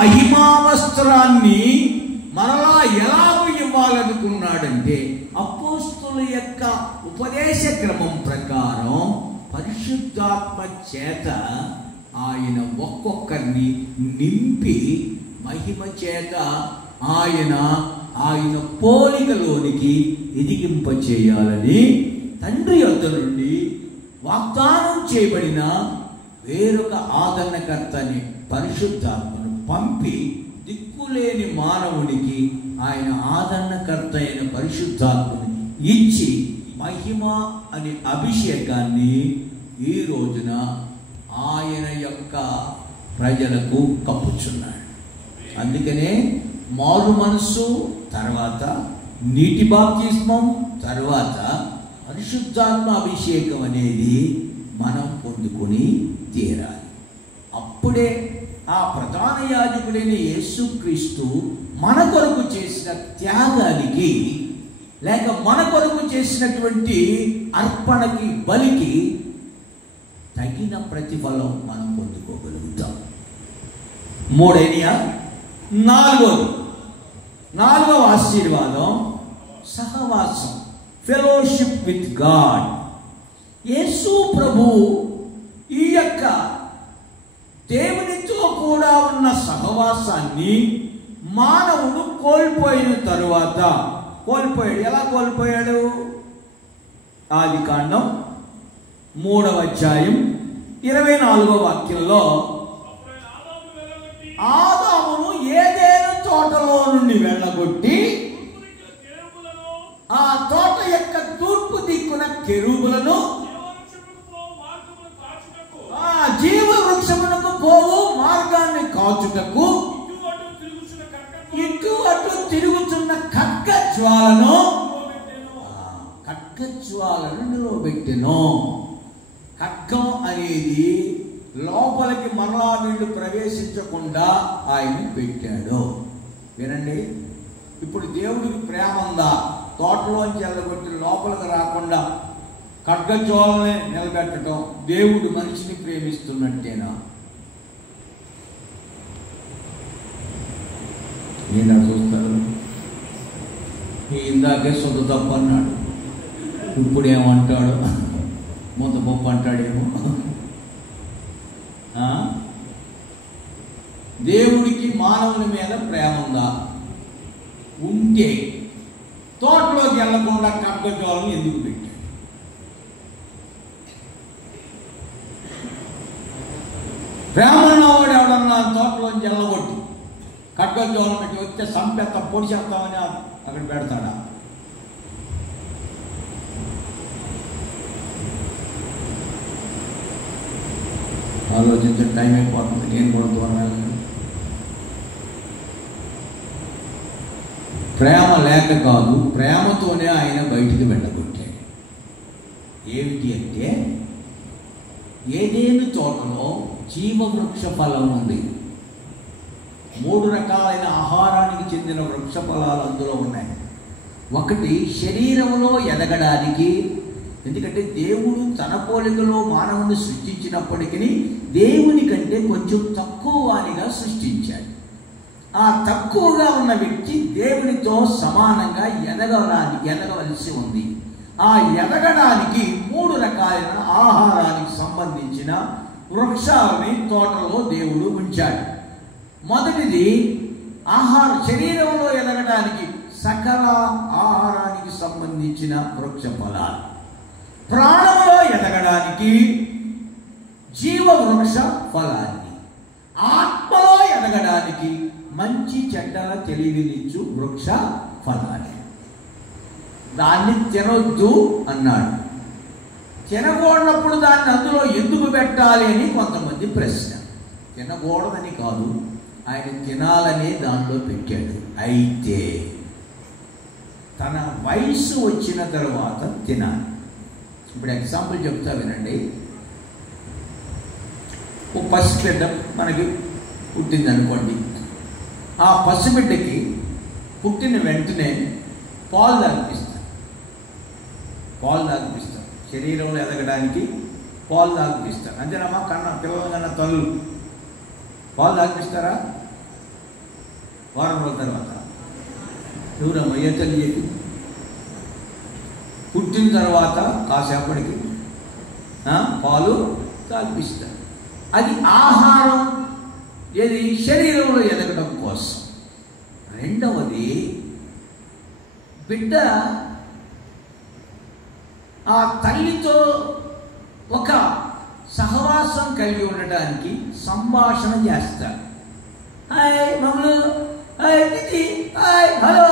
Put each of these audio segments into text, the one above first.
మహిమా వస్త్రాన్ని మరలా ఎలాగో ఇవ్వాలనుకున్నాడంటే అపోస్తుల యొక్క ఉపదేశ క్రమం ప్రకారం పరిశుద్ధాత్మ చేత ఆయన ఒక్కొక్కరిని నింపి మహిమ చేత ఆయన పోలికలోనికి ఎదిగింపచేయాలని తండ్రి యొద్ద నుండి వాగ్దానం చేయబడిన వేరొక ఆదరణకర్తని పరిశుద్ధాత్మను పంపి దిక్కులేని మానవునికి ఆయన ఆదరణకర్త అయిన పరిశుద్ధాత్మను ఇచ్చి మహిమ అనే అభిషేకాన్ని ఈ రోజున ఆయన యొక్క ప్రజలకు కప్పుచున్నాడు. అందుకనే మారు మనస్సు తర్వాత నీటి బాప్తిస్మం తర్వాత పరిశుద్ధాత్మ అభిషేకం అనేది మనం పొందుకొని తీరాలి. అప్పుడే ఆ ప్రధాన యాజకుడైన యేసుక్రీస్తు మన కొరకు చేసిన త్యాగానికి లేక మన కొరకు చేసినటువంటి అర్పణకి బలికి తగిన ప్రతిఫలం మనం పొందుకోగలుగుతాం. మూడైన నాలుగవ ఆశీర్వాదం సహవాసం, ఫెలోషిప్ విత్ గాడ్. యేసు ప్రభు ఈ యొక్క దేవునితో కూడా ఉన్న సహవాసాన్ని మానవుడు కోల్పోయిన తరువాత కోల్పోయాడు. ఎలా కోల్పోయాడు? ఆదికాండం 3వ అధ్యాయం 24వ వాక్యంలో ఆదామును ఏదైనా తోటలో నుండి వెళ్ళగొట్టి ఆ తోట యొక్క తూర్పు దిక్కున కెరూబులను జీవ వృక్షమునకు పోవు మార్గాన్ని కాచుటకు ఇటు అటు తిరుగుతున్న ఖడ్గజ్వాలను నిలవబెట్టెను. ఖడ్గం అనేది లోపలికి మరలా వీళ్ళు ప్రవేశించకుండా ఆయన పెట్టాడు. వినండి, ఇప్పుడు దేవుడికి ప్రేమ ఉందా? తోటలోంచి వెళ్ళగొట్టి లోపలికి రాకుండా ఖడ్గజ్వాలనే నిలబెట్టడం దేవుడు మనిషిని ప్రేమిస్తున్నట్టేనా? నేను చూస్తారు, ఇందాకే సొంత తప్పు అన్నాడు, ఇప్పుడు ఏమంటాడు? మొత్త పప్పు అంటాడేమో. దేవుడికి మానవుని మీద ప్రేమ ఉందా? ఉంటే తోటలోకి వెళ్ళకుండా ఖడ్గజ్వాలను ఎందుకు పెట్టాడు? ప్రేమ ఉన్నవాడు ఎవడన్నా తోటలోంచి వెళ్ళగొట్టి ఖడ్గజ్వాలం పెట్టి వస్తే సంపెత్త పొడి చేస్తామని అక్కడ పెడతాడా? ఆలోచించే టైం అయిపోతుంది. నేను కూడా దూరం. ప్రేమ లేక కాదు, ప్రేమతోనే ఆయన బయటికి వెళ్ళగొట్టాడు. ఏమిటి అంటే ఏదేను తోటలో జీవవృక్ష ఫలం ఉంది. 3 రకాలైన ఆహారానికి చెందిన వృక్ష ఫలాలు అందులో ఉన్నాయి. ఒకటి శరీరంలో ఎదగడానికి, ఎందుకంటే దేవుడు తన పోలికలో మానవుని సృష్టించినప్పటికీ దేవుని కంటే కొంచెం తక్కువ వానిగా సృష్టించాడు. ఆ తక్కువగా ఉన్న వ్యక్తి దేవునితో సమానంగా ఎదగవలసి ఉంది. ఆ ఎదగడానికి 3 రకాలైన ఆహారానికి సంబంధించిన వృక్షాలని తోటలో దేవుడు ఉంచాడు. మొదటిది శరీరంలో ఎదగడానికి సకల ఆహారానికి సంబంధించిన వృక్ష ఫలాలు. ప్రాణంలో ఎదగడానికి జీవ వృక్ష ఫలాన్ని, ఆత్మలో ఎదగడానికి మంచి చెడ్డల తెలివినిచ్చు వృక్ష ఫలాన్ని. దాన్ని తినొద్దు అన్నాడు. తినకూడనప్పుడు దాన్ని అందులో ఎందుకు పెట్టాలి అని కొంతమంది ప్రశ్న. తినకూడదని కాదు, ఆయన తినాలనే దానిలో పెట్టాడు. అయితే తన వయసు వచ్చిన తర్వాత తినాలి. ఇప్పుడు ఎగ్జాంపుల్ చెప్తా వినండి. ఓ పసిబిడ్డ మనకి పుట్టిందనుకోండి. ఆ పసిబిడ్డకి పుట్టిన వెంటనే పాలు తాగిపిస్తారు. శరీరంలో ఎదగడానికి పాలు తాగిపిస్తారు. అంతేనమ్మా? పిల్లలు కన్నా తల్లు పాలు తాగిపిస్తారా? వారం రోజుల తర్వాత ఎవరమ్మా ఏ తల్లి చెప్పి పుట్టిన తర్వాత కాసేపటికి పాలు తాగిపిస్తారు. అది ఆహారం, ఏది శరీరంలో ఎదగడం కోసం. రెండవది, బిడ్డ ఆ తల్లితో ఒక సహవాసం కలిగి ఉండడానికి సంభాషణ చేస్తాడు. హాయ్ మమ్మల్ని, హాయ్ ఇది, హాయ్ హలో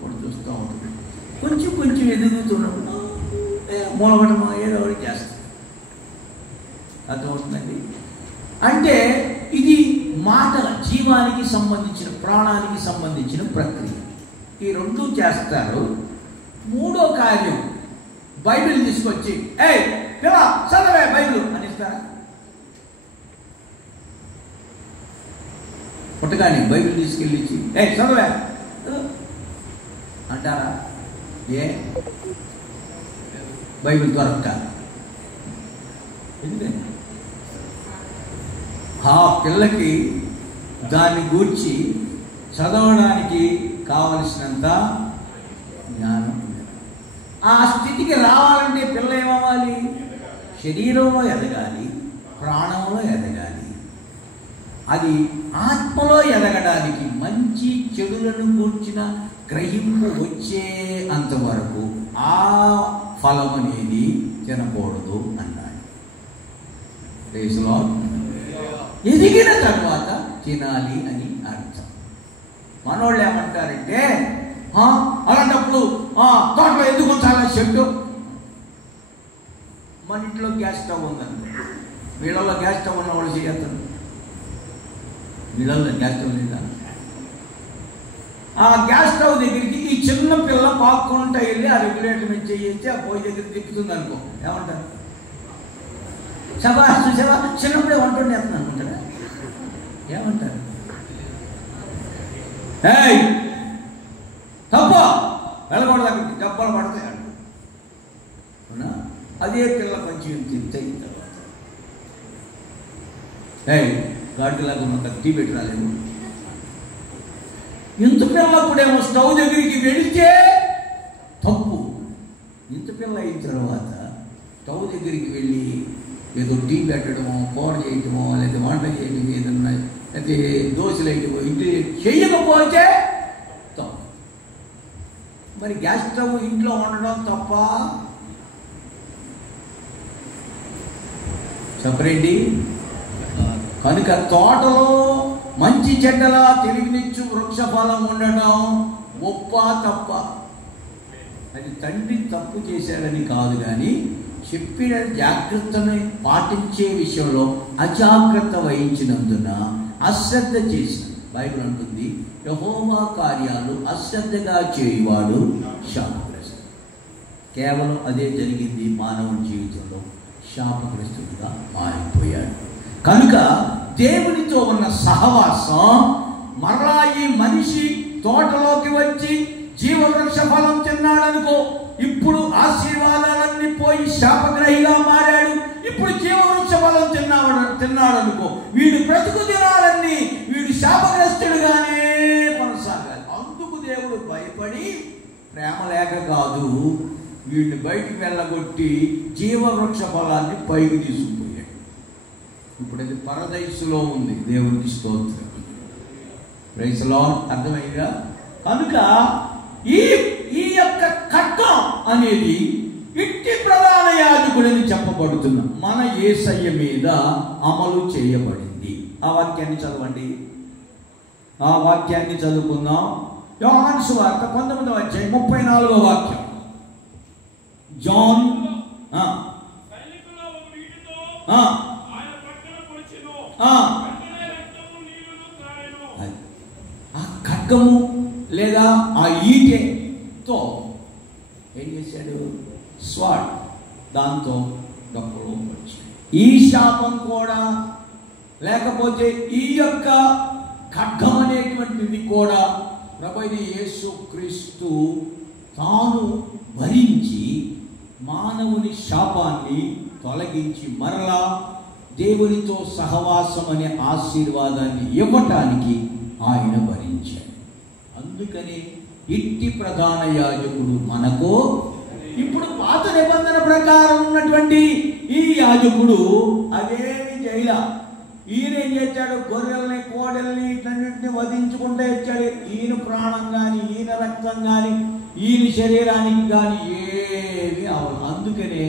కూడా చూస్తూ ఉంటుంది. కొంచెం కొంచెం ఎదుగుతున్నప్పుడు మూలపడమో ఏదో ఒకటి చేస్తాడు. అర్థమవుతుందండి. అంటే ఇది మాటల జీవానికి సంబంధించిన, ప్రాణానికి సంబంధించిన ప్రక్రియ. ఈ రెండు చేస్తారు. మూడో కార్యం, బైబిల్ తీసుకొచ్చి చదవే బైబిల్ అనిస్తారా? పుట్టగానే బైబిల్ తీసుకెళ్ళి ఇచ్చి చదవే అంటారా? ఏ బైబిల్ దొరక్క ఆ పిల్లకి దాన్ని గూర్చి చదవడానికి కావలసినంత జ్ఞానం. ఆ స్థితికి రావాలంటే పిల్ల ఏమవ్వాలి? శరీరంలో ఎదగాలి, ప్రాణంలో ఎదగాలి. అది ఆత్మలో ఎదగడానికి మంచి చెడులను కూర్చిన గ్రహింపు వచ్చే అంతవరకు ఆ ఫలం అనేది తినకూడదు అన్నాడు. ఎదిగిన తర్వాత తినాలి అని అర్థం. మనోళ్ళు ఏమంటారంటే అలాంటప్పుడు తోటలో ఎందుకు ఉంచాలి చెట్టు? మన ఇంట్లో గ్యాస్ స్టవ్ ఉందండి, వీళ్ళల్లో గ్యాస్ స్టవ్ ఉన్న వాళ్ళు చేయొద్దు. వీళ్ళల్లో గ్యాస్ స్టవ్ లేదా? ఆ గ్యాస్ స్టవ్ దగ్గరికి ఈ చిన్న పిల్ల పాక్కుంటా వెళ్ళి ఆ రెగ్యులేటర్ మీద చేసి ఆ పొయ్యి దగ్గర తిప్పుతుంది అనుకో, ఏమంటారు? చూసావా చిన్నప్పుడే వంటండి వేస్తుంది అనుకుంటారా? ఏమంటారు? తప్ప వెళ్ళకూడదు, అక్కడికి దెబ్బలు పడతాయి అంట. అవునా? అదే పిల్ల కొంచెం తింటాయి తర్వాత గాడిలాగా ఉన్న టీ పెట్టి రాలేదు. ఇంత పిల్లప్పుడేమో స్టవ్ దగ్గరికి వెళితే తప్పు. ఇంత పిల్ల అయిన తర్వాత స్టవ్ దగ్గరికి వెళ్ళి ఏదో టీ పెట్టడమో, కూర చేయటమో, లేదా వంట చేయటం, ఏదన్నా అయితే దోశలు వేయటమో, ఇంటి చేయకపోతే తప్పు. మరి గ్యాస్ స్టవ్ ఇంట్లో ఉండడం తప్ప? చెప్పరండి. కనుక తోటలో మంచి చెడ్డలా తెలివినిచ్చు వృక్షఫలం ఉండడం గొప్ప తప్ప? అది తండ్రి తప్పు చేశాడని కాదు, కానీ చెప్పిన జాగ్రత్తని పాటించే విషయంలో అజాగ్రత్త వహించినందున అశ్రద్ధ చేసిన. బైబిల్ అంటుంది, యెహోవా కార్యాలు అశ్రద్ధగా చేయువాడు శాపగ్రస్తుడు. కేవలం అదే జరిగింది. మానవుని జీవితంలో శాపగ్రస్తుడిగా మారిపోయాడు. కనుక దేవునితో ఉన్న సహవాసం మరలా ఈ మనిషి తోటలోకి వచ్చి జీవవృక్ష ఫలం తిన్నాడనుకో, ఇప్పుడు ఆశీర్వాదాలన్నీ పోయి శాపగ్రహిగా మారాడు. ఇప్పుడు జీవవృక్ష ఫలం తిన్నాడనుకో, వీడు బ్రతుకు దినాలన్నీ వీడు శాపగ్రస్తుడుగానే కొనసాగాలి. అందుకు దేవుడు భయపడి, ప్రేమ లేక కాదు, వీడిని బయటికి వెళ్ళగొట్టి జీవవృక్ష ఫలాన్ని పైకి తీసుకుపోయాడు. ఇప్పుడు అది పరదైసులో ఉంది. దేవునికి స్తోత్రం. Praise Lord. అర్థమైందా? కనుక ఈ యొక్క ఖడ్గం అనేది ఇట్టి ప్రధాన యాజకుడని చెప్పబడుతున్న మన యేసయ్య మీద అమలు చేయబడింది. ఆ వాక్యాన్ని చదవండి. ఆ వాక్యాన్ని చదువుకుందాం. యోహాను సువార్త 19వ అధ్యాయం 34వ వాక్యం. జాన్ ఆ ఖడ్గము లేదా ఆ ఈటెతో ఏం చేశాడు? స్వాడ్, దాంతో గొప్పలో వచ్చాడు. ఈ శాపం కూడా, లేకపోతే ఈ యొక్క ఖడ్గం అనేటువంటిది కూడా ప్రభువైన యేసుక్రీస్తు తాను భరించి మానవుని శాపాన్ని తొలగించి మరలా దేవునితో సహవాసం అనే ఆశీర్వాదాన్ని ఇవ్వటానికి ఆయన భరించాడు. అందుకని ఇట్టి ప్రధాన యాజకుడు మనకు ఇప్పుడు పాత నిబంధన ప్రకారం ఉన్నటువంటి ఈ యాజకుడు అదేమి జైలా. ఈయన ఏం చేశాడు? గొర్రెల్ని, కోడెల్ని ఇట్లన్నింటినీ వధించుకుంటూ ఇచ్చాడు. ఈయన ప్రాణం కానీ, ఈయన రక్తం కానీ, ఈయన శరీరానికి కానీ ఏమి అవదు. అందుకనే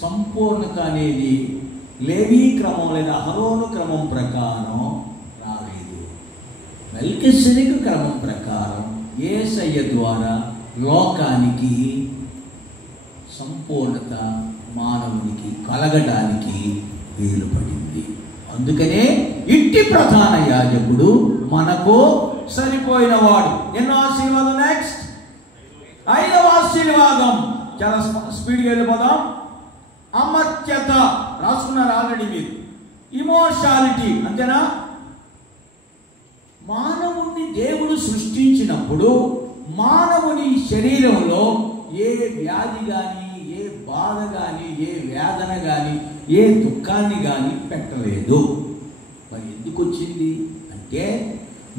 సంపూర్ణత అనేది లేవీ క్రమం లేదా అహరోను క్రమం ప్రకారం రాలేదు. మెల్కిసెదెకు క్రమం ప్రకారం యేసయ్య ద్వారా లోకానికి సంపూర్ణత మానవునికి కలగడానికి వీలు పడింది. అందుకనే ఇట్టి ప్రధాన యాజకుడు మనకు సరిపోయిన వాడు. ఎన్నో ఆశీర్వాదం? నెక్స్ట్ 5వ ఆశీర్వాదం. చాలా స్పీడ్గా వెళ్ళిపోదాం. అమర్త్యత రాసుకున్నారు ఆల్రెడీ మీరు. ఇమోషాలిటీ, అంతేనా? మానవుణ్ణి దేవుడు సృష్టించినప్పుడు మానవుని శరీరంలో ఏ వ్యాధి కానీ, ఏ బాధ కానీ, ఏ వేదన కానీ, ఏ దుఃఖాన్ని కానీ పెట్టలేదు. మరి ఎందుకు వచ్చింది అంటే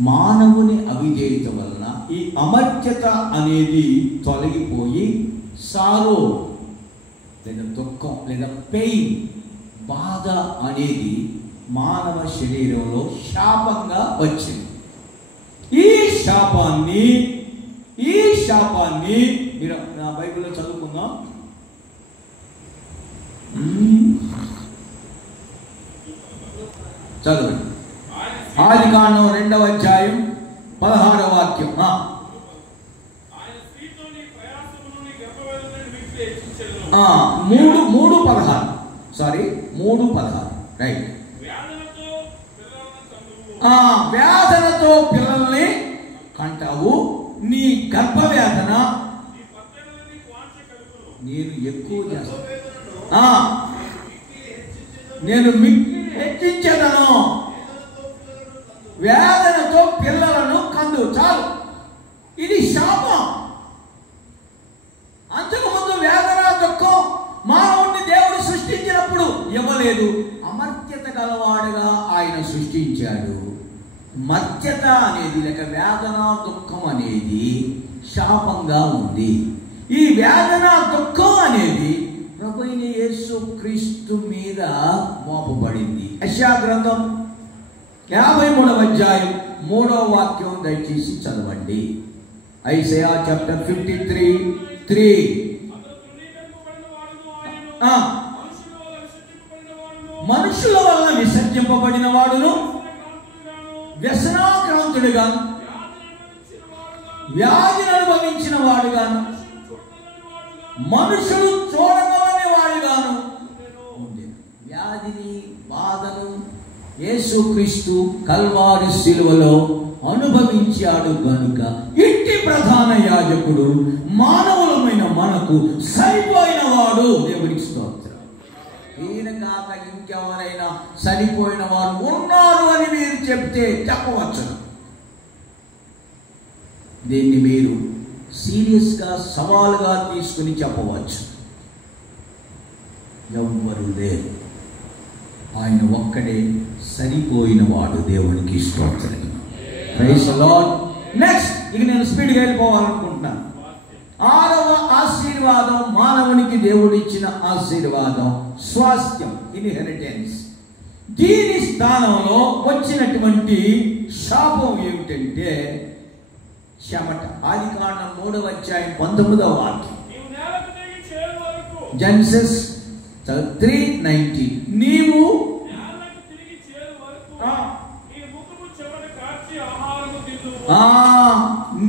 మానవుని అవిధేయత వలన ఈ అమర్త్యత అనేది తొలగిపోయి సారో లేదా దుఃఖం లేదా పెయిన్, బాధ అనేది మానవ శరీరంలో శాపంగా వచ్చింది. ఈ శాపాన్ని మీరు నా బైబిల్లో చదువుకుందాం. చదవండి. ఆదికాండం 2వ అధ్యాయం 16వ వాక్యం. 3:16 రైట్. వేదనతో పిల్లల్ని కంటావు, నీ గర్భవేదన నేను ఎక్కువ చేస్తాను, నేను హెచ్చించదను, వేదనతో పిల్లలను కందు. చాలు, ఇది శాపం. అంతకుముందు వేదన, దుఃఖం మానవుడిని దేవుడు సృష్టించినప్పుడు ఇవ్వలేదు. అమర్త్యత గలవాడుగా ఆయన సృష్టించాడు. మర్త్యత అనేది లేక వేదన, దుఃఖం అనేది శాపంగా ఉంది. ఈ వేదన, దుఃఖం అనేది ప్రభువైన యేసు క్రీస్తు మీద మోపబడింది. యెషయా గ్రంథం 53వ అధ్యాయం 3వ వాక్యం దయచేసి చదవండి. Isaiah chapter 53:3. మనుషుల వల్ల విసర్జింపబడిన వాడును, వ్యసనాక్రాంతుడిగా, వ్యాధిని అనుభవించిన వాడుగాను, మనుషులు చూడగలని వాడుగాను ఉండేది. వ్యాధిని, బాధను యేసుక్రీస్తు కల్వారి శిలువలో అనుభవించాడు కనుక ఇట్టి ప్రధాన యాజకుడు మానవులమైన మనకు సరిపోయిన వాడు. దేవునికి స్తోత్రం. ఈయన కాక ఇంకెవరైనా సరిపోయిన వారు ఉన్నారు అని మీరు చెప్తే చెప్పవచ్చు. దీన్ని మీరు సీరియస్గా సవాలుగా తీసుకుని చెప్పవచ్చు. ఎవ్వరు లేరు, ఆయన ఒక్కడే సరిపోయిన వాడు. దేవునికి స్తోత్రం. Praise the lord. నెక్స్ట్, ఇక నేను స్పీడ్గా వెళ్ళిపోవాలనుకుంటున్నాను. 6వ ఆశీర్వాదం, మానవునికి దేవుడు ఇచ్చిన ఆశీర్వాదం స్వాస్థ్యం, ఇన్హెరిటెన్స్. దీని స్థానంలో వచ్చినటువంటి శాపం ఏమిటంటే చెమట. ఆదికాండం 3వ అధ్యాయం 19వ వాక్యం. జెనసిస్ 3:19. నీవు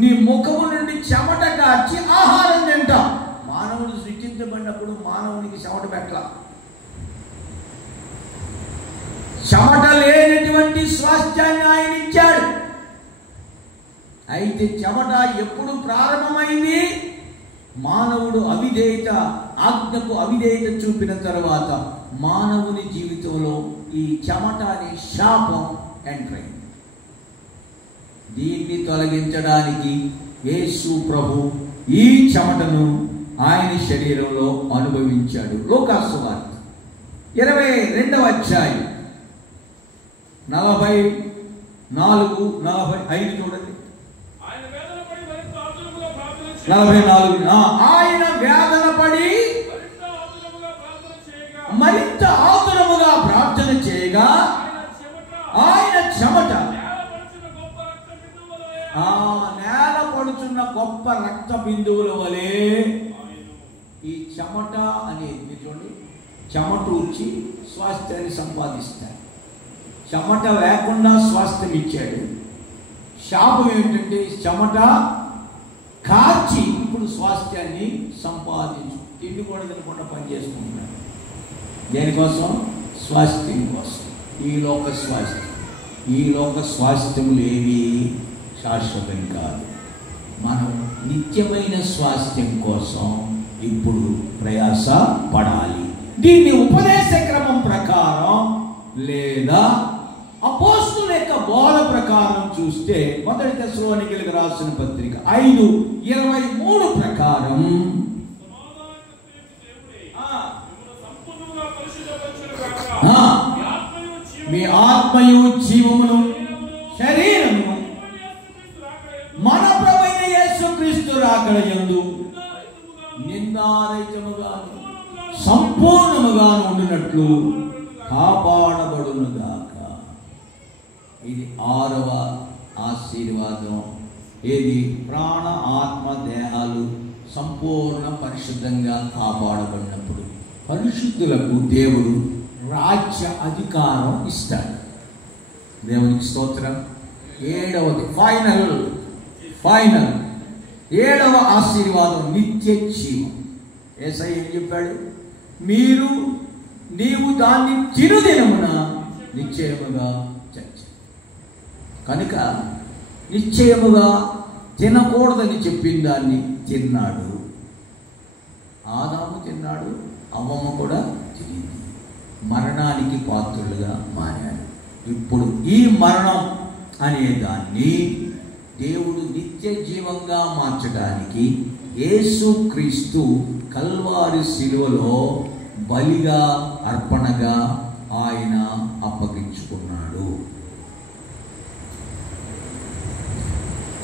నీ ముఖము నుండి చెమట కార్చి ఆహారం తింటాం. మానవుడు సృష్టించబడినప్పుడు మానవునికి చెమట పెట్టాల. చెమట లేనటువంటి స్వాస్థ్యాన్ని ఆయన ఇచ్చాడు. అయితే చెమట ఎప్పుడు ప్రారంభమైంది? మానవుడు అవిధేయత, ఆజ్ఞకు అవిధేయత చూపిన తర్వాత మానవుని జీవితంలో ఈ చెమట అనే శాపం ఎంటర్ అయింది. దీన్ని తొలగించడానికి యేసు ప్రభు ఈ చెమటను ఆయన శరీరంలో అనుభవించాడు. లూకా సువార్త 22వ అధ్యాయం 44, 45 చూడండి. 44. ఆయన వేదన పడి మరింత ఆతురముగా ప్రార్థన చేయగా ఆయన చెమట నేల పడుచున్న గొప్ప రక్త బిందువుల వలె. ఈ చెమట అనేది చూడండి, చెమట వచ్చి స్వాస్థ్యాన్ని సంపాదిస్తాడు. చెమట లేకుండా స్వాస్థ్యం ఇచ్చాడు. శాపం ఏమిటంటే చెమట కార్చి ఇప్పుడు స్వాస్థ్యాన్ని సంపాదించు. తిండి కూడా తినకుండా పనిచేసుకుంటున్నాడు. దేనికోసం? స్వాస్థ్యం కోసం. ఈ లోక స్వాస్థ్యములు ఏవి శాశ్వతం కాదు. మనం నిత్యమైన స్వాస్థ్యం కోసం ఇప్పుడు ప్రయాస పడాలి. దీన్ని ఉపదేశ క్రమం ప్రకారం లేదా అపోస్తుల యొక్క బోధ ప్రకారం చూస్తే 1 తెస్సలోనికీయులకు రాసిన పత్రిక 5:23 ప్రకారం మీ ఆత్మయు జీవమును శరీరమును మన ప్రభువైన యేసుక్రీస్తు రాకడ యందు నిందారహితముగాను సంపూర్ణముగాను ఉండినట్లు కాపాడబడునుగాక. ఇది 6వ ఆశీర్వాదం. ఏది? ప్రాణ ఆత్మ దేహాలు సంపూర్ణ పరిశుద్ధంగా కాపాడబడినప్పుడు పరిశుద్ధులకు దేవుడు రాజ్య అధికారం ఇస్తాడు. దేవునికి స్తోత్రం. 7వది ఫైనల్ 7వ ఆశీర్వాదం నిత్య జీవం. యేసయ్య ఏం చెప్పాడు? నీవు దాన్ని తిరుదినమున నిశ్చయముగా చచ్చి. కనుక నిశ్చయముగా తినకూడదని చెప్పిన దాన్ని తిన్నాడు. ఆదాము తిన్నాడు, అవ్వమ్మ కూడా తినింది. మరణానికి పాత్రులుగా మారారు. ఇప్పుడు ఈ మరణం అనే దాన్ని దేవుడు నిత్య జీవంగా మార్చడానికి యేసుక్రీస్తు కల్వారి శిలువలో బలిగా అర్పణగా ఆయన అప్పగించుకున్నాడు.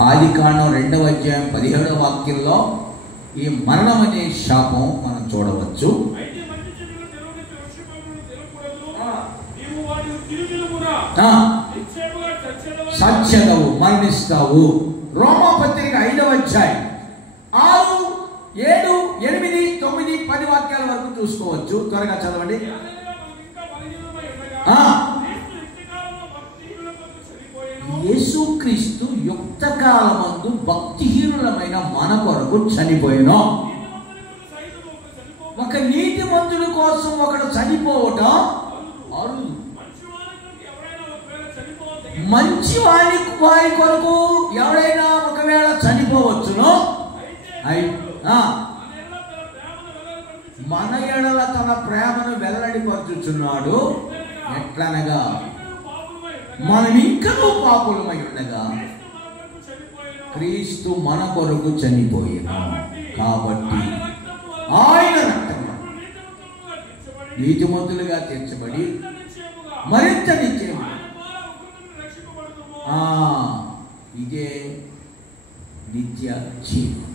ఆదికాండం 2వ అధ్యాయం 17వ వాక్యంలో ఈ మరణం అనే శాపం మనం చూడవచ్చు. సత్యదవు, మరణిస్తావు. రోమాపత్రిక 5వ అధ్యాయం 6, 7, 8, 9, 10 వాక్యాల వరకు చూసుకోవచ్చు. త్వరగా చదవండి. యేసుక్రీస్తు యుక్త కాలమందు భక్తిహీనులమైన మన కొరకు చనిపోయినా. ఒక నీతిమంతుడి కోసం ఒకడు చనిపోవటం అరుదు. మంచి వారి కొరకు ఎవరైనా ఒకవేళ చనిపోవచ్చునో, మన ఎడల తన ప్రేమను వెల్లడిపరచుచున్నాడు. ఎట్లనగా మనం ఇంకనూ పాపులమై ఉండగా క్రీస్తు మన కొరకు చనిపోయిన కాబట్టి ఆయన రక్తము నీతిమంతులుగా తీర్చబడి మరింత నిత్యం. ఇదే నిత్య జీవం.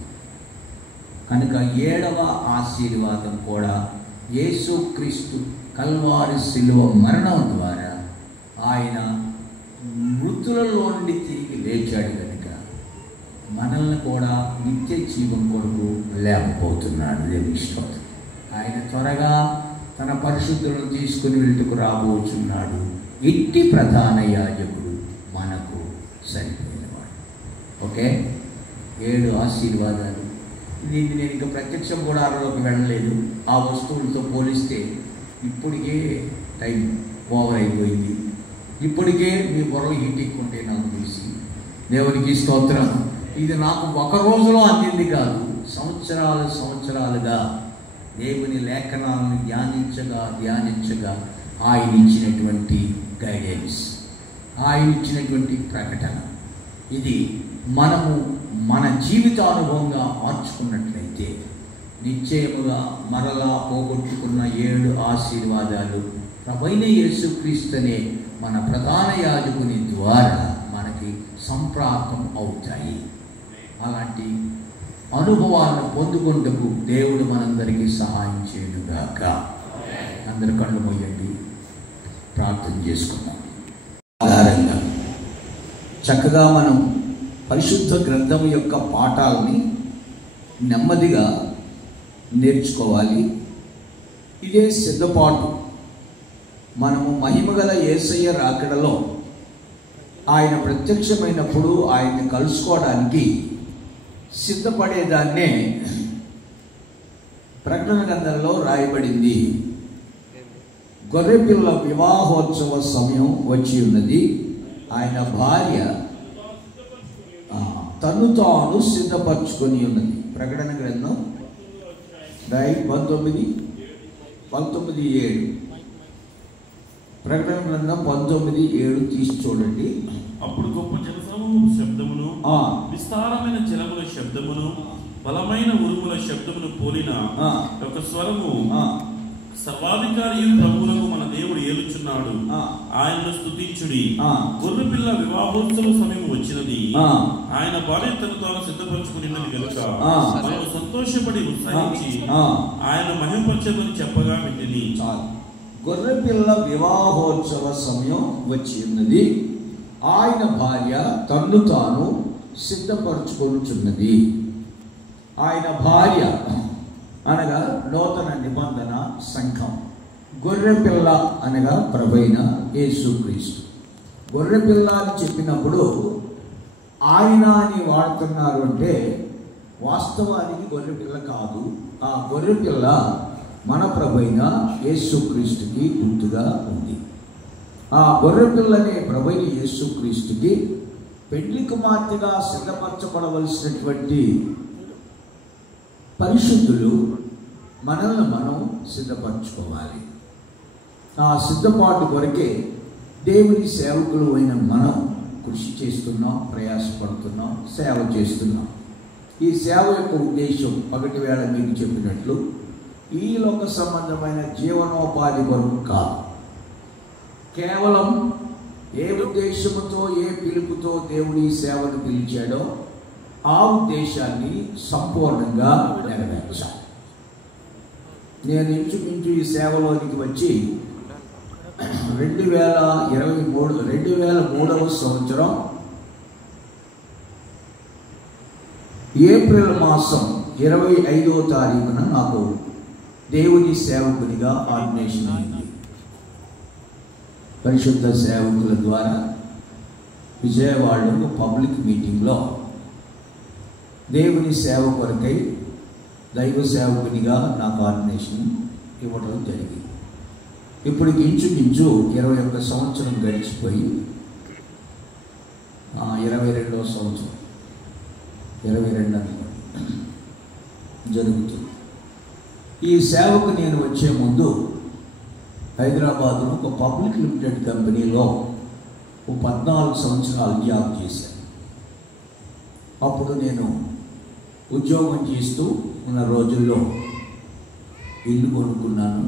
కనుక 7వ ఆశీర్వాదం కూడా యేసుక్రీస్తు కల్వారి శిలువ మరణం ద్వారా ఆయన మృతులలో నుండి తిరిగి లేచాడు. కనుక మనల్ని కూడా నిత్య జీవం కొరకు లేకపోతున్నాడు. దేవుని స్తోత్రం. ఆయన త్వరగా తన పరిశుద్ధులను తీసుకుని వెళ్తుకు రాబోచున్నాడు. ఇట్టి ప్రధాన యాజకుడు మనకు సరిపోయినవాడు. ఓకే, 7 ఆశీర్వాదాలు. దీన్ని నేను ఇంకా ప్రత్యక్ష గుడారంలోకి వెళ్ళలేదు. ఆ వస్తువులతో పోలిస్తే ఇప్పటికే టైం ఓవర్ అయిపోయింది. ఇప్పటికే మీ బుర్రలు హీటెక్కుంటే నాకు తెలిసి. దేవునికి స్తోత్రం. ఇది నాకు ఒక రోజులో అందింది కాదు, సంవత్సరాలుగా దేవుని లేఖనాలను ధ్యానించగా ఆయన ఇచ్చినటువంటి గైడెన్స్, ఆయన ఇచ్చినటువంటి ప్రకటన, ఇది మనము మన జీవితానుభవంగా మార్చుకున్నట్లయితే నిశ్చయముగా మరలా పోగొట్టుకున్న 7 ఆశీర్వాదాలు ప్రభువైన యేసుక్రీస్తునే మన ప్రధాన యాజకుని ద్వారా మనకి సంప్రాప్తం అవుతాయి. అలాంటి అనుభవాలను పొందుకుంటూ దేవుడు మనందరికీ సహాయం చేయనుగాక. అందరి కళ్ళు మూయండి, ప్రార్థన చేసుకుందాం. ఆధారంగా చక్కగా మనం పరిశుద్ధ గ్రంథం యొక్క పాఠాలని నెమ్మదిగా నేర్చుకోవాలి. ఇదే సిద్ధపాటు. మనము మహిమగల యేసయ్య రాకడలో ఆయన ప్రత్యక్షమైనప్పుడు ఆయన్ని కలుసుకోవడానికి సిద్ధపడేదాన్నే ప్రకటన గ్రంథంలో రాయబడింది. గొర్రెపిల్ల వివాహోత్సవ సమయం వచ్చి ఉన్నది. ఆయన భార్య తను తాను సిద్ధపరచుకొని ఉన్నది. ప్రకటన గ్రంథం 19:7 ప్రకటన గ్రంథం 19:7 తీసి చూడండి. అప్పుడు గొప్ప జలసమూహ శబ్దమును, విస్తారమైన జలముల శబ్దమును, బలమైన ఉరుముల శబ్దమును పోలిన ఒక స్వరము, సర్వాధికారి ప్రభువులకు మన దేవుడు ఏలుచున్నాడు, ఆయనను స్తుతించుడి, గొర్రెపిల్ల వివాహోత్సవ సమయం వచ్చినది, ఆయన భార్య తను తాను సిద్ధపరచుకున్నది కనుక మనము సంతోషపడి ఉత్సాహించి ఆయన మహిమపరచమని చెప్పగా వింటిని. గొర్రెపిల్ల వివాహోత్సవ సమయం వచ్చి ఉన్నది, ఆయన భార్య తన్ను తాను సిద్ధపరచుకొనుచున్నది. ఆయన భార్య అనగా నూతన నిబంధన సంఘం, గొర్రెపిల్ల అనగా ప్రభువైన యేసుక్రీస్తు. గొర్రెపిల్ల అని చెప్పినప్పుడు ఆయన అని వాడుతున్నారు అంటే వాస్తవానికి గొర్రెపిల్ల కాదు. ఆ గొర్రెపిల్ల మన ప్రభువైన యేసుక్రీస్తుకి గుర్తుగా ఉంది. ఆ గొర్రెపిల్లనే ప్రభువైన యేసుక్రీస్తుకి పెండ్లి కుమార్తెగా సిద్ధపరచబడవలసినటువంటి పరిశుద్ధులు మనల్ని మనం సిద్ధపరచుకోవాలి. ఆ సిద్ధపాటు కొరకే దేవుని సేవకులు అయిన మనం కృషి చేస్తున్నాం, ప్రయాసపడుతున్నాం, సేవ చేస్తున్నాం. ఈ సేవ యొక్క ఉద్దేశం పగటి వేళ మీకు చెప్పినట్లు ఈ లోక సంబంధమైన జీవనోపాధి కొరకు కాదు. కేవలం ఏ ఉద్దేశముతో, ఏ పిలుపుతో దేవుడు ఈ సేవను పిలిచాడో ఆ ఉద్దేశాన్ని సంపూర్ణంగా నెరవేర్చాలి. నేను ఇంచుమించు ఈ సేవలోనికి వచ్చి 2023వ సంవత్సరం ఏప్రిల్ మాసం 25వ తారీఖున నాకు దేవుని సేవకునిగా ఆర్డినేషన్ అయింది. పరిశుద్ధ సేవకుల ద్వారా విజయవాడలో పబ్లిక్ మీటింగ్లో దేవుని సేవ కొరకై దైవ సేవకునిగా నాకు ఆర్డినేషన్ ఇవ్వడం జరిగింది. ఇప్పుడు ఇంచుమించు 21 సంవత్సరం గడిచిపోయి 22వ సంవత్సరం 22 జరుగుతుంది. ఈ సేవకు నేను వచ్చే ముందు హైదరాబాద్లో ఒక పబ్లిక్ లిమిటెడ్ కంపెనీలో 14 సంవత్సరాలు జాబ్ చేశాను. అప్పుడు నేను ఉద్యోగం చేస్తూ ఉన్న రోజుల్లో ఇల్లు కొనుక్కున్నాను,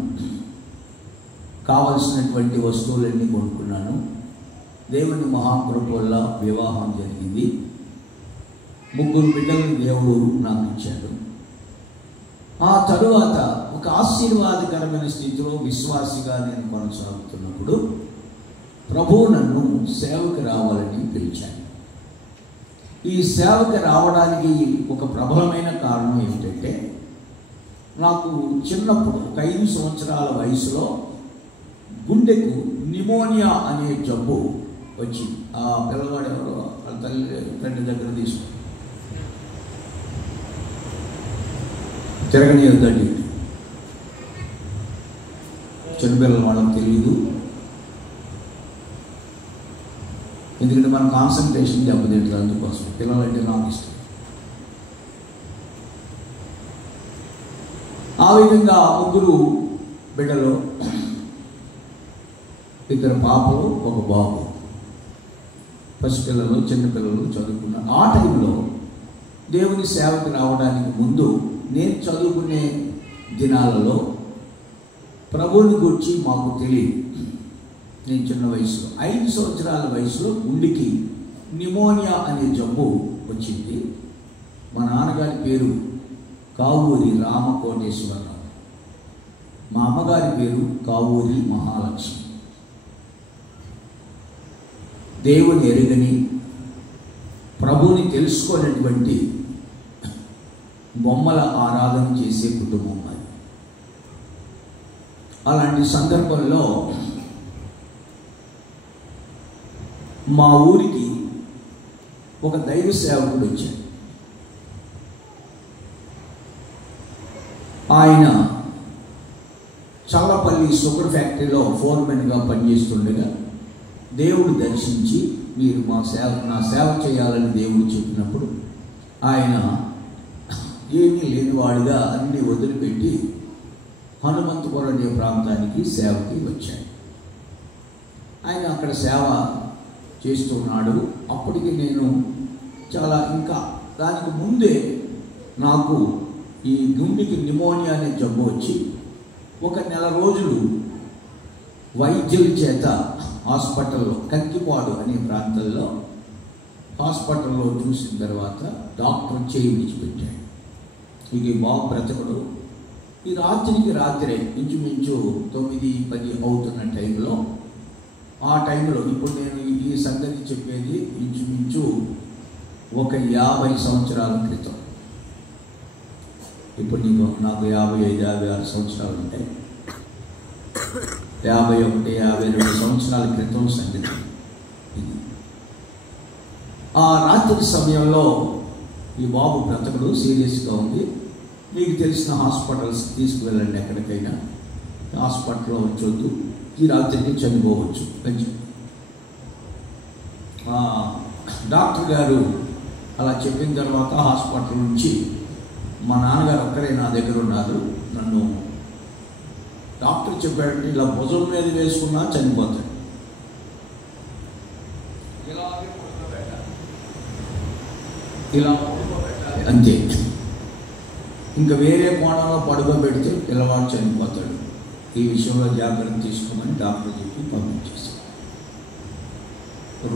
కావలసినటువంటి వస్తువులన్నీ కొనుక్కున్నాను. దేవుని మహాకృప వల్ల వివాహం జరిగింది. 3 బిడ్డలను దేవుడు నాకు ఇచ్చాడు. ఆ తరువాత ఒక ఆశీర్వాదకరమైన స్థితిలో విశ్వాసిగా నేను కొనసాగుతున్నప్పుడు ప్రభువు నన్ను సేవకు రావాలని పిలిచాను. ఈ సేవకు రావడానికి ఒక ప్రబలమైన కారణం ఏమిటంటే, నాకు చిన్నప్పుడు 5 సంవత్సరాల వయసులో గుండెకు నిమోనియా అనే జబ్బు వచ్చింది. ఆ పిల్లవాడు ఎవరో వాళ్ళ తండ్రి దగ్గర తీసుకుని తిరగనియొద్దండి. చిన్నపిల్లలు వాళ్ళకి తెలియదు, ఎందుకంటే మన కాన్సన్ట్రేషన్ దెబ్బతింటుంది. అందుకోసం పిల్లలంటే నాకు ఇష్టం. ఆ విధంగా 3 బిడ్డలు, 2 పాపలు, 1 బాబు, పసిపిల్లలు, చిన్నపిల్లలు చదువుకున్నారు. ఆ టైంలో దేవుని సేవకు రావడానికి ముందు నేను చదువుకునే దినాలలో ప్రభువుని గురించి మాకు తెలియదు. నేను చిన్న వయసులో 5 సంవత్సరాల వయసులో గుండెకి నిమోనియా అనే జబ్బు వచ్చింది. మా నాన్నగారి పేరు కావూరి రామకోటేశ్వరరావు, మా అమ్మగారి పేరు కావూరి మహాలక్ష్మి. దేవుని ఎరుగని, ప్రభువుని తెలుసుకున్నటువంటి బొమ్మల ఆరాధన చేసే కుటుంబం అది. అలాంటి సందర్భంలో మా ఊరికి ఒక దైవ సేవకుడు వచ్చాడు. ఆయన చల్లపల్లి షుగర్ ఫ్యాక్టరీలో ఫోర్మెన్గా పనిచేస్తుండగా దేవుడు దర్శించి, మీరు నా సేవ చేయాలని దేవుడు చెప్పినప్పుడు ఆయన ఏమీ లేనివాడిగా అన్ని వదిలిపెట్టి హనుమంతపురం అనే ప్రాంతానికి సేవకి వచ్చాడు. ఆయన అక్కడ సేవ చేస్తున్నాడు. అప్పటికి నేను చాలా, ఇంకా దానికి ముందే నాకు ఈ గుండెకి నిమోనియా అనే జబ్బు వచ్చి 1 నెల రోజులు వైద్యుల చేత హాస్పిటల్లో, కంకిపాడు అనే ప్రాంతంలో హాస్పిటల్లో చూసిన తర్వాత డాక్టర్ చేయి విడిచిపెట్టాడు. ఇక బాబు బ్రతకడు. ఈ రాత్రే ఇంచుమించు 9-10 అవుతున్న టైంలో, ఆ టైంలో ఇప్పుడు నేను ఈ సంగతి చెప్పేది ఇంచుమించు ఒక 50 సంవత్సరాల క్రితం. ఇప్పుడు నాకు 55-56 సంవత్సరాలు ఉంటాయి. 51-52 సంవత్సరాల క్రితం సంగతి ఇది. ఆ రాత్రి సమయంలో ఈ బాబు బ్రతకడు, సీరియస్గా ఉంది. మీకు తెలిసిన హాస్పిటల్స్ తీసుకువెళ్ళండి, ఎక్కడికైనా హాస్పిటల్లో ఉంచొద్దు, ఈ రాత్రికి చనిపోవచ్చు అని చెప్పి డాక్టర్ గారు అలా చెప్పిన తర్వాత హాస్పిటల్ నుంచి మా నాన్నగారు ఒక్కరే నా దగ్గర ఉన్నారు. నన్ను డాక్టర్ చెప్పాడంటే ఇలా భుజం మీద వేసుకున్నా చనిపోతాడు, ఇలా అంతే, ఇంకా వేరే కోణంలో పడుకోబెడితే పిల్లవాడు చనిపోతాడు, ఈ విషయంలో జాగ్రత్త తీసుకోమని డాక్టర్ చెప్పి పంపించేశారు.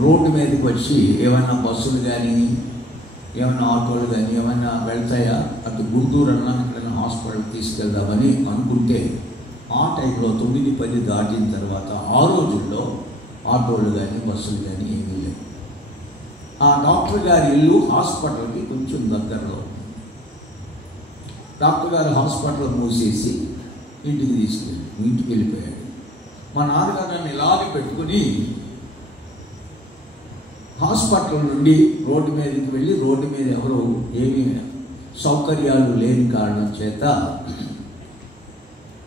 రోడ్డు మీదకి వచ్చి ఏమైనా బస్సులు కానీ ఏమైనా ఆటోలు కానీ ఏమైనా వెళ్తాయా, అటు గుంటూరు అన్నా ఎక్కడైనా హాస్పిటల్కి తీసుకెళ్దామని అనుకుంటే ఆ టైంలో 9-10 దాటిన తర్వాత ఆ రోజుల్లో ఆటోలు కానీ బస్సులు కానీ ఏమీ లేవు. ఆ డాక్టర్ గారి ఇల్లు హాస్పిటల్కి కొంచెం దగ్గరలో. డాక్టర్ గారు హాస్పిటల్ మూసేసి ఇంటికి వెళ్ళిపోయాడు. మా నాన్నగారు నన్ను ఇలాగే పెట్టుకుని హాస్పిటల్ నుండి రోడ్డు మీదకి వెళ్ళి, రోడ్డు మీద ఎవరు ఏమీ సౌకర్యాలు లేని కారణం చేత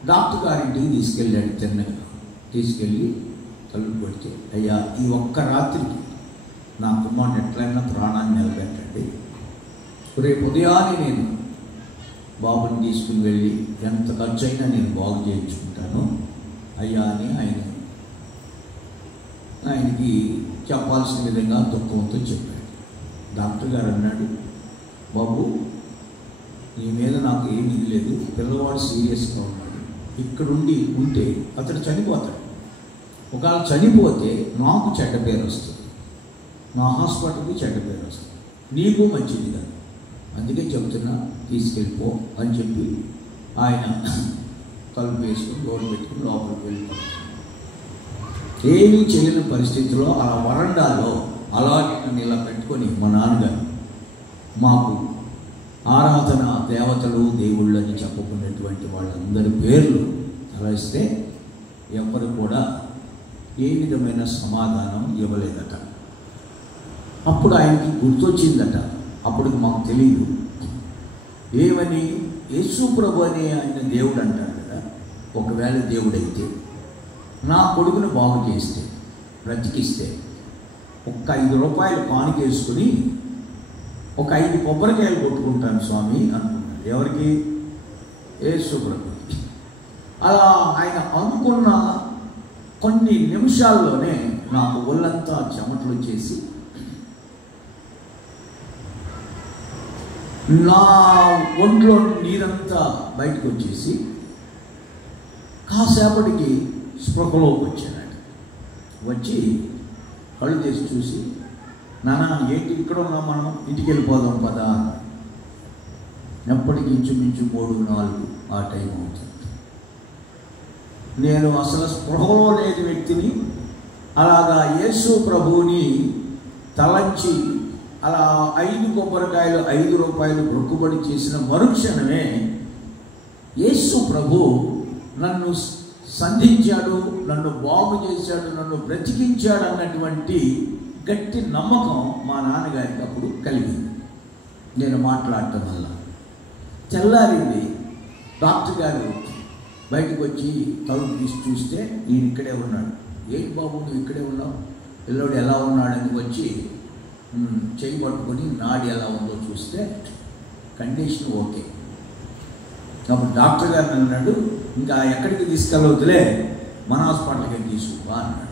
డాక్టర్ గారింటికి తీసుకెళ్ళాడు. తిన్నగా తీసుకెళ్ళి తలుపు పెడితే, అయ్యా ఈ ఒక్క రాత్రికి నా కుమారుని ఎట్లయినా ప్రాణాన్ని నిలబెట్టండి, రేపు ఉదయాన్నే నేను బాబుని తీసుకుని వెళ్ళి ఎంత ఖర్చు అయినా నేను బాగు చేయించుకుంటాను అయ్యా అని ఆయనకి చెప్పాల్సిన విధంగా దుఃఖంతో చెప్పాడు. డాక్టర్ గారు అన్నాడు, బాబు నీ మీద నాకు ఏమీ లేదు, పిల్లవాడు సీరియస్గా ఉన్నాడు, ఇక్కడుండి ఉంటే అతడు చనిపోతాడు, ఒకవేళ చనిపోతే నాకు చెడ్డ పేరు వస్తుంది, నా హాస్పిటల్కి చెడ్డ పేరు వస్తుంది, నీకు మంచిది కాదు, అందుకే చెప్తున్నా తీసుకెళ్ళిపో అని చెప్పి ఆయన తలుపు వేసుకుని డోర్ పెట్టుకుని లోపలికి వెళ్ళిపోతాడు. ఏమీ చేయలేని పరిస్థితిలో ఆ వరండాలో అలాగే నన్ను ఇలా పెట్టుకొని మా నాన్నగారు మాకు ఆరాధన దేవతలు దేవుళ్ళు అని చెప్పుకునేటువంటి వాళ్ళందరి పేర్లు అలా ఇస్తే ఎవరు కూడా ఏ విధమైన సమాధానం ఇవ్వలేదట. అప్పుడు ఆయనకి గుర్తొచ్చిందట, అప్పుడు మాకు తెలియదు ఏమని, యేసు ప్రభు అని ఆయన దేవుడు అంటారు కదా, ఒకవేళ దేవుడైతే నా కొడుకును బాగు చేస్తే బ్రతికిస్తే ఒక 5 రూపాయలు కానుకేసుకుని ఒక 5 కొబ్బరికాయలు కొట్టుకుంటాను స్వామి అనుకున్నాడు. ఎవరికి? యేసు ప్రభుకి. అలా ఆయన అనుకున్న కొన్ని నిమిషాల్లోనే నాకు ఒళ్ళంతా చెమటలు చేసి నా ఒంట్లో నీరంతా బయటకు వచ్చేసి కాసేపటికి స్పృహలోకి వచ్చాడు. వచ్చి కళ్ళు తీసి చూసి, నాన్న ఏంటి ఇక్కడ ఉన్నాం, మనం ఇంటికి వెళ్ళిపోదాం పదా. ఎప్పటికి ఇంచుమించు 3-4 ఆ టైం అవుతుంది. నేను అసలు స్పృహలో లేని వ్యక్తిని. అలాగా యేసు ప్రభువుని తలంచి అలా 5 కొబ్బరికాయలు 5 రూపాయలు మొక్కుబడి చేసిన మరుక్షణమే యేసు ప్రభు నన్ను సంధించాడు, నన్ను బాగు చేశాడు, నన్ను బ్రతికించాడు అన్నటువంటి గట్టి నమ్మకం మా నాన్నగారికి అప్పుడు కలిగింది. నేను మాట్లాడటం వల్ల తెల్లారింది. డాక్టర్ గారు బయటకు వచ్చి తలుపు తీసి చూస్తే ఈయన ఇక్కడే ఉన్నాడు. ఏంటి బాబు నువ్వు ఇక్కడే ఉన్నావు, పిల్లోడు ఎలా ఉన్నాడని వచ్చి చేయి పట్టుకొని నాడి ఎలా ఉందో చూస్తే కండిషన్ ఓకే. అప్పుడు డాక్టర్ గారు అన్నాడు, ఇంకా ఎక్కడికి తీసుకెళ్ళవద్దులే, మన హాస్పిటల్కి తీసుకుపా అన్నాడు.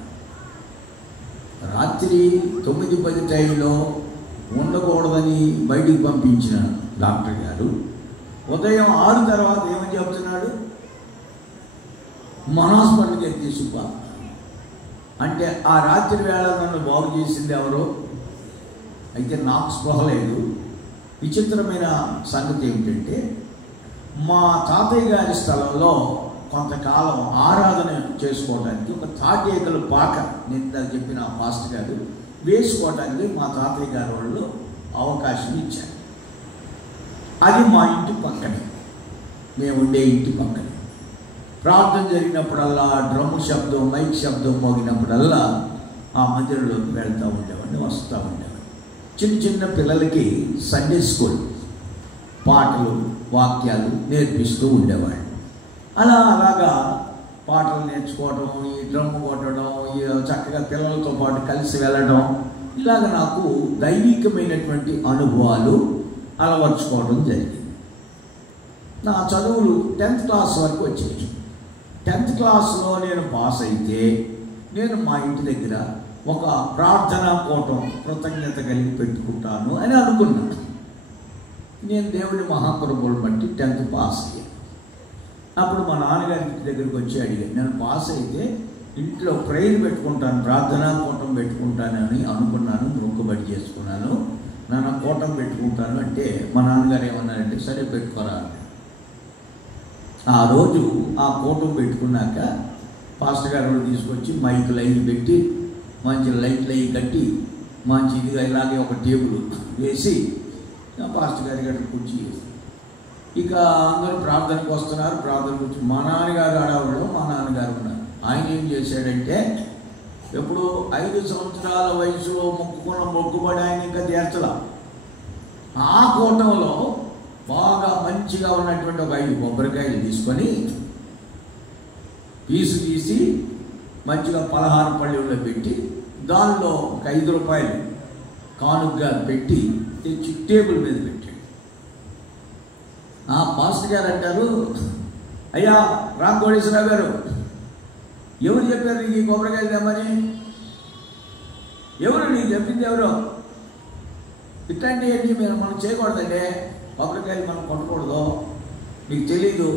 రాత్రి 9-10 టైంలో ఉండకూడదని బయటికి పంపించిన డాక్టర్ గారు ఉదయం 6 తర్వాత ఏమని చెప్తున్నాడు, మన హాస్పిటల్కి తీసుకుపా అంటే ఆ రాత్రి వేళ నన్ను బాగు చేసింది ఎవరో. అయితే నాకు స్పృహ లేదు. విచిత్రమైన సంగతి ఏమిటంటే, మా తాతయ్య గారి స్థలంలో కొంతకాలం ఆరాధన చేసుకోవడానికి ఒక తాటేకల పాక, నేను చెప్పిన పాస్టర్ గారు వేసుకోవడానికి మా తాతయ్య గారి వాళ్ళు అవకాశం ఇచ్చారు. అది మా ఇంటి పక్కనే, మేము ఉండే ఇంటి పక్కనే. ప్రార్థన జరిగినప్పుడల్లా, డ్రమ్ము శబ్దం, మైక్ శబ్దం మోగినప్పుడల్లా ఆ మందిరంలోకి వెళ్తూ ఉండేవాడిని, వస్తూ ఉండేవాడిని. చిన్న చిన్న పిల్లలకి సండే స్కూల్ పాటలు వాక్యాలు నేర్పిస్తూ ఉండేవాడిని. అలాగా పాటలు నేర్చుకోవడం, ఈ డ్రమ్ము కొట్టడం, ఈ చక్కగా పిల్లలతో పాటు కలిసి వెళ్ళడం, ఇలాగ నాకు దైవికమైనటువంటి అనుభవాలు అలవర్చుకోవడం జరిగింది. నా చదువులు 10th క్లాస్ వరకు వచ్చేది. 10th క్లాస్లో నేను పాస్ అయితే నేను మా ఇంటి దగ్గర ఒక ప్రార్థనా కూటం కృతజ్ఞత కలిగి పెట్టుకుంటాను అని అనుకున్నాను. నేను దేవుడి మహాకృపను బట్టి 10th పాస్ అయ్యాను. అప్పుడు మా నాన్నగారి ఇంటి దగ్గరికి వచ్చి అడిగాను, నేను పాస్ అయితే ఇంట్లో ప్రేయర్ పెట్టుకుంటాను, ప్రార్థనా కూటం పెట్టుకుంటానని అనుకున్నాను, మొక్కుబడి చేసుకున్నాను, నాన్న కూటం పెట్టుకుంటాను అంటే మా నాన్నగారు ఏమన్నారంటే, సరే పెట్టుకోరా. ఆ రోజు ఆ కూటం పెట్టుకున్నాక పాస్టర్ గారు తీసుకొచ్చి మైక్ లైన్ పెట్టి, మంచి లైట్లు అవి కట్టి, మంచి ఇదిగా ఇలాగే ఒక టేబుల్ వేసి పాస్టర్ గారి గట్ట కూర్చి, ఇక అందరూ ప్రార్థనకు వస్తున్నారు. ప్రార్థనకు వచ్చి మా నాన్నగారు ఆడవాళ్ళు, మా నాన్నగారు ఉన్నారు. ఆయన ఏం చేశాడంటే, ఎప్పుడు 5 సంవత్సరాల వయసులో మొక్కుకున్న మొక్కుబడి ఆయన ఇంకా తీర్చలా. ఆ కూటంలో బాగా మంచిగా ఉన్నటువంటి ఒక 5 కొబ్బరికాయలు తీసుకొని పీసు తీసి మంచిగా పలహారం పళ్ళెంలో పెట్టి దానిలో ఒక 5 రూపాయలు కానుకగా పెట్టి తెచ్చి టేబుల్ మీద పెట్టాడు. ఆ పాస్టర్ గారు అంటారు, అయ్యా రామ్ కోటేశ్వరరావు గారు, ఎవరు చెప్పారు నీకు ఈ కొబ్బరికాయలు తెమ్మని? ఎవరు నీకు చెప్పింది? ఎవరు? ఇట్లాంటివన్నీ మనం చేయకూడదండి, కొబ్బరికాయలు మనం కొట్టకూడదు, మీకు తెలీదు,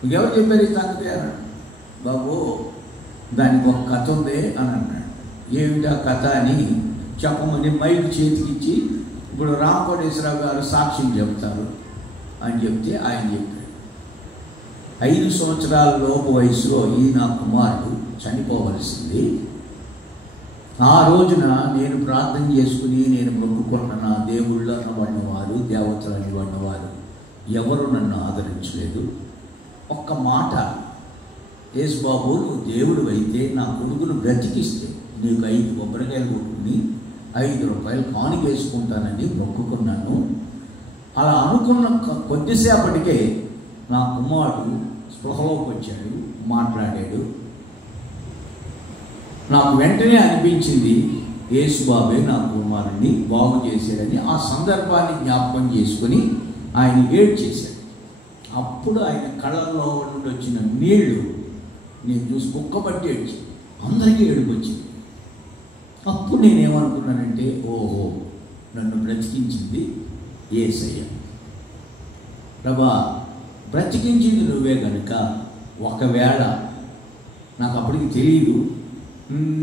మీకు ఎవరు చెప్పారు ఈ సంగతి అన్నాడు. బాబు దానికి ఒక కథ ఉంది అని అన్నాడు. ఏమిటా కథ అని చెప్పమని మైక్ చేతికిచ్చి, ఇప్పుడు రామ్ కోటేశ్వరరావు గారు సాక్ష్యం చెప్తారు అని చెప్తే ఆయన చెప్పాడు, 5 సంవత్సరాల లోపు వయసులో ఈ నా కుమారుడు చనిపోవలసింది. ఆ రోజున నేను ప్రార్థన చేసుకుని నేను మొక్కుకున్న నా దేవుళ్ళు అనబడిన వారు, దేవతలు అనబడిన వారు ఎవరు నన్ను ఆదరించలేదు. ఒక్క మాట, యేసు బాబు నువ్వు దేవుడు అయితే నా కొడుకును బ్రతికిస్తే నీకు 5 కొబ్బరికాయలు కొట్టుకుని 5 రూపాయలు కానుక వేసుకుంటానని మొక్కుకున్నాను. అలా అనుకున్న కొద్దిసేపటికే నా కుమారుడు స్పృహలోకి వచ్చాడు, మాట్లాడాడు. నాకు వెంటనే అనిపించింది, యేసు బాబే నా కుమారుడిని బాగు చేశాడని. ఆ సందర్భాన్ని జ్ఞాపకం చేసుకుని ఆయన ఏడ్చేశాడు. అప్పుడు ఆయన కళ్ళల్లో నుండి వచ్చిన నీళ్లు నేను చూసి కుక్కబట్టి ఏడ్చి అందరికీ ఏడుపు వచ్చింది. అప్పుడు నేనేమనుకున్నానంటే, ఓహో నన్ను బ్రతికించింది యేసయ్య. ప్రభా బ్రతికించింది నువ్వే కనుక, ఒకవేళ నాకు అప్పటికి తెలియదు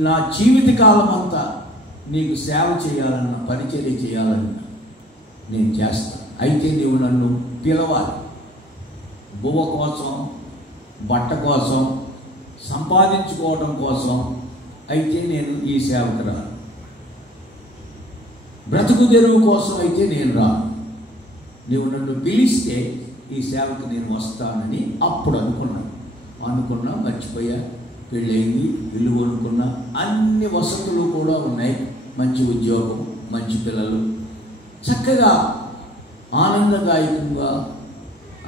నా జీవితకాలం అంతా నీకు సేవ చేయాలన్నా, పరిచర్య చేయాలన్నా నేను చేస్తాను. అయితే నీవు నన్ను పిలవాలి. బువ్వ కోసం, బట్ట కోసం, సంపాదించుకోవడం కోసం అయితే నేను ఈ సేవకు రాను. బ్రతుకు తెరువు కోసం అయితే నేను రాను. నీవు నన్ను పిలిస్తే ఈ సేవకు నేను వస్తానని అప్పుడు అనుకున్నా మర్చిపోయా. పెళ్ళయింది, ఇల్లు కొనుక్కున్నా, అన్ని వసతులు కూడా ఉన్నాయి. మంచి ఉద్యోగం, మంచి పిల్లలు, చక్కగా ఆనందదాయకంగా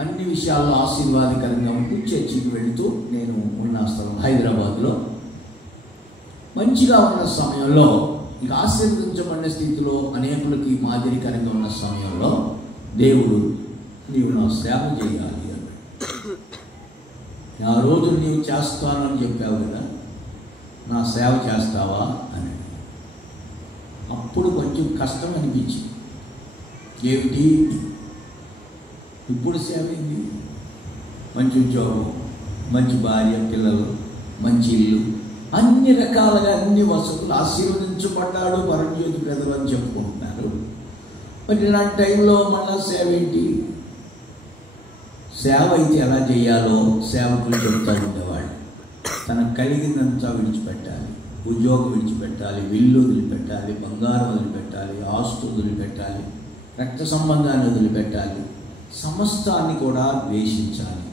అన్ని విషయాల్లో ఆశీర్వాదకరంగా ఉంటూ చర్చికి వెళుతూ నేను ఉన్న స్థలం హైదరాబాద్లో మంచిగా ఉన్న సమయంలో, ఇక ఆశీర్వదించబడిన స్థితిలో, అనేకులకి మాదిరికరంగా ఉన్న సమయంలో దేవుడు నీవు నా సేవ చేయాలి అన్నాడు. ఆ రోజు నీవు చేస్తానని చెప్పావు కదా, నా సేవ చేస్తావా అని. అప్పుడు కొంచెం కష్టం అనిపించింది. ఏమిటి ఇప్పుడు సేవ ఏంది? మంచి ఉద్యోగం, మంచి భార్య, పిల్లలు, మంచి ఇల్లు, అన్ని రకాలుగా అన్ని వసతులు, ఆశీర్వదించబడ్డాడు పరమజ్యోతి పెదలు అని చెప్పుకుంటున్నారు. మరి ఇలాంటి టైంలో మళ్ళా సేవ ఏంటి? సేవ అయితే ఎలా చేయాలో సేవకులు చెబుతూ ఉండేవాడు. తనకు కలిగిందంతా విడిచిపెట్టాలి, ఉద్యోగం విడిచిపెట్టాలి, విల్లు వదిలిపెట్టాలి, బంగారం వదిలిపెట్టాలి, ఆస్తు వదిలిపెట్టాలి, రక్త సంబంధాన్ని వదిలిపెట్టాలి, సమస్తాన్ని కూడా ద్వేషించాలి.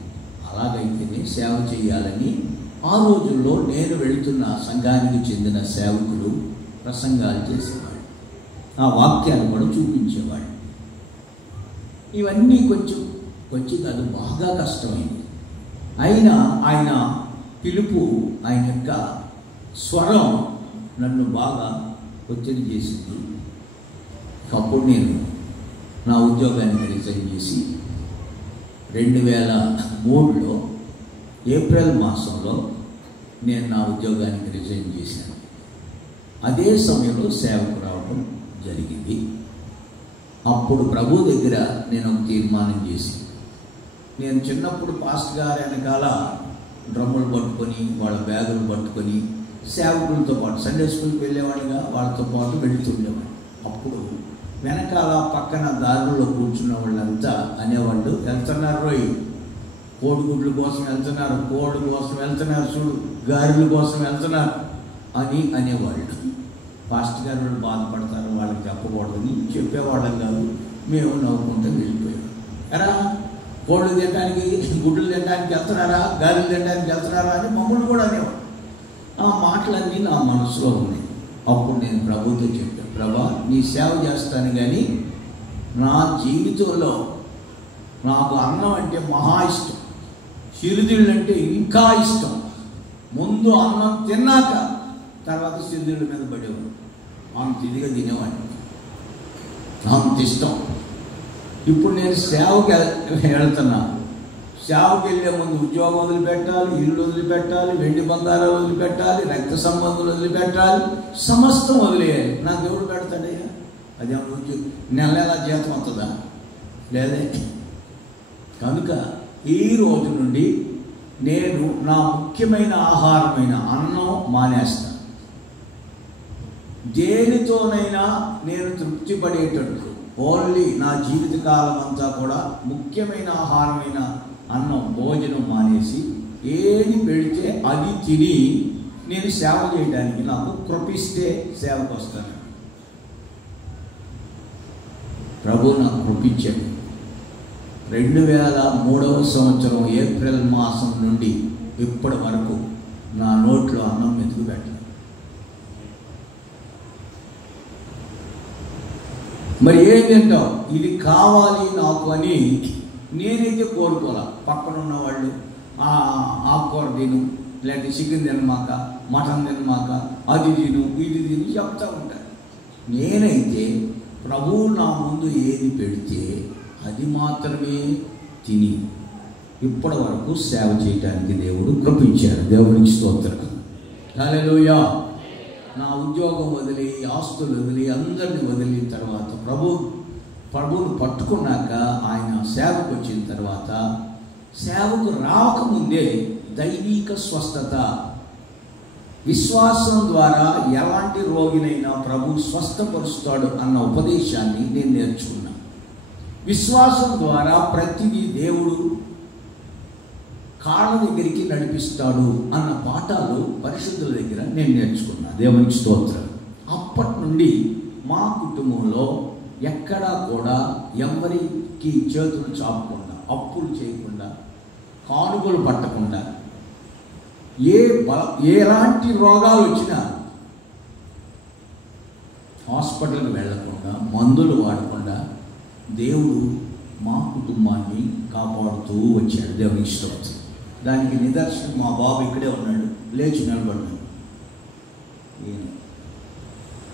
అలాగైతేనే సేవ చేయాలని ఆ రోజుల్లో నేను వెళుతున్న సంఘానికి చెందిన సేవకులు ప్రసంగాలు చేసేవాడు. ఆ వాక్యాలు కూడా చూపించేవాడు. ఇవన్నీ కొంచెం కాదు, బాగా కష్టమైంది. అయినా ఆయన పిలుపు, ఆయన యొక్క స్వరం నన్ను బాగా ఒత్తిడి చేసింది. అప్పుడు నేను నా ఉద్యోగాన్ని రిజైన్ చేసి 2003లో ఏప్రిల్ మాసంలో నేను నా ఉద్యోగానికి రిజైన్ చేశాను. అదే సమయంలో సేవకు రావడం జరిగింది. అప్పుడు ప్రభు దగ్గర నేను ఒక తీర్మానం చేసి, నేను చిన్నప్పుడు పాస్టర్ గారు వెనకాల డ్రమ్ములు పట్టుకొని, వాళ్ళ బ్యాగులు పట్టుకొని సేవకులతో పాటు సండే స్కూల్కి వెళ్ళేవాడిగా వాళ్ళతో పాటు వెళుతుండేవాడు. అప్పుడు వెనకాల పక్కన దారుల్లో కూర్చున్న వాళ్ళంతా అనేవాళ్ళు, వెళ్తున్నారు రోయ్, కోడిగుడ్ల కోసం వెళ్తున్నారు, కోడి కోసం వెళ్తున్నారు, చూడు గారెల కోసం వెళ్తున్నారు అని అనేవాళ్ళు. పాస్టర్ గారు వాళ్ళు బాధపడతారు, వాళ్ళకి చెప్పకూడదని చెప్పేవాళ్ళం కాదు. మేము నవ్వుకుంటూ వెళ్ళిపోయాం. ఎరా కోళ్ళు తినడానికి, గుడ్లు తినడానికి వెళ్తున్నారా, గారెలు తినడానికి వెళ్తున్నారా అని మమ్మల్ని కూడా అనేవాడు. ఆ మాటలన్నీ నా మనసులో ఉన్నాయి. అప్పుడు నేను ప్రభుతో చెప్పాను, ప్రభా నీ సేవ చేస్తాను, కానీ నా జీవితంలో నాకు అన్నం అంటే మహా ఇష్టం, చిరుతిళ్ళు అంటే ఇంకా ఇష్టం. ముందు అన్నం తిన్నాక తర్వాత చిరుతిళ్ళ మీద పడేవాడు. అంత ఇదిగా తినేవాడిని, అంత ఇష్టం. ఇప్పుడు నేను సేవకి వెళ్తున్నా. సేవకి వెళ్ళే ముందు ఉద్యోగం వదిలిపెట్టాలి, ఇల్లు వదిలిపెట్టాలి, వెండి బంగారాలు వదిలిపెట్టాలి, రక్త సంబంధాలు వదిలిపెట్టాలి, సమస్తం వదిలేయాలి. నాకు ఎవడు పెడతాడయ్యా? అది నెల జీతం వస్తుందా? లేదే. కనుక ఈ రోజు నుండి నేను నా ముఖ్యమైన ఆహారమైన అన్నం మానేస్తాను. దేనితోనైనా నేను తృప్తి పడేటట్లు ఓన్లీ నా జీవితకాలం అంతా కూడా ముఖ్యమైన ఆహారమైన అన్నం, భోజనం మానేసి ఏది పెడితే అది తిని నేను సేవ చేయడానికి నాకు కృపిస్తే సేవకు వస్తాను. ప్రభు నాకు కృపించాడు. 2003వ సంవత్సరం ఏప్రిల్ మాసం నుండి ఇప్పటి వరకు నా నోట్లో అన్నం మెతుకు పెట్టాను. మరి ఏం తింటావు? ఇది కావాలి నాకు అని నేనైతే కోరుకోలే. పక్కన ఉన్న వాళ్ళు ఆకుకూర తిను, లేకపోతే చికెన్ తినమాక, మటన్ తినమాక, అది తిను, ఇది తిను చెప్తా ఉంటాను. నేనైతే ప్రభువు నా ముందు ఏది పెడితే అది మాత్రమే తిని ఇప్పటి వరకు సేవ చేయడానికి దేవుడు కృపించాడు. దేవునికి స్తోత్రం. హల్లెలూయా. నా ఉద్యోగం వదిలి, ఆస్తులు వదిలి, అందరిని వదిలిన తర్వాత ప్రభువును పట్టుకున్నాక, ఆయన సేవకు వచ్చిన తర్వాత, సేవకు రాకముందే దైవిక స్వస్థత విశ్వాసం ద్వారా ఎలాంటి రోగినైనా ప్రభు స్వస్థపరుస్తాడు అన్న ఉపదేశాన్ని నేను నేర్చుకున్నాను. విశ్వాసం ద్వారా ప్రతిదీ దేవుడు కాళ్ళ దగ్గరికి నడిపిస్తాడు అన్న పాఠాలు పరిశుద్ధుల దగ్గర నేను నేర్చుకున్నా. దేవునికి స్తోత్రం. అప్పటి నుండి మా కుటుంబంలో ఎక్కడా కూడా ఎవరికి చేతులు చాపకుండా, అప్పులు చేయకుండా, కానుకలు పట్టకుండా, ఎలాంటి రోగాలు వచ్చినా హాస్పిటల్కి వెళ్లకుండా, మందులు వాడకుండా దేవుడు మా కుటుంబాన్ని కాపాడుతూ వచ్చాడు. దేవునికి స్తోత్రం. దానికి నిదర్శనం మా బాబు ఇక్కడే ఉన్నాడు, లేచి నిలబడ్డాడు.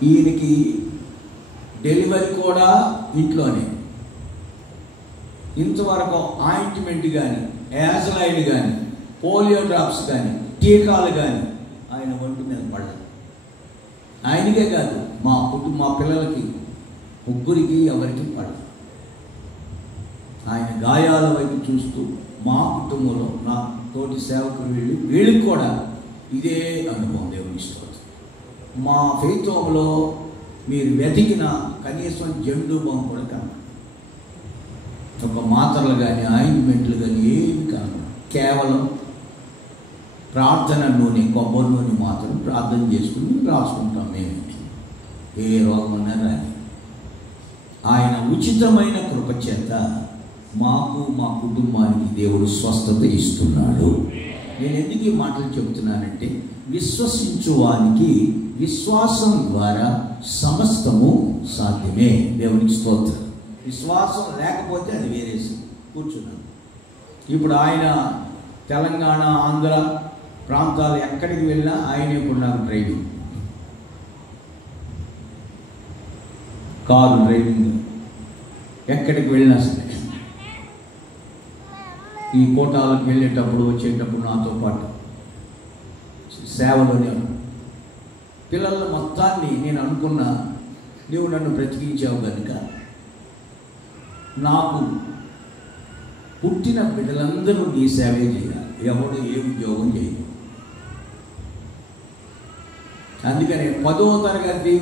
ఈయనకి డెలివరీ కూడా ఇంట్లోనే. ఇంతవరకు ఆయింట్మెంట్ కానీ, యాజలైన్ కానీ, పోలియో డ్రాప్స్ కానీ, టీకాలు కానీ ఆయన ఒంటి మీద పడలేదు. ఆయనకే కాదు, మా పిల్లలకి ముగ్గురికి ఎవరికి పడదు. ఆయన గాయాల వైపు చూస్తూ మా కుటుంబంలో నా తోటి సేవకులు వీళ్ళకి కూడా ఇదే అనుభవం. దేవుని స్తోత్రం. మా ఫెయితోంలో మీరు వెతికిన కనీసం జండు బాం కూడా కనబడదు. ఒక మాత్రలు కానీ, ఆయింట్మెంట్లు కానీ ఏమి కనబడదు. కేవలం ప్రార్థన నూనె, కొబ్బరి నూనె మాత్రం ప్రార్థన చేసుకుని రాసుకుంటాం. మేము ఏ రోగం ఉన్నా రాని ఆయన ఉచితమైన కృప చేత మాకు, మా కుటుంబానికి దేవుడు స్వస్థత ఇస్తున్నాడు. నేను ఎందుకు ఈ మాటలు చెబుతున్నానంటే, విశ్వసించువానికి విశ్వాసం ద్వారా సమస్తము సాధ్యమే. దేవునికి స్తోత్రం. విశ్వాసం లేకపోతే అది వేరేసి కూర్చున్నాను. ఇప్పుడు ఆయన తెలంగాణ, ఆంధ్ర ప్రాంతాలు ఎక్కడికి వెళ్ళినా ఆయనే కొన్నారు. డ్రైవింగ్, కారు డ్రైవింగ్, ఎక్కడికి వెళ్ళినా సరే. ఈ కోటాలకు వెళ్ళేటప్పుడు వచ్చేటప్పుడు నాతో పాటు సేవలోనే పిల్లల మొత్తాన్ని నేను అనుకున్నా, నీవు నన్ను బ్రతికించావు కనుక నాకు పుట్టిన బిడ్డలందరూ నీ సేవే చేయాలి, ఎవడు ఏ ఉద్యోగం చేయదు. అందుకని 10వ తరగతి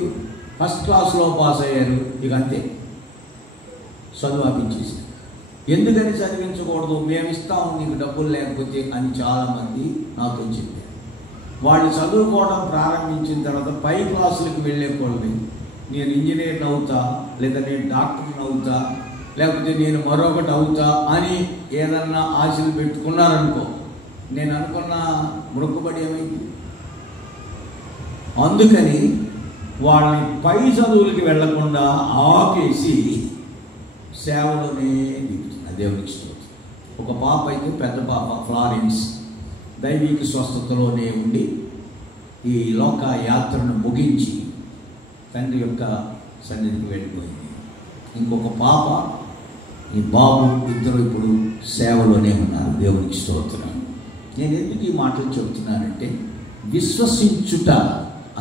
ఫస్ట్ క్లాస్లో పాస్ అయ్యారు. ఇక అంతే, చదువు ఆపించేసి. ఎందుకని చదివించకూడదు, మేము ఇస్తాము నీకు డబ్బులు లేకపోతే అని చాలామంది నాతో చెప్పారు. వాళ్ళు చదువుకోవడం ప్రారంభించిన తర్వాత పై క్లాసులకు వెళ్ళేకోళ్ళని నేను ఇంజనీర్ని అవుతా, లేదా నేను డాక్టర్ని అవుతా, లేకపోతే నేను మరొకటి అవుతా అని ఏదన్నా ఆశలు పెట్టుకున్నారనుకో, నేను అనుకున్న మొక్కుబడి ఏమైంది? అందుకని వాళ్ళని పై చదువులకి వెళ్లకుండా ఆపేసి సేవలోనే దిగుతున్నా. దేవునికి స్తోత్రం. ఒక పాప అయితే, పెద్ద పాప ఫ్లారెన్స్, దైవిక స్వస్థతలోనే ఉండి ఈ లోక యాత్రను ముగించి తండ్రి యొక్క సన్నిధికి వెళ్ళిపోయింది. ఇంకొక పాప, ఈ బాబు, ఇద్దరు ఇప్పుడు సేవలోనే ఉన్నారు. దేవునికి స్తోత్రం. నేను ఎందుకు ఈ మాటలు చెబుతున్నానంటే, విశ్వసించుట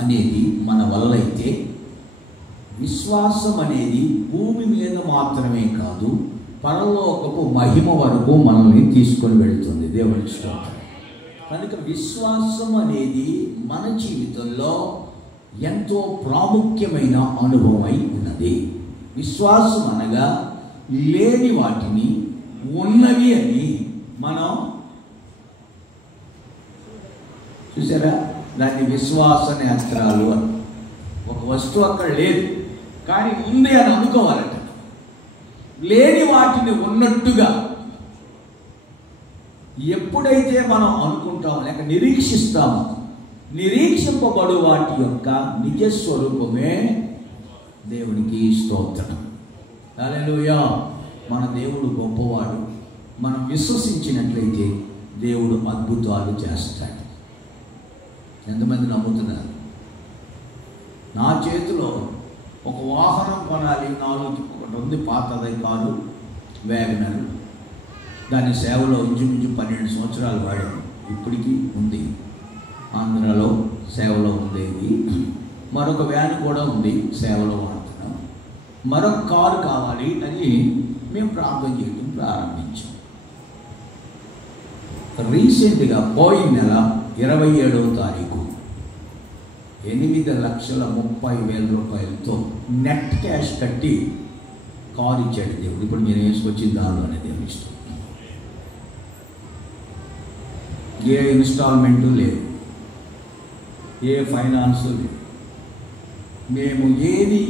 అనేది మన వల్ల అయితే, విశ్వాసం అనేది భూమి మీద మాత్రమే కాదు, పరలోకపు మహిమ వరకు మనల్ని తీసుకొని వెళుతుంది. దేవునికి స్తోత్రం. కనుక విశ్వాసం అనేది మన జీవితంలో ఎంతో ప్రాముఖ్యమైన అనుభవమై ఉన్నది. విశ్వాసం అనగా లేని వాటిని ఉన్నవి అని మనం చూసారా, దాన్ని విశ్వాస నేత్రాలు అని. ఒక వస్తువు అక్కడ లేదు కానీ ఉంది అని అనుకోవాలట. లేని వాటిని ఉన్నట్టుగా ఎప్పుడైతే మనం అనుకుంటామో లేక నిరీక్షిస్తామో, నిరీక్షింపబడు వాటి యొక్క నిజస్వరూపమే దేవునికి స్తోత్రం. హల్లెలూయా. మన దేవుడు గొప్పవాడు. మనం విశ్వసించినట్లయితే దేవుడు అద్భుతాలు చేస్తాడు. ఎంతమంది నమ్ముతున్నారు? నా చేతిలో ఒక వాహనం కొనాలి, ఒకటి ఉంది, పాతదై కారు, వ్యాగనర్. దాని సేవలో ఇంచుమించు 12 సంవత్సరాలు వాడాను. ఇప్పటికీ ఉంది, ఆంధ్రాలో సేవలో ఉండేది. మరొక వ్యాన్ కూడా ఉంది, సేవలో వాడుతున్నాం. మరొక కారు కావాలి అని మేము ప్రార్థన చేయడం ప్రారంభించాం. రీసెంట్గా పోయిన నెల 27వ తారీఖు 8,30,000 రూపాయలతో నెట్ క్యాష్ కట్టి కారు ఇచ్చాడు దేవుడు. ఇప్పుడు నేను వేసుకొచ్చి దానిలో అనేది దేవుని ఇష్టం. ఏ ఇన్స్టాల్మెంటు లేదు, ఏ ఫైనాన్సు లేదు. మేము ఏది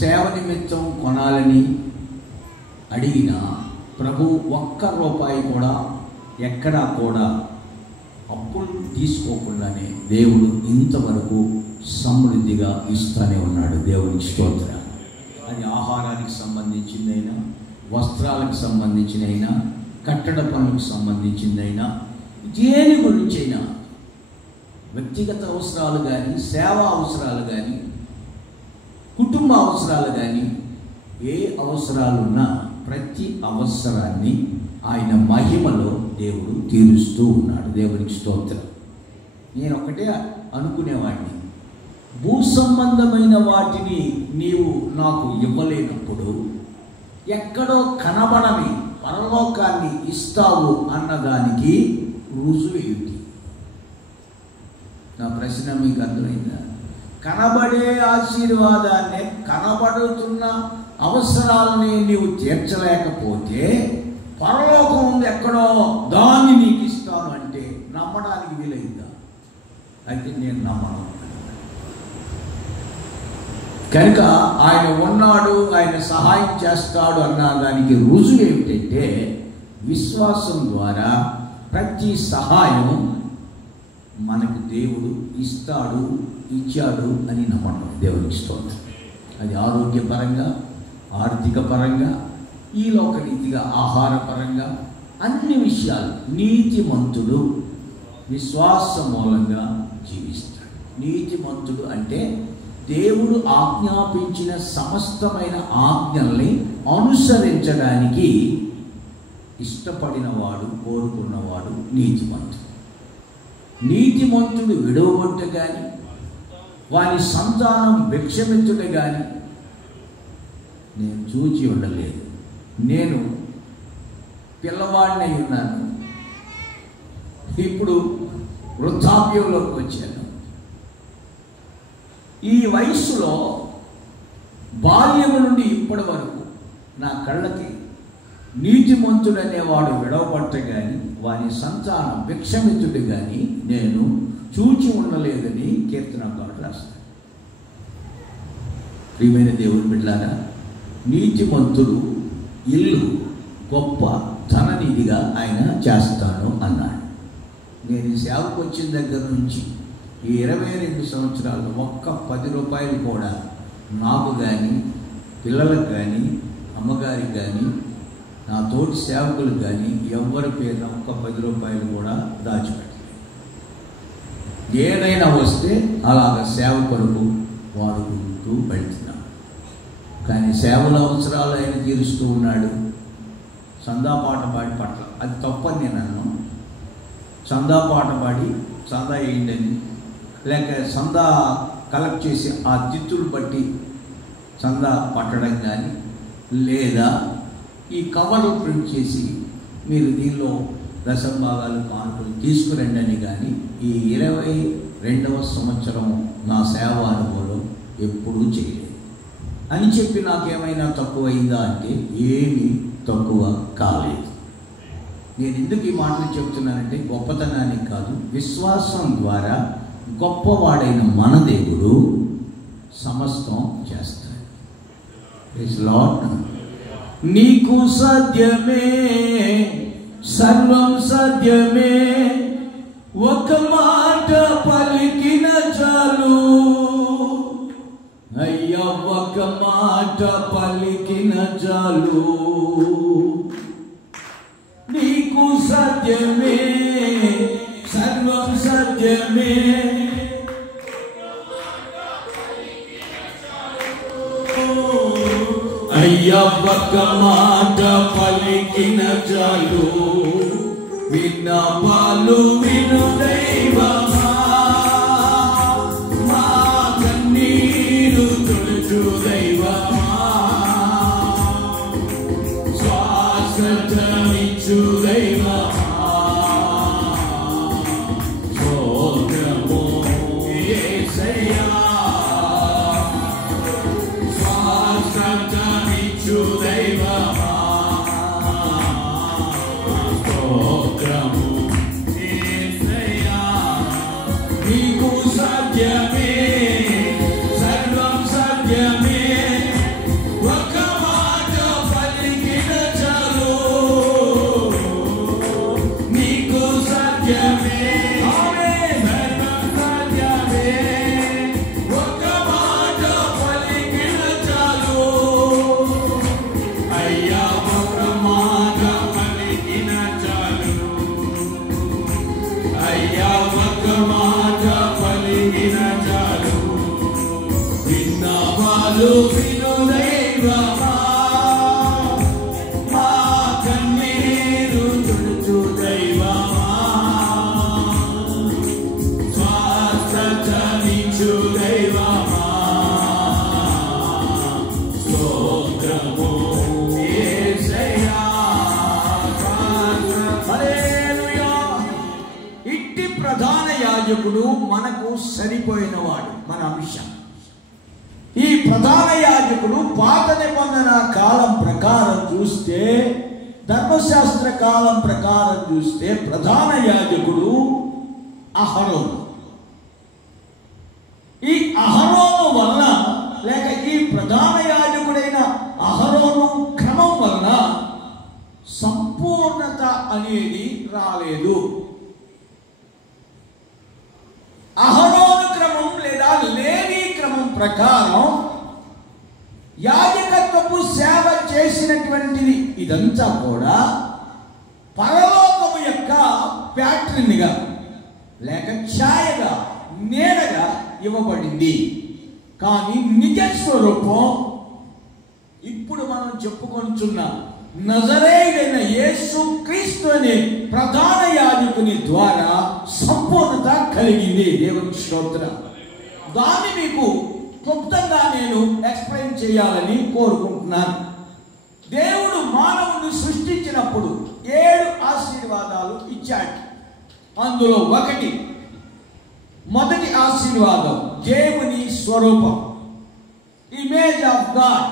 సేవ నిమిత్తం కొనాలని అడిగినా ప్రభు ఒక్క రూపాయి కూడా ఎక్కడా కూడా అప్పులు తీసుకోకుండానే దేవుడు ఇంతవరకు సమృద్ధిగా ఇస్తూనే ఉన్నాడు. దేవునికి స్తోత్రం. అది ఆహారానికి సంబంధించిందైనా, వస్త్రాలకు సంబంధించినైనా, కట్టడ పనులకు సంబంధించిందైనా, దేని గురించైనా, వ్యక్తిగత అవసరాలు కానీ, సేవా అవసరాలు కానీ, కుటుంబ అవసరాలు కానీ, ఏ అవసరాలున్నా ప్రతి అవసరాన్ని ఆయన మహిమలో దేవుడు తీరుస్తూ ఉన్నాడు. దేవునికి స్తోత్రం. నేను ఒకటే అనుకునేవాడిని, భూ సంబంధమైన వాటిని నీవు నాకు ఇవ్వలేనప్పుడు ఎక్కడో కనబడని పరలోకాన్ని ఇస్తావు అన్నదానికి రుజువేంటి? నా ప్రశ్న మీకు అర్థమైందా? కనబడే ఆశీర్వాదాన్ని, కనబడుతున్న అవసరాలని నీవు తీర్చలేకపోతే పరలోకం ఉంది ఎక్కడో, దాన్ని నీకు ఇస్తాను అంటే నమ్మడానికి వీలైందా? అయితే నేను నమ్మను. కనుక ఆయన ఉన్నాడు, ఆయన సహాయం చేస్తాడు అన్న దానికి రుజువు ఏమిటంటే, విశ్వాసం ద్వారా ప్రతి సహాయం మనకు దేవుడు ఇస్తాడు, ఇచ్చాడు అని నమ్మడం. దేవునికి స్తోత్రం. అది ఆరోగ్యపరంగా, ఆర్థిక పరంగా, ఈ లోకరీతిగా ఆహారపరంగా, అన్ని విషయాలు నీతిమంతుడు విశ్వాస మూలంగా జీవిస్తాడు. నీతిమంతుడు అంటే దేవుడు ఆజ్ఞాపించిన సమస్తమైన ఆజ్ఞల్ని అనుసరించడానికి ఇష్టపడినవాడు, కోరుకున్నవాడు నీతిమంతుడు. నీతిమంతుడు విడవబొట్ట కానీ, వారి సంతానం భిక్షమిత్తుడు కానీ నేను చూచి ఉండలేదు. నేను పిల్లవాడినై ఉన్నాను, ఇప్పుడు వృద్ధాప్యంలోకి వచ్చాను. ఈ వయస్సులో బాల్యము నుండి ఇప్పటి వరకు నా కళ్ళకి నీతిమంతుడనేవాడు విడవబట్ట కానీ, వాని సంతానం భిక్షమిత్తుడు కానీ నేను చూచి ఉండలేదని కీర్తనకారుడు రాస్తాడు. ప్రియమైన దేవుని బిడ్డలారా, నీతిమంతుడు ఇల్లు గొప్ప ధననిధిగా ఆయన చేస్తాను అన్నాడు. నేను ఈ సేవకు వచ్చిన దగ్గర నుంచి ఈ 22 సంవత్సరాలు ఒక్క 10 రూపాయలు కూడా నాకు కానీ, పిల్లలకు కానీ, అమ్మగారికి కానీ, నా తోటి సేవకులకు కానీ ఎవరి పేరున ఒక్క 10 రూపాయలు కూడా దాచిపెట్టలేదు. ఏదైనా వస్తే అలాగ సేవ కొరకు వాడుకుంటూ వెళ్తున్నాను. కానీ సేవల అవసరాలు ఆయన తీరుస్తూ ఉన్నాడు. చందా పాట పాడి పట్ల అది తప్పని నేను అన్నాను. చందా పాట పాడి చందా వేయండి, లేక చందా కలెక్ట్ చేసి ఆ దిత్తులు బట్టి చందా పట్టడం కానీ, లేదా ఈ కవర్లు ప్రింట్ చేసి మీరు దీనిలో దశభాగాలు కానుకలు తీసుకురండి అని కానీ ఈ 22వ సంవత్సరం నా సేవా అనుభవంలో ఎప్పుడూ చేయలేదు. అని చెప్పి నాకేమైనా తక్కువైందా అంటే ఏమీ తక్కువ కాలేదు. నేను ఎందుకు ఈ మాటలు చెప్తున్నానంటే గొప్పతనానికి కాదు, విశ్వాసం ద్వారా గొప్పవాడైన మన దేవుడు సమస్తం చేస్తాడు. Praise Lord. నీకు సాధ్యమే, సర్వం సాధ్యమే, ఒక మాట పలికిన చాలు. అయ్యా ఒక మాట పలికిన చాలు. నీకు సాధ్యమే, సర్వం సాధ్యమే, అయ్యా ఒక మాట పలికిన చాలు. విన్నపాలు విను దైవమా, మా కన్నీరు తుడుచు దైవమా, శ్వాసమిచ్చు దైవమా, స్తోత్రము యేసయ్యా. దైవమా స్తోత్రము యేసయ్యా నీకు సత్యమే సర్వం సత్యమే ఒక మాట పలికిన చాలు నీకు సత్యమే సర్వం సత్యమే ఒక మాట పలికిన చాలు అయ్యా ఒక మాట పలికిన చాలు అయ్యా ఒక మాట పలికిన చాలు విన్నవాళ్ళు విను దైవమా మా కన్నీరు తుడుచు దైవమా స్వస్థతనిచ్చు దైవమా స్తోత్రము యేసయ్యా హల్లెలూయా. ఇట్టి ప్రధాన యాజకుడు మనకు సరిపోయినవాడు. మన అంశం ఈ ప్రధాన యాజకుడు పాత నిబంధన కాలం ప్రకారం చూస్తే, ధర్మశాస్త్ర కాలం ప్రకారం చూస్తే ప్రధాన యాజకుడు అహరోను. ఈ అహరోను వలన లేక ఈ ప్రధాన యాజకుడైన అహరోను క్రమం వలన సంపూర్ణత అనేది రాలేదు. అహరోను క్రమం లేదా లేవీ క్రమం ప్రకారం యాజకత్వపు సేవ చేసినటువంటిది ఇదంతా కూడా పరలోకము యొక్క ప్యాటర్న్గా లేక ఛాయగా నీడగా ఇవ్వబడింది. కానీ నిజ స్వరూపం ఇప్పుడు మనం చెప్పుకొనుచున్న నజరేయుడైన యేసు క్రీస్తు అనే ప్రధాన యాజకుని ద్వారా సంపూర్ణత కలిగింది. దేవుని స్తోత్రం. దాన్ని మీకు క్లుప్తంగా నేను ఎక్స్ప్లెయిన్ చేయాలని కోరుకుంటున్నాను. దేవుడు మానవుని సృష్టించినప్పుడు 7 ఆశీర్వాదాలు ఇచ్చాడు. అందులో మొదటి ఆశీర్వాదం దేవుని స్వరూపం, image of God.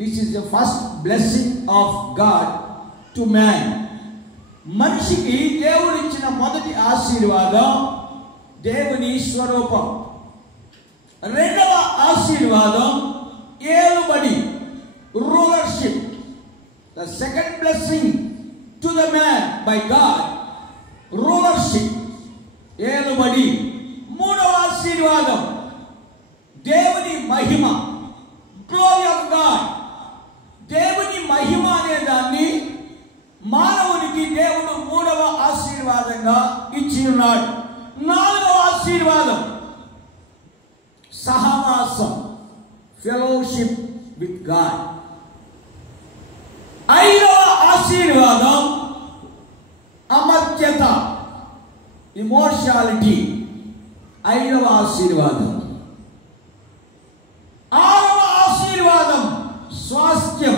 This is the first blessing of God to man. మనిషికి దేవుడు ఇచ్చిన మొదటి ఆశీర్వాదం దేవుని స్వరూపం. రెండవ ఆశీర్వాదం ఏలుబడి, రూలర్షిప్. The second blessing to the man by God, రూలర్షిప్, ఏలుబడి. మూడవ ఆశీర్వాదం దేవుని మహిమ, గ్లోరీ ఆఫ్ గాడ్. దేవుని మహిమ అనే దాన్ని మానవునికి దేవుడు మూడవ ఆశీర్వాదంగా ఇచ్చి ఉన్నాడు. నాలుగవ ఆశీర్వాదం సహవాసం, ఫెలోషిప్ విత్ గాడ్. ఐదవ ఆశీర్వాదం అమర్త్యత, ఇమోర్షాలిటీ. ఐదవ ఆశీర్వాదం. ఆరవ ఆశీర్వాదం స్వాస్థ్యం,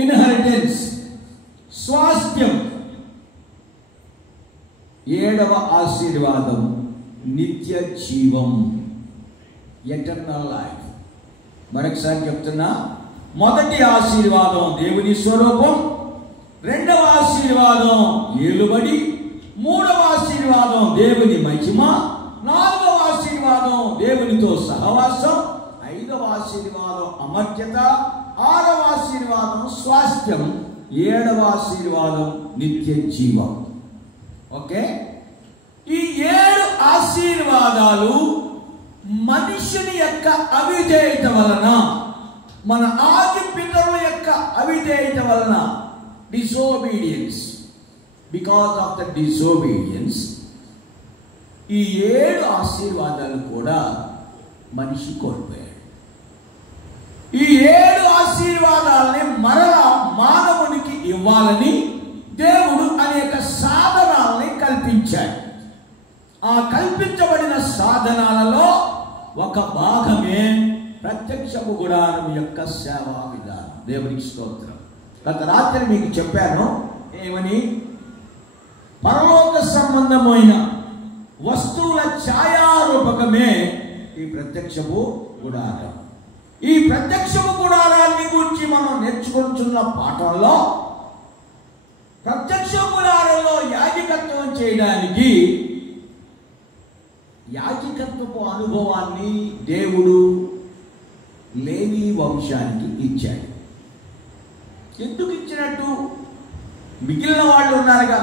ఇన్హెరిటెన్స్, స్వాస్థ్యం. ఏడవ ఆశీర్వాదం నిత్య జీవం, ఎటర్నల్ లైఫ్. మరొకసారి చెప్తున్నా, మొదటి ఆశీర్వాదం దేవుని స్వరూపం, రెండవ ఆశీర్వాదం ఏలుబడి, మూడవ ఆశీర్వాదం దేవుని మహిమ, నాలుగవ ఆశీర్వాదం దేవునితో సహవాసం, ఐదవ ఆశీర్వాదం అమర్త్యత, ఆరవ ఆశీర్వాదం స్వాస్థ్యం, ఏడవ ఆశీర్వాదం నిత్య జీవం. ఓకే, ఈ 7 ఆశీర్వాదాలు మనుషుని యొక్క అవిధేయత వలన, మన ఆది పితరుల యొక్క అవిధేయత వలన, disobedience, because of the disobedience, ఈ 7 ఆశీర్వాదాలు కూడా మనిషి కోల్పోయాడు. ఈ 7 ఆశీర్వాదాలని మరలా మానవునికి ఇవ్వాలని దేవుడు అనేక సాధనాలని కల్పించాడు. ఆ కల్పించబడిన సాధనాలలో ఒక భాగమే ప్రత్యక్షపు గుడారం యొక్క సేవా విధానం. దేవునికి స్తోత్రం. గత రాత్రి మీకు చెప్పాను ఏమని, పరలోక సంబంధమైన వస్తువుల ఛాయారూపకమే ఈ ప్రత్యక్షపు గుడారం. ఈ ప్రత్యక్షపు గుడారాన్ని గురించి మనం నేర్చుకుంటున్న పాఠంలో ప్రత్యక్ష గుడారంలో యాజకత్వం చేయడానికి యాజకత్వపు అనుభవాన్ని దేవుడు లేవి వంశానికి ఇచ్చాడు. ఎందుకు ఇచ్చినట్టు? మిగిలిన వాళ్ళు ఉన్నారుగా,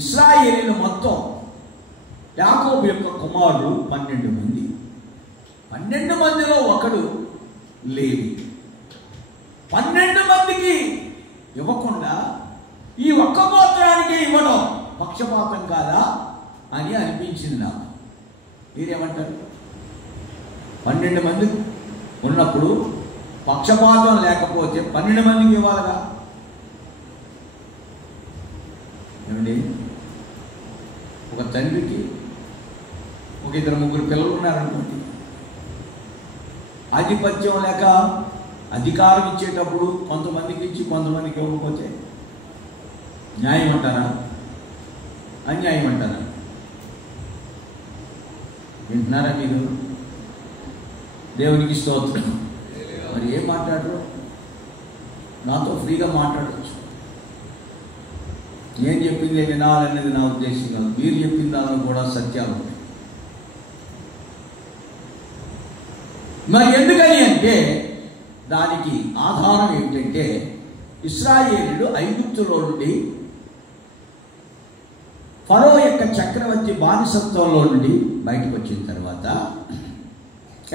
ఇశ్రాయేలీయులు మొత్తం యాకోబు యొక్క కుమారులు 12 మంది. 12 మందిలో ఒకడు లేవి. 12 మందికి ఇవ్వకుండా ఈ ఒక్క గోత్రానికి ఇవ్వడం పక్షపాతం కాదా అని అనిపించింది నాకు. మీరేమంటారు? 12 మంది ఉన్నప్పుడు పక్షపాతం లేకపోతే 12 మందికి ఇవ్వాలిగా. ఏమండి, ఒక తండ్రికి ఒక 2-3 పిల్లలు ఉన్నారనుకోండి, ఆధిపత్యం లేక అధికారం ఇచ్చేటప్పుడు కొంతమందికి ఇచ్చి కొంతమందికి ఇవ్వకపోతే న్యాయం అంటారా, అన్యాయం అంటారా? వింటున్నారా మీరు? దేవునికి స్తోత్రం. మరి ఏం మాట్లాడరు? నాతో ఫ్రీగా మాట్లాడవచ్చు. నేను చెప్పింది వినాలనేది నా ఉద్దేశం కాదు. మీరు చెప్పిన దానిలో కూడా సత్యాలు ఉన్నాయి. మరి ఎందుకని అంటే దానికి ఆధారం ఏంటంటే, ఇశ్రాయేలీయులు ఐగుప్తులో నుండి ఫరో యొక్క చక్రవర్తి బానిసత్వంలో నుండి బయటకు వచ్చిన తర్వాత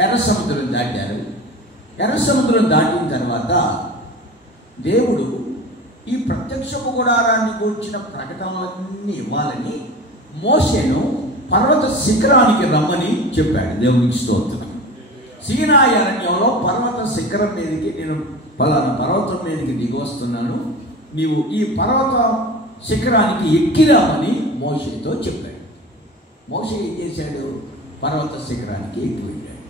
ఎర్ర సముద్రం దాటారు. ఎర్ర సముద్రం దాటిన తర్వాత దేవుడు ఈ ప్రత్యక్షపు గుడారాన్ని కూర్చిన ప్రకటనలన్నీ ఇవ్వాలని మోషేను పర్వత శిఖరానికి రమ్మని చెప్పాడు. దేవునికి స్తోత్రం. సీనాయి అరణ్యంలో పర్వత శిఖరం మీదకి, నేను పలానా పర్వతం మీదకి దిగి వస్తున్నాను, నీవు ఈ పర్వత శిఖరానికి ఎక్కిరామని మోషేతో చెప్పాడు. మోషే ఏం చేశాడు? పర్వత శిఖరానికి ఎక్కి వెళ్ళాడు.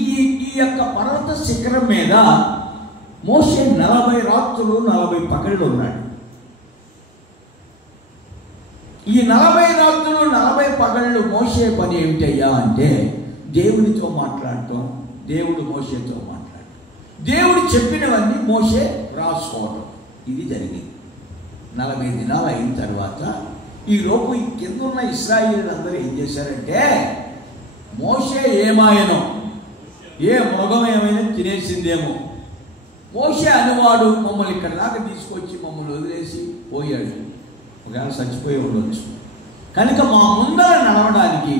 ఈ యొక్క పర్వత శిఖరం మీద మోషే 40 రాత్రులు 40 పగళ్ళు ఉన్నాడు. ఈ 40 రాత్రులు 40 పగళ్ళు మోషే పని ఏమిటయ్యా అంటే దేవుడితో మాట్లాడటం, దేవుడు మోషేతో మాట్లాడటం, దేవుడు చెప్పినవన్నీ మోషే రాసుకోవడం. ఇది జరిగింది. 40 దినాలు అయిన తర్వాత ఈలోపు ఈ కింద ఉన్న ఇశ్రాయేలీయులందరూ ఏం చేశారంటే, మోషే ఏమాయనో, ఏ మృగం ఏమైనా తినేసిందేమో, మోషే అనువాడు మమ్మల్ని ఇక్కడ దాకా తీసుకొచ్చి మమ్మల్ని వదిలేసి పోయాడు, ఒకవేళ చచ్చిపోయి ఉండొచ్చు, కనుక మా ముందర నడవడానికి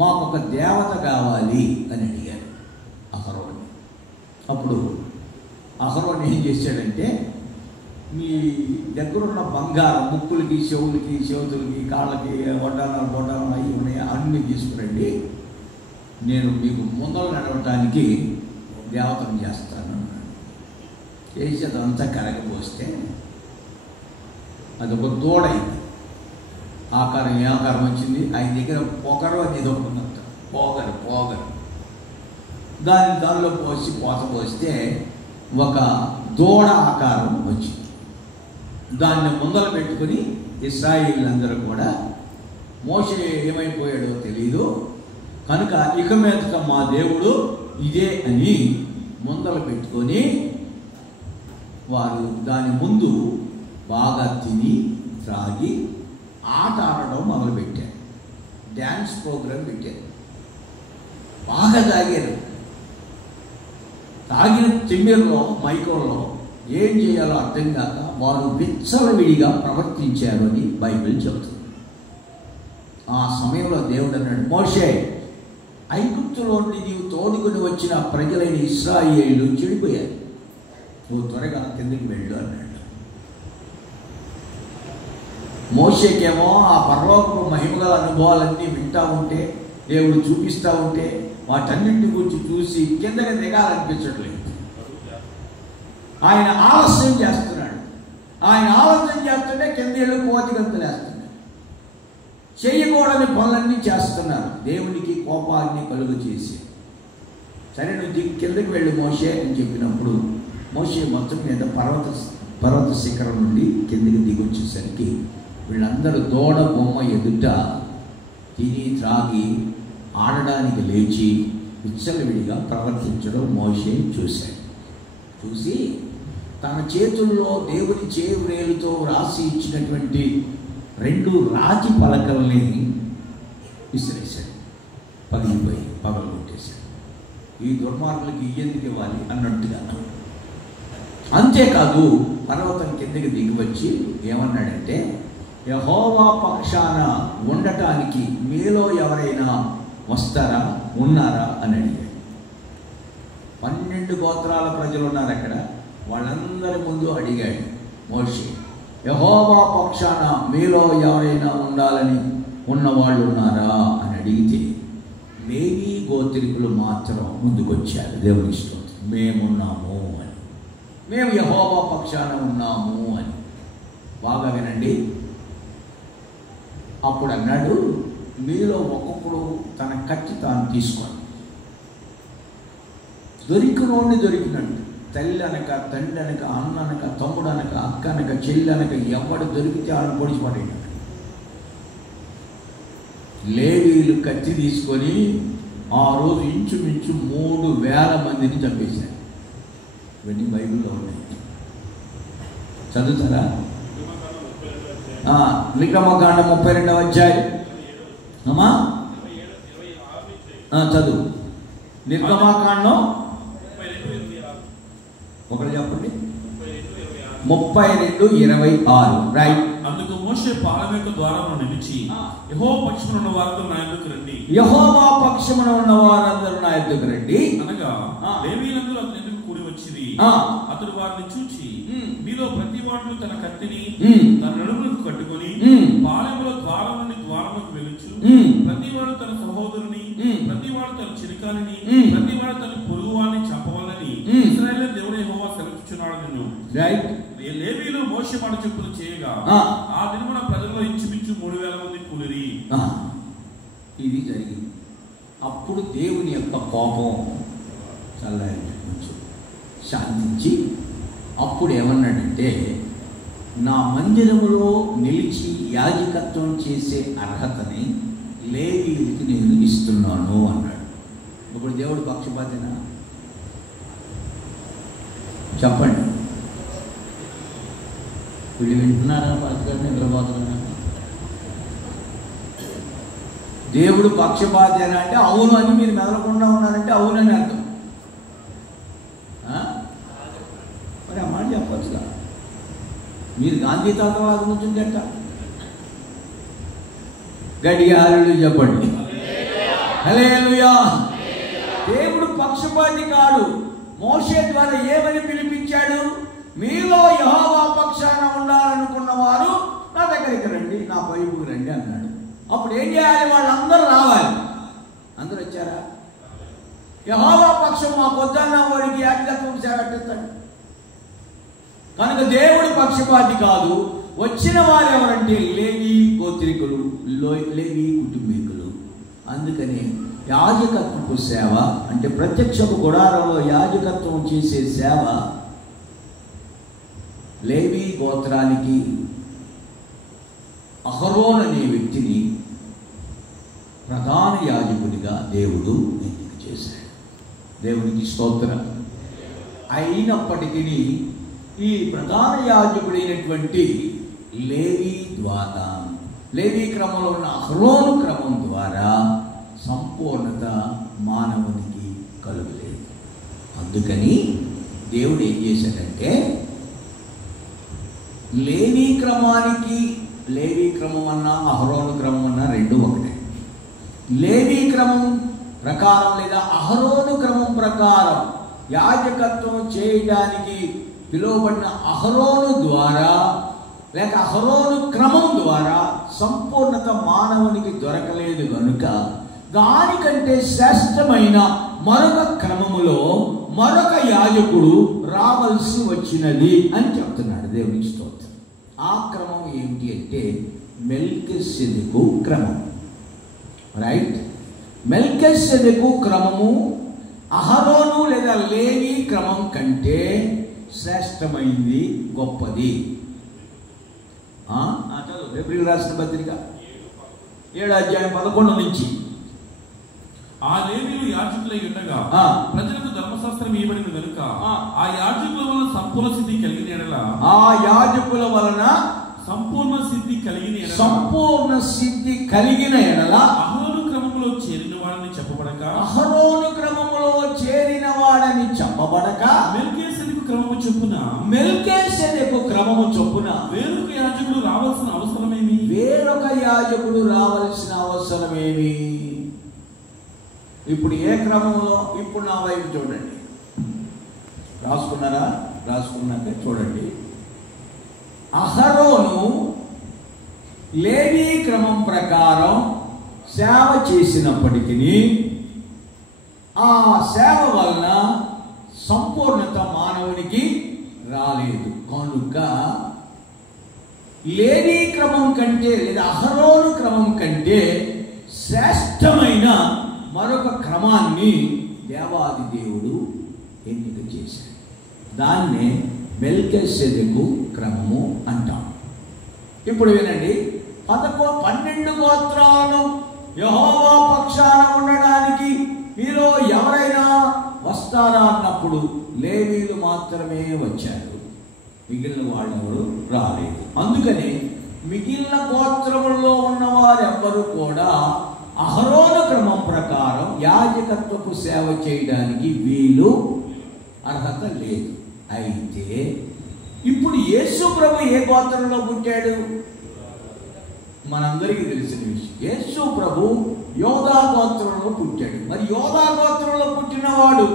మాకు ఒక దేవత కావాలి అని అడిగారు అహరోని. అప్పుడు అహరోని ఏం చేశాడంటే, మీ దగ్గరున్న బంగారం, ముక్కులకి, చెవులకి, చేతులకి, కాళ్ళకి, వడ్డానాలు అవి ఉన్నాయి, అన్నీ తీసుకురండి, నేను మీకు ముందర నడవటానికి దేవతను చేస్తాను అన్నాడు. చేసి అదంతా కరగపోస్తే అదొక దూడైంది. ఆకారం ఏ ఆకారం వచ్చింది? ఆయన దగ్గర పొగరు అని ఇదొకటి, పోగరు దానిలో పోసి పోత పోస్తే ఒక దూడ ఆకారం వచ్చింది. దాన్ని ముందర పెట్టుకుని ఇశ్రాయేలీయులందరూ కూడా, మోషే ఏమైపోయాడో తెలీదు కనుక ఇక మీదట మా దేవుడు ఇదే అని ముందర పెట్టుకొని వారు దాని ముందు బాగా తిని త్రాగి ఆట ఆడడం మొదలుపెట్టారు. డ్యాన్స్ ప్రోగ్రాం పెట్టారు. బాగా తాగారు. తాగిన తిమ్మిరిలో, మైకంలో ఏం చేయాలో అర్థం కాక వారు విచ్చలవిడిగా ప్రవర్తించారు అని బైబిల్ చెబుతుంది. ఆ సమయంలో దేవుడు అన్నాడు, మోషే, ఐగుప్తులో నుండి నీవు తోడుకుని వచ్చిన ప్రజలైన ఇశ్రాయేలీయులు చెడిపోయారు, నువ్వు త్వరగా కిందకి వెళ్ళు అన్నాడు. మోషేకేమో ఆ పరలోకపు మహిమగల అనుభవాలన్నీ వింటూ ఉంటే, దేవుడు చూపిస్తూ ఉంటే వాటన్నింటి గురించి చూసి కిందకి దిగాలనిపించట్లేదు. ఆయన ఆలస్యం చేస్తున్నాడు. ఆయన ఆలస్యం చేస్తుంటే కింద వెళ్ళి కోతిగంతులేస్తున్నాడు. చేయకూడని పనులన్నీ చేస్తున్నారు. దేవునికి కోపాన్ని కలుగు చేసి, సరే నువ్వు కిందకి వెళ్ళి మోషే అని చెప్పినప్పుడు మోషే మొత్తం మీద పర్వత శిఖరం నుండి కిందకి దిగొచ్చేసరికి వీళ్ళందరూ దూడ బొమ్మ ఎదుట తిని త్రాగి ఆడడానికి లేచి విచ్చలవిడిగా ప్రవర్తించడం మోషే చూశాడు. చూసి తన చేతుల్లో దేవుని చేవ్రేలుతో రాసి ఇచ్చినటువంటి 2 రాతి పలకల్ని విసిరేశాడు. పగిలిపోయి పగలగొట్టేశాడు. ఈ దుర్మార్గులకి ఎందుకు ఇవ్వాలి అన్నట్టుగా. అంతేకాదు పర్వతం కిందకి దిగి వచ్చి ఏమన్నాడంటే, యెహోవా పక్షాన ఉండటానికి మీలో ఎవరైనా వస్తారా, ఉన్నారా అని అడిగాడు. 12 గోత్రాల ప్రజలు ఉన్నారు అక్కడ. వాళ్ళందరి ముందు అడిగాడు మోషే, యెహోవా పక్షాన మీలో ఎవరైనా ఉండాలని ఉన్నవాళ్ళు ఉన్నారా అని అడిగితే లేవీ గోత్రికులు మాత్రం ముందుకొచ్చారు. దేవుని స్తోత్రం, మేమున్నాము అని, మేము యెహోవా పక్షాన ఉన్నాము అని. బాగా వినండి. అప్పుడు అన్నాడు, మీలో ఒక్కొక్కడు తన కత్తి తాను తీసుకోండి. దొరికినోడిని దొరికినట్టు, తల్లి అనక, తండ్రి అనక, అన్న అనక, తమ్ముడు అనక, అక్క అనక, చెల్లి అనక, ఎవడు దొరికితే ఆడ పొడిచిపడేయండి. లేవీలు కత్తి తీసుకొని ఆ రోజు ఇంచుమించు 3,000 మందిని చంపేశారు. ఇవన్నీ బైబిల్లో ఉన్నాయి, చదువుతారా? నిర్గమకాండం 32వ అధ్యాయం అమ్మా చదువు. నిర్గమకాండం ఒకటి చెప్పండి. 32:26 రైట్. అందుకు మోషే పాలెం యొక్క ద్వారమును నిలిచి, యెహోవా పక్షమున ఉన్న వారందరూ నా యొద్దకు రండి, యెహోవా పక్షమున ఉన్న వారందరూ నా యొద్దకు రండి అనగా లేవీయులందరూ అతని ఎదురు కూడి వచ్చిరి. అతడు వారిని చూచి, మీలో ప్రతి వాడు తన కత్తిని తన నడుములకు కట్టుకొని పాలెములో ద్వారం నుండి ద్వారములకు వెలుచు, ప్రతి వాడు తన సహోదరుని, ప్రతి వాడు తన చిరకాలిని, ప్రతి వాడు తన పొరుగువాన్ని చంపవాలని ఇశ్రాయేలు దేవుడు యెహోవా సెలవిస్తున్నాడు నిన్ను. రైట్. లేవీయులు మోషే మాట చొప్పున చేయగా ఆ దినమున ప్రజల్లో ఇంచుమించు 3,000 మంది కూలిరి. ఇది జరిగింది. అప్పుడు దేవుని యొక్క కోపం చల్లారి శాంతించి అప్పుడు ఏమన్నాడంటే, నా మందిరములో నిలిచి యాజకత్వం చేసే అర్హతని లేవీయులకి నేను ఇస్తున్నాను అన్నాడు. ఇప్పుడు దేవుడు పక్షపాతేనా? చెప్పండి. వీళ్ళు వింటున్నారా? పక్కన నిద్రపోతున్నా? దేవుడు పక్షపాతేనా అంటే అవును అని మీరు మెదలకుండా ఉన్నారంటే అవునని అర్థం. మరి ఆ మాట చెప్పచ్చుగా. మీరు గాంధీ తాతవాద నుంచి గట్ట గట్టిగా హల్లెలూయా చెప్పండి. హల్లెలూయా. దేవుడు పక్షపాతి కాడు. మోషే ద్వారా ఏమని పిలిపించాడు? మీలో యెహోవా పక్షాన ఉండాలనుకున్న వారు నా దగ్గరికి రండి, నా వైపుకు రండి అన్నాడు. అప్పుడు ఏం చేయాలి? వాళ్ళందరూ రావాలి. అందరూ వచ్చారా? యెహోవా పక్షం మా పొద్దున్న వాడికి యాజకత్వం చేపట్టిస్తాడు. కనుక దేవుడు పక్షపాతి కాదు. వచ్చిన వారు ఎవరంటే లేవీ గోత్రికులు, లేవీ కుటుంబీకులు. అందుకని యాజకత్వపు సేవ అంటే ప్రత్యక్షపు గుడారంలో యాజకత్వం చేసే సేవ లేవీ గోత్రానికి అహరోన్ అనే వ్యక్తిని ప్రధాన యాజకుడిగా దేవుడు ఎన్నిక చేశాడు. దేవునికి స్తోత్రం. అయినప్పటికీ ఈ ప్రధాన యాజకుడైనటువంటి లేవీ ద్వారా, లేవీ క్రమంలో ఉన్న అహరోను క్రమం ద్వారా సంపూర్ణత మానవునికి కలుగలేదు. అందుకని దేవుడు ఏం చేశాడంటే, లేవీ క్రమానికి, లేవీ క్రమం అన్నా అహరోను క్రమం అన్నా రెండు ఒకటే. లేవీ క్రమం ప్రకారం లేదా అహరోను క్రమం ప్రకారం యాజకత్వం చేయడానికి పిలువబడిన అహరోను ద్వారా లేక అహరోను క్రమం ద్వారా సంపూర్ణత మానవునికి దొరకలేదు కనుక దానికంటే శ్రేష్టమైన మరొక క్రమములో మరొక యాజకుడు రావాల్సి వచ్చినది అని చెప్తున్నాడు. దేవునికి స్తోత్రం. ఆ క్రమం ఏంటి అంటే మెల్కిసెదెకు క్రమం. రైట్. మెల్కిసెదెకు క్రమము అహరోను లేదా లేవీ క్రమం కంటే శ్రేష్టమైంది, గొప్పది. హెబ్రీయులకు రాసిన పత్రిక 7వ అధ్యాయం 11 నుంచి, ఆ లేవీయులు యాజకులై ఉండగా ప్రజలకు ధర్మశాస్త్రం ఇవ్వబడిన కనుక ఆ యాజకుల వలన సంపూర్ణ సిద్ధి కలిగిన ఎడల సంపూర్ణ సిద్ధి కలిగిన ఎడల అహరోను క్రమములో చేరిన వాడని చెప్పబడక మెల్కీసెదెకు క్రమము చొప్పున వేరొక యాజకుడు రావాల్సిన అవసరమేమి? ఇప్పుడు ఏ క్రమంలో? ఇప్పుడు నా వైపు చూడండి. రాసుకున్నారా? రాసుకున్నాక చూడండి. అహరోను లేవీ క్రమం ప్రకారం సేవ చేసినప్పటికీ ఆ సేవ వలన సంపూర్ణత మానవునికి రాలేదు. కనుక లేవీ క్రమం కంటే లేదా అహరోను క్రమం కంటే శ్రేష్టమైన మరొక క్రమాన్ని దేవాది దేవుడు ఎన్నిక చేశాడు. దాన్నే మెల్కీసెదెకు క్రమము అంటాం. ఇప్పుడు వినండి, 12 గోత్రాలను యెహోవా పక్షాన ఉండడానికి మీలో ఎవరైనా వస్తారా అన్నప్పుడు లేవీయులు మాత్రమే వచ్చారు, మిగిలిన వాళ్ళెవరు రాలేదు. అందుకని మిగిలిన గోత్రములలో ఉన్నవారెవ్వరూ కూడా అహరోను క్రమం ప్రకారం యాజకత్వపు సేవ చేయడానికి వీలు అర్హత లేదు. అయితే ఇప్పుడు యేసు ప్రభు ఏ గోత్రంలో పుట్టాడు? మనందరికీ తెలిసిన విషయం. యేసు ప్రభు యోధా గోత్రంలో పుట్టాడు. మరి యోధా గోత్రంలో పుట్టినవాడు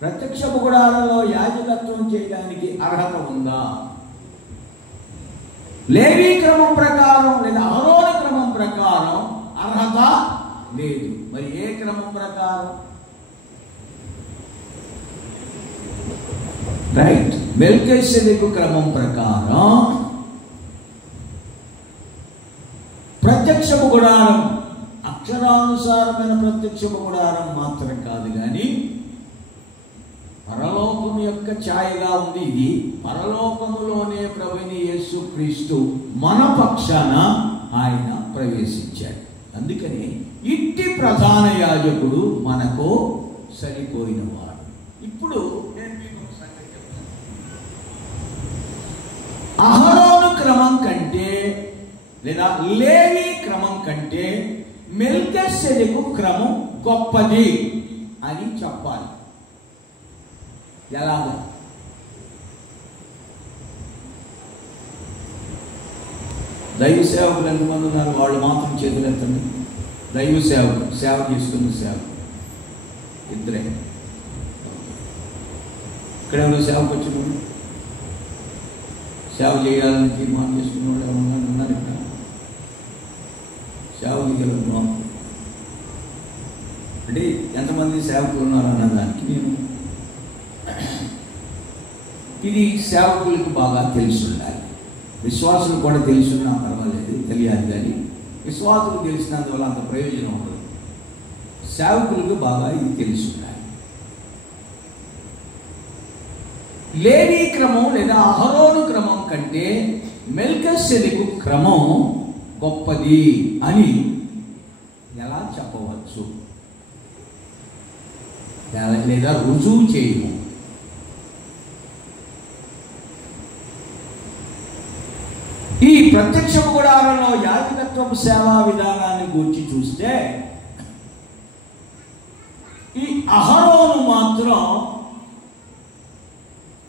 ప్రత్యక్ష గుడారంలో యాజకత్వం చేయడానికి అర్హత ఉందా? లేవీ క్రమం ప్రకారం లేదా అహరోను క్రమం ప్రకారం అర్హత లేదు. మరి ఏ క్రమం ప్రకారం? రైట్, మెల్కీసెదెకు క్రమం ప్రకారం ప్రత్యక్షపు గుడారం, అక్షరానుసారమైన ప్రత్యక్షపు గుడారం మాత్రం కాదు కానీ పరలోకం యొక్క ఛాయగా ఉంది. ఇది పరలోకములోనే ప్రభువైన యేసుక్రీస్తు మన పక్షాన ఆయన ప్రవేశించాడు. అందుకని ఇట్టి ప్రధాన యాజకుడు మనకు సరిపోయినవాడు. ఇప్పుడు నేను మీకు ఒక సంగతి చెప్తాను. అహరోను క్రమం కంటే లేదా లేవీ క్రమం కంటే మెల్కీసెదెకు క్రమం గొప్పది అని చెప్పాలి. ఎలాగా? దైవ సేవకులు ఎంతమంది ఉన్నారు? వాళ్ళు మాత్రం చేతులు ఎత్తండి. దైవ సేవకులు, సేవ చేసుకున్న సేవకులు ఇద్దరే. ఇక్కడ ఎవరో సేవకు వచ్చిన సేవ చేయాలని తీర్మానం చేసుకున్న వాళ్ళు ఏమన్నా ఉన్నారు? ఇక్కడ సేవ చేయగలరు అంటే ఎంతమంది సేవకులు ఉన్నారు అన్నదానికి నేను ఇది సేవకులకు బాగా తెలిసి ఉండాలి. విశ్వాసులు కూడా తెలుసున్నా పర్వాలేదు, తెలియాలి. కానీ విశ్వాసులు తెలిసినందువల్ల అంత ప్రయోజనం ఉండదు. సేవకులకు బాగా ఇది తెలిసి ఉండాలి. లేవీ క్రమం లేదా అహరోను క్రమం కంటే మెల్కీసెదెకు క్రమం గొప్పది అని ఎలా చెప్పవచ్చు? లేదా రుజువు చేయము. ఈ ప్రత్యక్ష గుడారంలో యాజకత్వపు సేవా విధానాన్ని గురించి చూస్తే ఈ అహరోను మాత్రం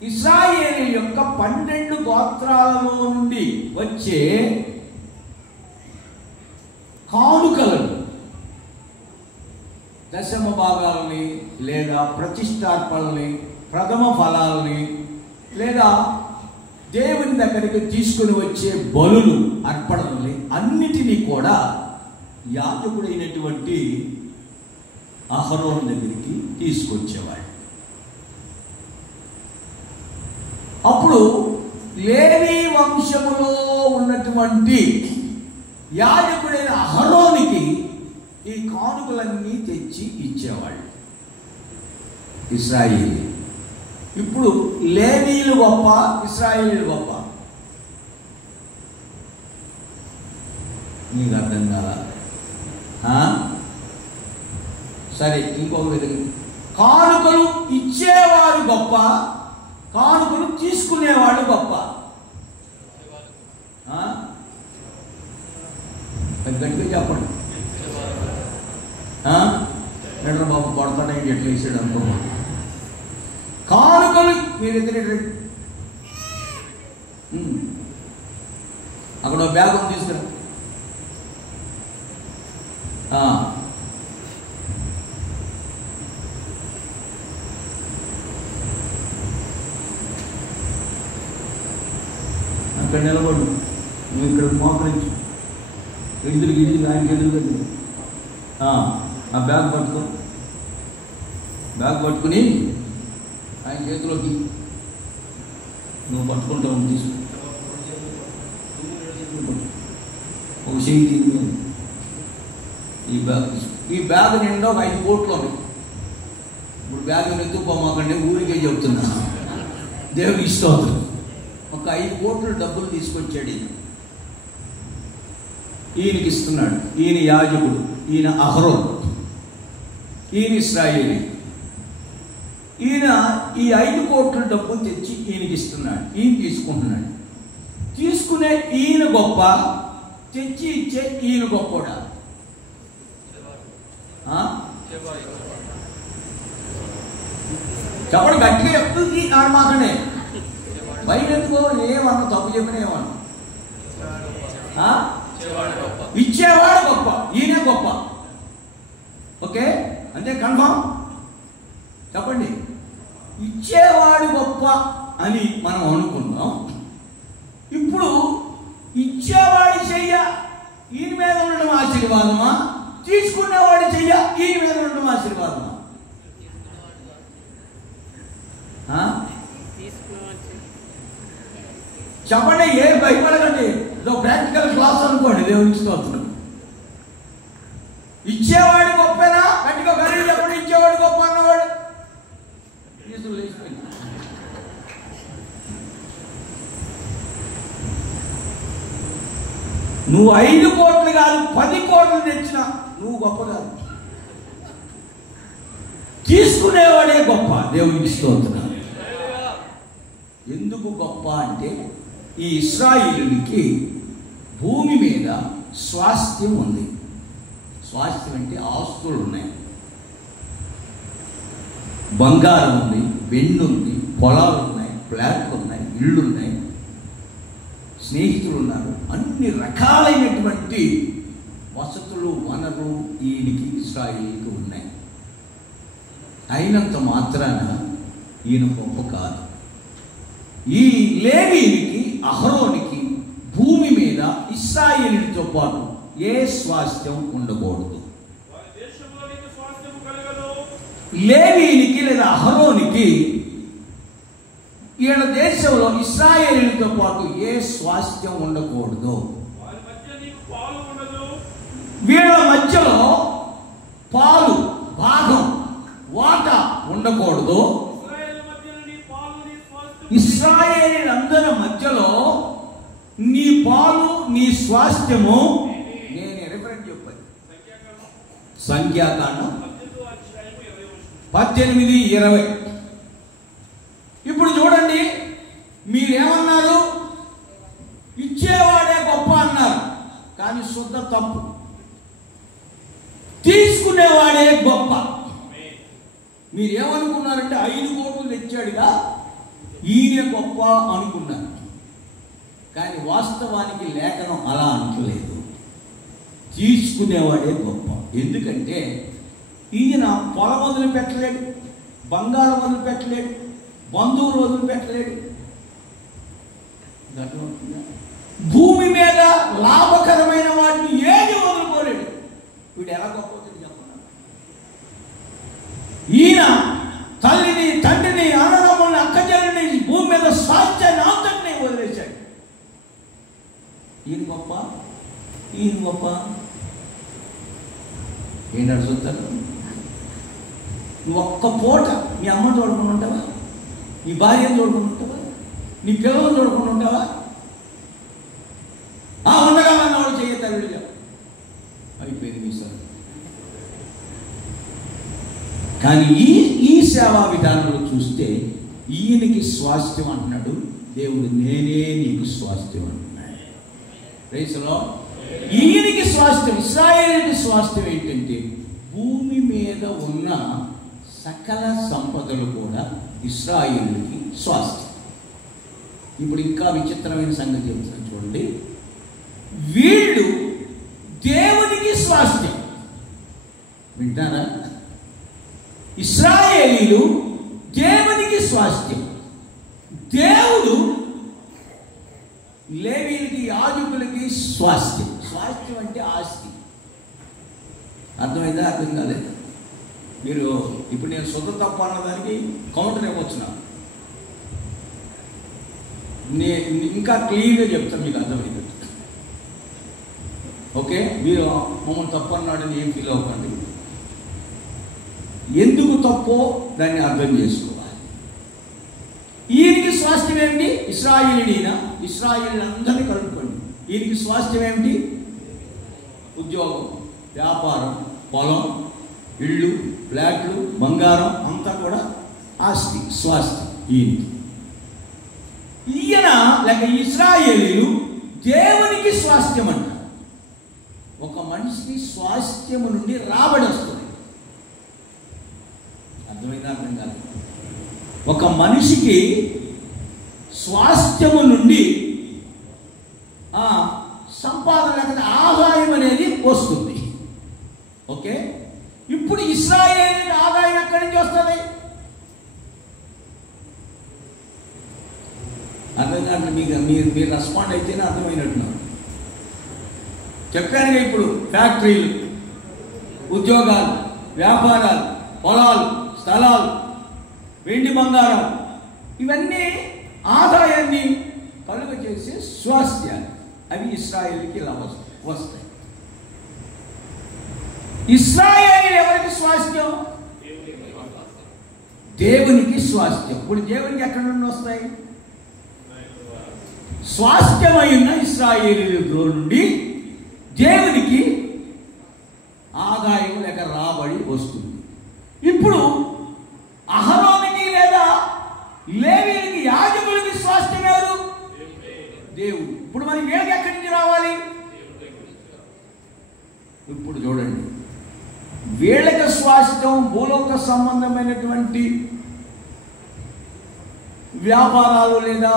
ఇశ్రాయేలు యొక్క 12 గోత్రాలలో నుండి వచ్చే కానుకలను, దశమ భాగాలని లేదా ప్రతిష్టార్పణల్ని, ప్రథమ ఫలాలని లేదా దేవుని దగ్గరికి తీసుకుని వచ్చే బలులు, అర్పణల్ని అన్నిటినీ కూడా యాజకుడైనటువంటి అహరోను దగ్గరికి తీసుకొచ్చేవాడు. అప్పుడు లేవీ వంశములో ఉన్నటువంటి యాజకుడైన అహరోనికి ఈ కానుకలన్నీ తెచ్చి ఇచ్చేవాళ్ళు ఇశ్రాయేలు. ఇప్పుడు లేవీయులు గొప్ప, ఇశ్రాయేలు గొప్ప? నీకు అర్థం కాదా? సరే, ఇంకొక విధంగా కానుకలు ఇచ్చేవారు గొప్ప, కానుకలు తీసుకునేవాళ్ళు గొప్ప. అది గట్టిగా చెప్పండి. ఎట్లా బాబు కొడతాడని ఎట్లా వేసాడు అనుకో. కానుకలు మీరు ఎదురు అక్కడ బ్యాగ్ ఉంది తీసుకురా. అక్కడ నిలబడు, నువ్వు ఇక్కడ మోకరించి ఎదురు ఆయనకి ఎదురు ఆ బ్యాగ్ పట్టుకో. బ్యాగ్ పట్టుకుని ఆయన చేతిలోకి నువ్వు పట్టుకుంటావు. తీసుకో ఒక చెయ్యి దీని మీద ఈ బ్యాగ్ తీసుకో. ఈ బ్యాగ్ నిండా 5 కోట్లు ఉన్నాయి. ఇప్పుడు బ్యాగ్ ఎత్తుకోమాకండి, ఊరికే చెప్తున్నా. దేవుడికి స్తోత్రం. ఒక 5 కోట్ల డబ్బులు తీసుకొచ్చాడు. ఈయనకి ఇస్తున్నాడు. ఈయన యాజకుడు, ఈయన అహరోన్, ఈయన ఇశ్రాయేలీ. ఈయన ఈ 5 కోట్ల డబ్బులు తెచ్చి ఈయనకి ఇస్తున్నాడు. ఈయన తీసుకుంటున్నాడు. తీసుకునే ఈయన గొప్ప, తెచ్చి ఇచ్చే ఈయన గొప్పడా? చెప్పండి గట్టిగా చెప్తుంది మాకనే. బయట ఎందుకో ఏమన్నా తప్పు చెప్పిన ఏమన్నా. ఇచ్చేవాడు గొప్ప, ఈయనే గొప్ప. ఓకే, అంటే కన్ఫర్మ్ చెప్పండి. ఇచ్చేవాడు గొప్ప అని మనం అనుకున్నాం. ఇప్పుడు ఇచ్చేవాడి చెయ్య ఈయన మీద ఉండడం ఆశీర్వాదమా, తీసుకునేవాడి చెయ్య ఈయన మీద ఉండడం ఆశీర్వాదమా? చెప్పండి. ఏ భయపడకండి, ఇదో ప్రాక్టికల్ క్లాస్ అనుకోండి. దేవునికి స్తోత్రం. ఇచ్చేవాడు గొప్పనా? గట్టిగా గరీబ్ చెప్పండి. ఇచ్చేవాడు గొప్ప అన్నవాడు లేచిపోయింది. నువ్వు 5 కోట్లు కాదు 10 కోట్లు తెచ్చినా నువ్వు గొప్ప కాదు. తీసుకునేవాడే గొప్ప. దేవునికి స్తోత్రం. ఎందుకు గొప్ప అంటే ఈ ఇశ్రాయేలునికి భూమి మీద స్వాస్థ్యం ఉంది. స్వాస్థ్యం అంటే ఆస్తులు ఉన్నాయి, బంగారం ఉంది, వెన్ను ఉంది, పొలాలు ఉన్నాయి, ఫ్లాట్లు ఉన్నాయి, ఇళ్ళు ఉన్నాయి, స్నేహితులు ఉన్నారు. అన్ని రకాలైనటువంటి వసతులు, వనరులు ఈయనకి ఇశ్రాయేలుకి ఉన్నాయి. అయినంత మాత్రాన ఈయన గొప్ప కాదు. ఈ లేవీయునికి, అహరోనికి భూమి మీద ఇశ్రాయేలుతో పాటు ఏ స్వాస్థ్యం ఉండకూడదు. లేవీయునికి లేదా అహరోనికి ఈయన దేశంలో ఇశ్రాయేలుతో పాటు ఏ స్వాస్థ్యం ఉండకూడదు. వీళ్ళ మధ్యలో పాలు, భాగం, వాటా ఉండకూడదు. ఇశ్రాయేలీయులందరి మధ్యలో నీ పాలు, నీ స్వాస్థ్యము. నేను రిఫరెన్స్ చెప్పాను, సంఖ్యాకాండం 18:20. ఇప్పుడు చూడండి, మీరేమన్నారు? ఇచ్చేవాడే గొప్ప అన్నారు, కానీ శుద్ధ తప్పు. తీసుకునేవాడే గొప్ప. మీరేమనుకున్నారంటే 5 కోట్లు తెచ్చాడుగా ఈయన గొప్ప అనుకున్నారు. కానీ వాస్తవానికి లేఖనం అలా అనట్లేదు. తీసుకునేవాడే గొప్ప. ఎందుకంటే ఈయన పొలం వదిలిపెట్టలేడు, బంగారం వదిలిపెట్టలేడు, బంధువులు వదిలిపెట్టలేడు. భూమి మీద లాభకరమైన వాటిని ఏది వదులుకోలేడు. వీడు ఎలా గొప్పవుతుంది చెప్తున్నా. ఈయన తల్లిని, తండ్రిని, అన్నదమ్ముల్ని, అక్కచెల్లిని, భూమి మీద స్వాస్థ్యాన్ని అంతటినీ వదిలేశాడు. ఈయన గొప్ప, ఈయన గొప్ప. ఏంటంటే చూస్తారు, నువ్వు ఒక్క పూట నీ అమ్మని చూడకుండా ఉంటావా? నీ భార్యను చూడకుండా ఉంటావా? నీ పిల్లలను చూడకుండా ఉంటావా? ఉండగా అన్నవాడు చెయ్యి తల్లిగా అయిపోయింది మీ సార్. కానీ ఈ సేవా విధానంలో చూస్తే ఈయనకి స్వాస్థ్యం అంటున్నాడు దేవుడు, నేనే నీకు స్వాస్థ్యం అంటున్నాడు. Praise the Lord. ఈయనకి స్వాస్థ్యం, ఇశ్రాయేలుకి స్వాస్థ్యం ఏంటంటే భూమి మీద ఉన్న సకల సంపదలు కూడా ఇశ్రాయేలుకి స్వాస్థ్యం. ఇప్పుడు ఇంకా విచిత్రమైన సంగతి చెప్తున్నాను చూడండి. వీళ్ళు దేవునికి స్వాస్థ్యం. వింటారా? ఇశ్రాయేలీలు దేవునికి స్వాస్థ్యం. దేవుడు లేవీయులకి, యాజకులకి స్వాస్థ్యం. స్వాస్థ్యం అంటే ఆస్తి. అర్థమైందా? అర్థం కాలేదు. మీరు ఇప్పుడు నేను సొంత తప్ప అన్నదానికి కౌంటర్ ఇవ్వచ్చున్నా, ఇంకా క్లియర్గా చెప్తాను, మీకు అర్థమైంది. ఓకే, మీరు మమ్మల్ని తప్పు అన్నాడని ఏం ఫీల్ అవ్వకండి. ఎందుకు తప్పో దాన్ని అర్థం చేసుకోవాలి. ఈయనకి స్వాస్థ్యం ఏమిటి? ఇశ్రాయేలీయుడైన ఇశ్రాయేలీలందరినీ కలుపుకోండి. ఈయనకి స్వాస్థ్యం ఏమిటి? ఉద్యోగం, వ్యాపారం, పొలం, ఇళ్ళు, ఫ్లాట్లు, బంగారం అంతా కూడా ఆస్తి, స్వాస్థ్యం ఈయనకి. ఈయన లేక ఇశ్రాయేలీయులు దేవునికి స్వాస్థ్యం అంటారు. ఒక మనిషికి స్వాస్థ్యము నుండి రాబడి వస్తుంది. అర్థమైందా? అర్థం కాదు. ఒక మనిషికి స్వాస్థ్యము నుండి సంపాదన లేకపోతే ఆదాయం అనేది వస్తుంది. ఓకే, ఇప్పుడు ఇశ్రాయేలు ఆదాయం ఎక్కడి నుంచి వస్తుంది? అర్థం కాదు. మీరు రెస్పాండ్ అయితేనే అర్థమైనట్టున్నారు. చెప్పాను ఇప్పుడు, ఫ్యాక్టరీలు, ఉద్యోగాలు, వ్యాపారాలు, పొలాలు, స్థలాలు, వెండి బంగారం, ఇవన్నీ ఆదాయాన్ని కలుగ చేసే స్వాస్థ్యాలు. అవి ఇశ్రాయేలుకి ఇలా వస్తాయి. ఇశ్రాయేలు ఎవరికి స్వాస్థ్యం? దేవునికి స్వాస్థ్యం. ఇప్పుడు దేవునికి ఎక్కడి నుండి వస్తాయి? స్వాస్థ్యమైన ఇశ్రాయేలు నుండి దేవునికి ఆదాయం లేక రాబడి వస్తుంది. ఇప్పుడు అహరోనుకి లేదా లేవీయులకి, యాజకులకి స్వాస్థ్యం ఎవరు? దేవుడు. ఇప్పుడు మరి వీళ్ళకి ఎక్కడి నుంచి రావాలి? ఇప్పుడు చూడండి, వీళ్ళకి స్వాస్థ్యం భూలోక సంబంధమైనటువంటి వ్యాపారాలు లేదా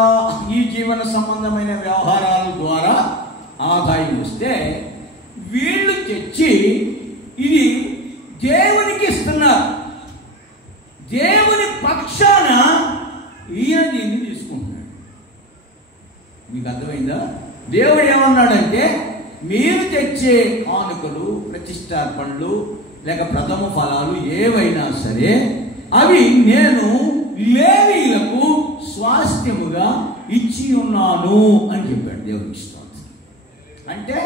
ఈ జీవన సంబంధమైన వ్యవహారాల ద్వారా ఆదాయం వస్తే వీళ్ళు తెచ్చి ఇది దేవునికి ఇస్తున్నారు. దేవుని పక్షాన ఈయన దీన్ని తీసుకుంటున్నాడు. మీకు అర్థమైందా? దేవుడు ఏమన్నాడంటే, మీరు తెచ్చే కానుకలు, ప్రతిష్టార్పణలు లేక ప్రథమ ఫలాలు ఏవైనా సరే అవి నేను లేవీయులకు స్వాస్థ్యముగా ఇచ్చి ఉన్నాను అని చెప్పాడు. దేవునికి స్తోత్రం. అంటే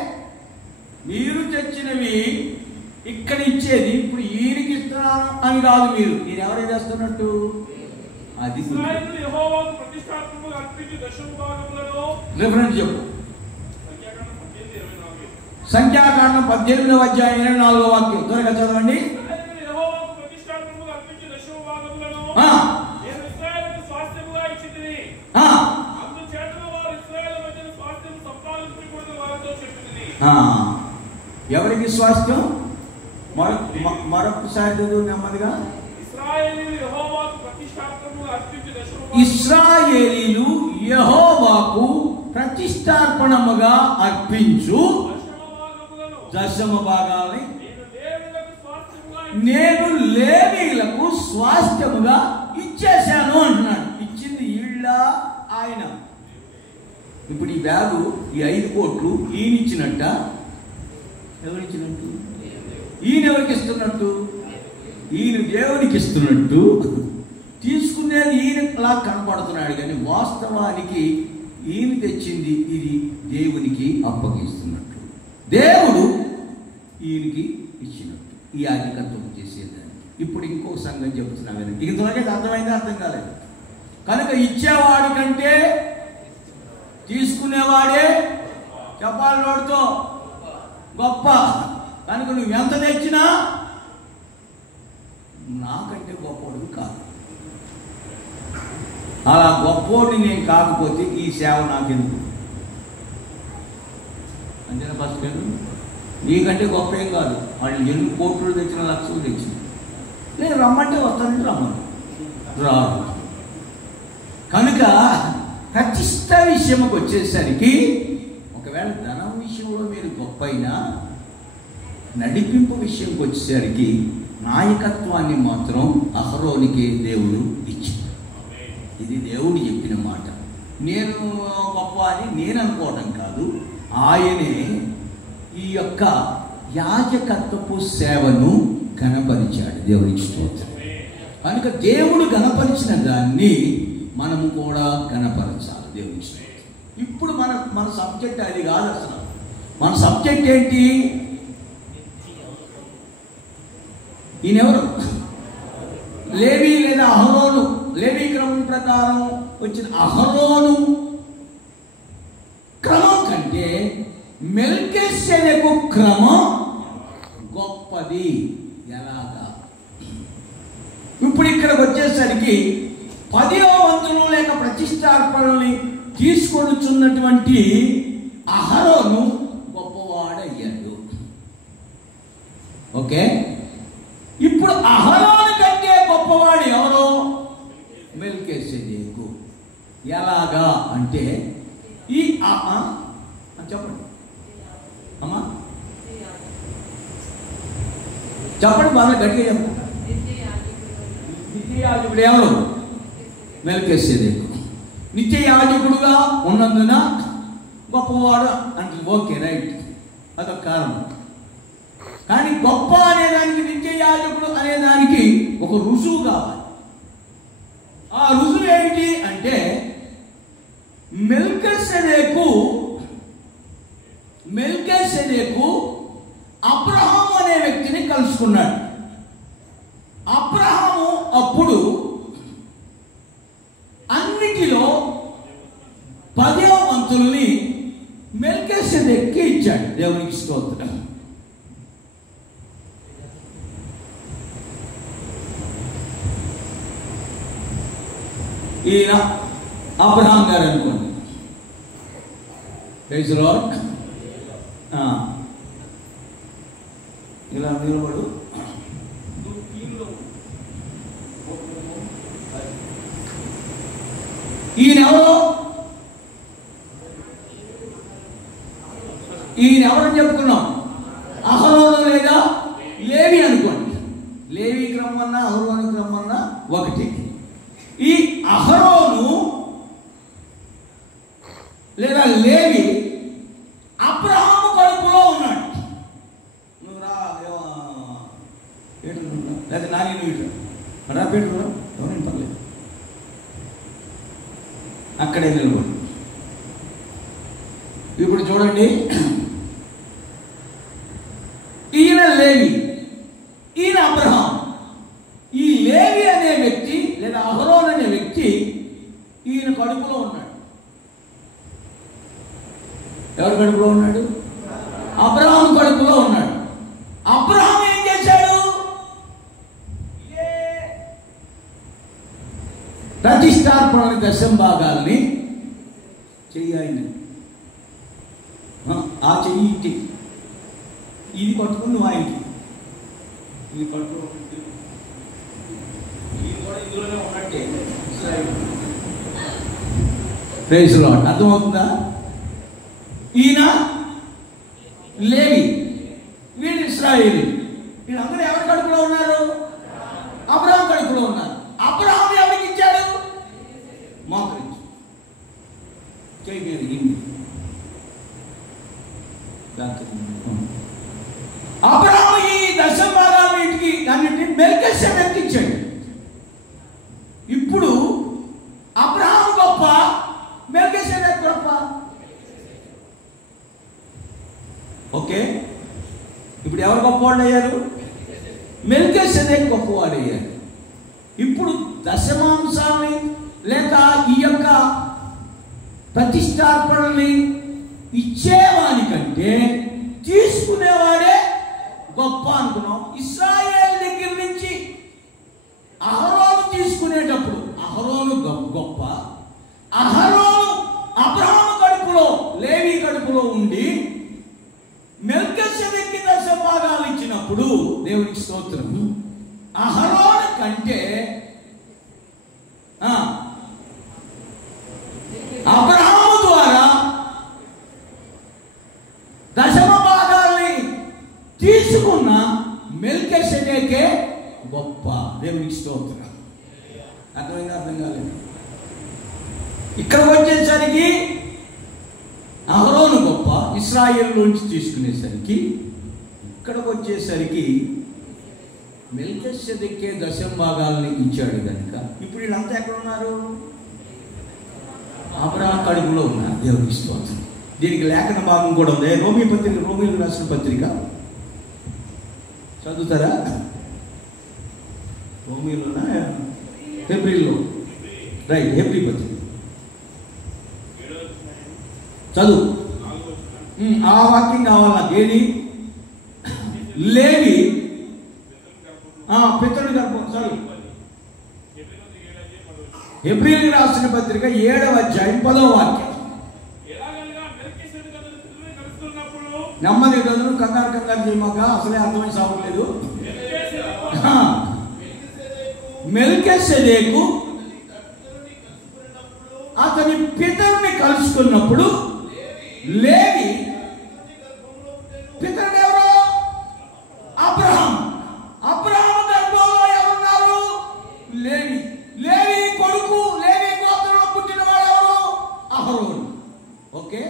మీరు తెచ్చినవి ఇక్కడ ఇచ్చేది ఇప్పుడు ఈయనకి ఇస్తున్నాను అని కాదు. మీరు ఎవరైనా చేస్తున్నట్టు అది రిఫరెన్స్ చెప్పు. సంఖ్యాకాండం 18వ అధ్యాయం 24వ వాక్యం త్వరగా చదవండి. ఎవరికి స్వాస్థ్యం? మరొకసారి చదువు నెమ్మదిగా. ఇశ్రాయేలీలు యెహోవాకు ప్రతిష్టార్పణముగా అర్పించు దశమ భాగాన్ని నేను లేవీయులకు స్వాస్థ్యముగా ఇచ్చేశాను అంటున్నాడు. ఇచ్చింది ఈళ్ళ ఆయన. ఇప్పుడు ఈ బ్యాగు, ఈ 5 కోట్లు ఈయన ఇచ్చినట్ట? ఎవరిచ్చినట్టు? ఈయన ఎవరికి ఇస్తున్నట్టు? ఈయన దేవునికి ఇస్తున్నట్టు. తీసుకునేది ఈయనలా కనపడుతున్నాడు, కానీ వాస్తవానికి ఈయన తెచ్చింది ఇది దేవునికి అప్పగిస్తున్నట్టు, దేవుడు ఈయనకి ఇచ్చినట్టు, ఈ ఆధికత్వం చేసేదాన్ని. ఇప్పుడు ఇంకో సంగతి చెబుతున్నా వినండి. ఇంతవరకే అర్థమైందా? అర్థం కాలేదు. కనుక ఇచ్చేవాడి కంటే తీసుకునేవాడే చెప్పాలి నోటితో గొప్ప. కనుక నువ్వు ఎంత తెచ్చినా నాకంటే గొప్పవాడు కాదు. అలా గొప్పవాడిని నేను కాకపోతే ఈ సేవ నాకెందుకు? అంతేనా ఫస్ట్ లేదు. నీకంటే గొప్ప ఏం కాదు. వాళ్ళు ఎన్ని కోట్లు తెచ్చిన, లక్షలు తెచ్చిన, నేను రమ్మంటే వస్తానంటే రమ్మను, రాదు. కనుక ప్రతిష్ట విషయంకి వచ్చేసరికి ఒకవేళ ధనం విషయంలో మీరు గొప్ప అయినా, నడిపింపు విషయంకి వచ్చేసరికి నాయకత్వాన్ని మాత్రం అహరోనికి దేవుడు ఇచ్చాడు. ఇది దేవుడు చెప్పిన మాట. నేను గొప్ప అని నేను అనుకోవడం కాదు, ఆయనే ఈ యొక్క యాజకత్వపు సేవను ఘనపరిచాడు. దేవునికి స్తోత్రం. కనుక దేవుడు ఘనపరిచిన దాన్ని మనము కూడా ఘనపరచాలి. దేవునికి స్తోత్రం. ఇప్పుడు మన సబ్జెక్ట్ అది కాదు. అసలు మన సబ్జెక్ట్ ఏంటి? ఈయనెవరు? లేవి లేదా అహరోను. లేవి క్రమం ప్రకారం వచ్చిన అహరోను క్రమం కంటే మెల్కీసెదెకు క్రమం గొప్పది. ఎలాగా? ఇప్పుడు ఇక్కడికి వచ్చేసరికి 10వ వంతులు లేక ప్రతిష్టార్పణల్ని తీసుకొనుచున్నటువంటి అహరోను గొప్పవాడయ్యాడు. ఓకే. ఇప్పుడు అహరోను కంటే గొప్పవాడు ఎవరో? మెల్కీసెదెకు. ఎలాగా అంటే ఈ చెప్పండి అమ్మా, చెప్పండి, బాగా గట్టిగా చెప్పండి. నిత్య యాజకుడు ఎవరు? మెల్కీసెదెకు. నిత్య యాజకుడుగా ఉన్నందున గొప్పవాడు అంటే ఓకే, రైట్, అదొక కారణం. కానీ గొప్ప అనేదానికి, నిత్య యాజకుడు అనేదానికి ఒక రుజువు కావాలి. ఆ రుజువు ఏమిటి అంటే మెల్కీసెదెకు అబ్రహాము అనే వ్యక్తిని కలుసుకున్నాడు. అబ్రహాము అప్పుడు అన్నిటిలో 10వ వంతుల్ని మెల్కీసెదెకుకి ఇచ్చాడు. దేవునికి స్తోత్రం. ఈయన అబ్రహాం గారు అనుకోండి. Praise Lord. ఇలా నిలబడు. ఈయనెవరో ఈయనెవరని చెప్పుకున్నాం? అహరోను లేదా లేవి అనుకోండి. లేవి క్రమం అన్నా అహరోను క్రమం అన్నా ఒకటి. ఈ అహరోను లేదా లేవి అబ్రహాము కడుపులో ఉన్నాడు. నువ్వు రా, లేదా నాని నువ్వు రా, పేరు ఎవరైనా పర్లేదు, అక్కడే నిలబడు. ఇప్పుడు చూడండి, ఈయన లేవి, ఈయన అబ్రహాం. ఈ లేవి అనే వ్యక్తి లేదా అహరోను అనే వ్యక్తి ఈయన కడుపులో ఉన్నాడు. ఎవరు కడుపులో ఉన్నాడు? అబ్రహాం కడుపులో ఉన్నాడు. అబ్రహాం ఏం చేశాడు? ప్రతిష్టార్పణ దశంభాగాల్ని చెయ్యాలి. ఆ చెయ్యి ఇంటి ఇది పట్టుకుని నువ్వు ఆయనకి ఇది పట్టుకో, ఇది కూడా ఇందులోనే ఉన్నట్టే. Praise Lord. అర్థమవుతుందా? ఈయన లేవి, వీళ్ళు ఇశ్రాయేలు. వీళ్ళందరూ ఎవరి కడుపులో ఉన్నారు? అబ్రహాం కడుపులో ఉన్నారు. అబ్రహాం ఎవరికి ఇచ్చాడు? మోకరించి అబ్రహాం ఈ దశంభాగాలన్నిటికీ అన్నింటినీ మెల్కీసెదెకుకి ఇచ్చాడు. ఇప్పుడు అబ్రహాం గొప్ప, మెల్కీసెదెకు గొప్ప. ఓకే. ఇప్పుడు ఎవరు గొప్పవాళ్ళు అయ్యారు? మెల్కీసెదెకు గొప్పవాడు అయ్యారు. ఇప్పుడు దశమాంశాన్ని లేక ఈ యొక్క ప్రతిష్టార్పణని ఇచ్చేవానికంటే తీసుకునేవాడే గొప్ప అనుకున్నాం. ఇశ్రాయేలు దగ్గర నుంచి అహరోను తీసుకునేటప్పుడు అహరోను గొప్ప, అహరోను అబ్రహాము కడుపులో లేవి కడుపులో ఉండి మెల్కీసెదెకుకి దశమ భాగాలు ఇచ్చినప్పుడు దేవునికి స్తోత్రం, అహరోను కంటే అబ్రహాము ద్వారా దశమ భాగాల్ని తీసుకున్న మెల్కీసెదెకే గొప్ప. దేవునికి స్తోత్రం. అర్థమైంది? అర్థం కాలేదు. ఇక్కడికి వచ్చేసరికి అహరోను గొప్ప, ఇశ్రాయేలు నుంచి తీసుకునేసరికి ఇక్కడికి వచ్చేసరికి మెల్కీసెదెకే దశమ భాగాల్ని ఇచ్చాడు కనుక ఇప్పుడు వీళ్ళంతా ఎక్కడ ఉన్నారు? అబ్రహాము కడుపులో ఉన్నారు. దేవునికి స్తోత్రం. దీనికి లేఖన భాగం కూడా ఉంది. రోమీయులకు రాసిన పత్రిక చదువుతారా? రోమీయులోనా హెబ్రీలో? రైట్, హెబ్రీ పత్రిక చదువు. ఆ వాక్యం కావాలి నాకు. ఏది? లేవి పితరుని గర్భం. చదువు. హెబ్రీయులకు రాసిన పత్రిక 7వ అధ్యాయం 10వ వాక్యం. నెమ్మది గదులు కంగారు చేయమాక, అసలే అర్థమై సాగలేదు. మెల్కీసెదెకు అతని పితరుని కలుసుకున్నప్పుడు లేవి పితరుడు ఎవరు? అబ్రహాం. అబ్రహాము గర్భంలో ఎవరున్నారు? లేవి. లేవి కొడుకు, లేవి గోత్రంలో పుట్టినవాడు ఎవరు? అహరోను. Okay,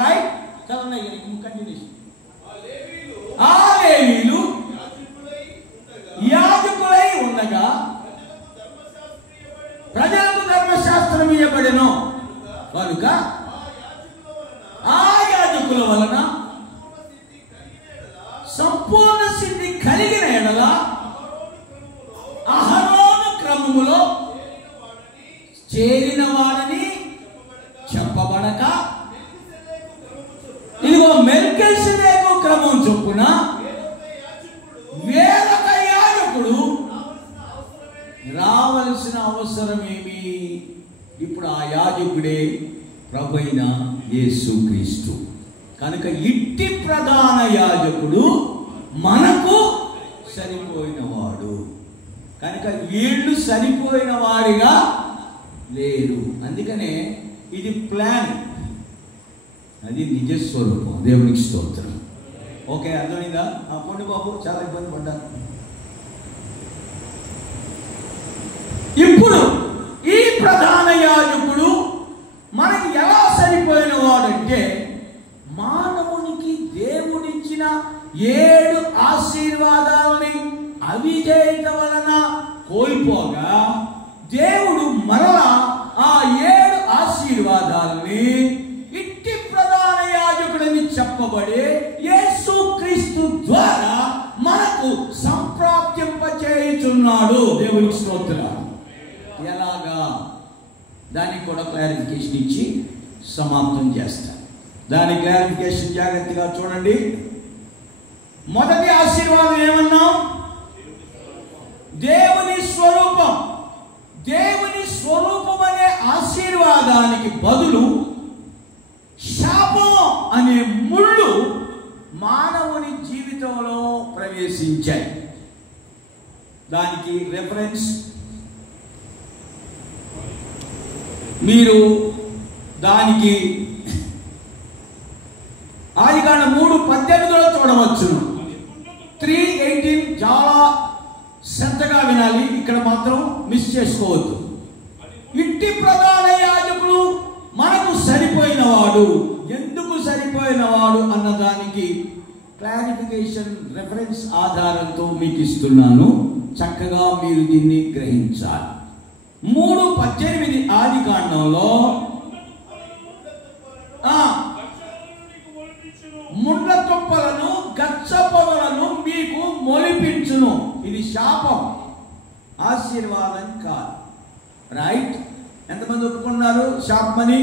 right. చదవండి, కంటిన్యూషన్. ఆ లేవీలు యాజకులై ఉండగా ప్రజలకు ధర్మశాస్త్రం ఇవ్వబడెను కనుక ఆ యాజకుల వలన సంపూర్ణ సిద్ధి కలిగిన ఎడల అహరోను క్రమములో చేరిన వాడని చెప్పబడక, ఇదిగో మెల్కీసెదెకు క్రమం చొప్పున వేరొక యాజకుడు రావలసిన అవసరమేమి? ఇప్పుడు ఆ యాజకుడే ప్రభువైన యేసుక్రీస్తు. కనుక ఇట్టి ప్రధాన యాజకుడు మనకు సరిపోయినవాడు. కనుక వీళ్ళు సరిపోయిన వారిగా లేరు. అందుకనే ఇది ప్లాన్, అది నిజస్వరూపం. దేవునికి స్తోత్రం. ఓకే, అర్థమైందా? పొండి బాబు, చాలా ఇబ్బంది పడ్డాను. ఇప్పుడు ఈ ప్రధాన యాజకుడు మనకి ఎలా సరిపోయిన వాడంటే, మానవునికి దేవుడిచ్చిన 7 ఆశీర్వాదాలని అవిధేయత వలన కోల్పోగా దేవుడు మరలా ఆ 7 ఆశీర్వాదాలని ఇట్టి ప్రధాన యాజకుడని చెప్పబడే యేసుక్రీస్తు ద్వారా మనకు సంప్రాప్తింపచేయుచున్నాడు. దేవునికి స్తోత్రం. ఎలాగా? దానికి కూడా క్లారిఫికేషన్ ఇచ్చి సమాప్తం చేస్తాను. దాని క్లారిఫికేషన్ జాగ్రత్తగా చూడండి. మొదటి ఆశీర్వాదం ఏమన్నాం? దేవుని స్వరూపం. దేవుని స్వరూపం అనే ఆశీర్వాదానికి బదులు శాపం అనే ముళ్ళు మానవుని జీవితంలో ప్రవేశించాయి. దానికి రెఫరెన్స్ మీరు దానికి ఆదికాండం 3:18 చూడవచ్చు. 3:18 చాలా శ్రద్ధగా వినాలి. ఇక్కడ మాత్రం మిస్ చేసుకోవద్దు. ఇట్టి ప్రధాన యాజకుడు మనకు సరిపోయినవాడు. ఎందుకు సరిపోయినవాడు అన్నదానికి క్లారిఫికేషన్ రెఫరెన్స్ ఆధారంతో మీకు ఇస్తున్నాను. చక్కగా మీరు దీన్ని గ్రహించాలి. 3:18 ఆదికాండంలో ముండ్ల తుప్పలను గచ్చ పొదలను మీకు మొలిపించును. ఇది శాపం, ఆశీర్వాదం కాదు. రైట్? ఎంతమంది ఒప్పుకున్నారు శాపమని?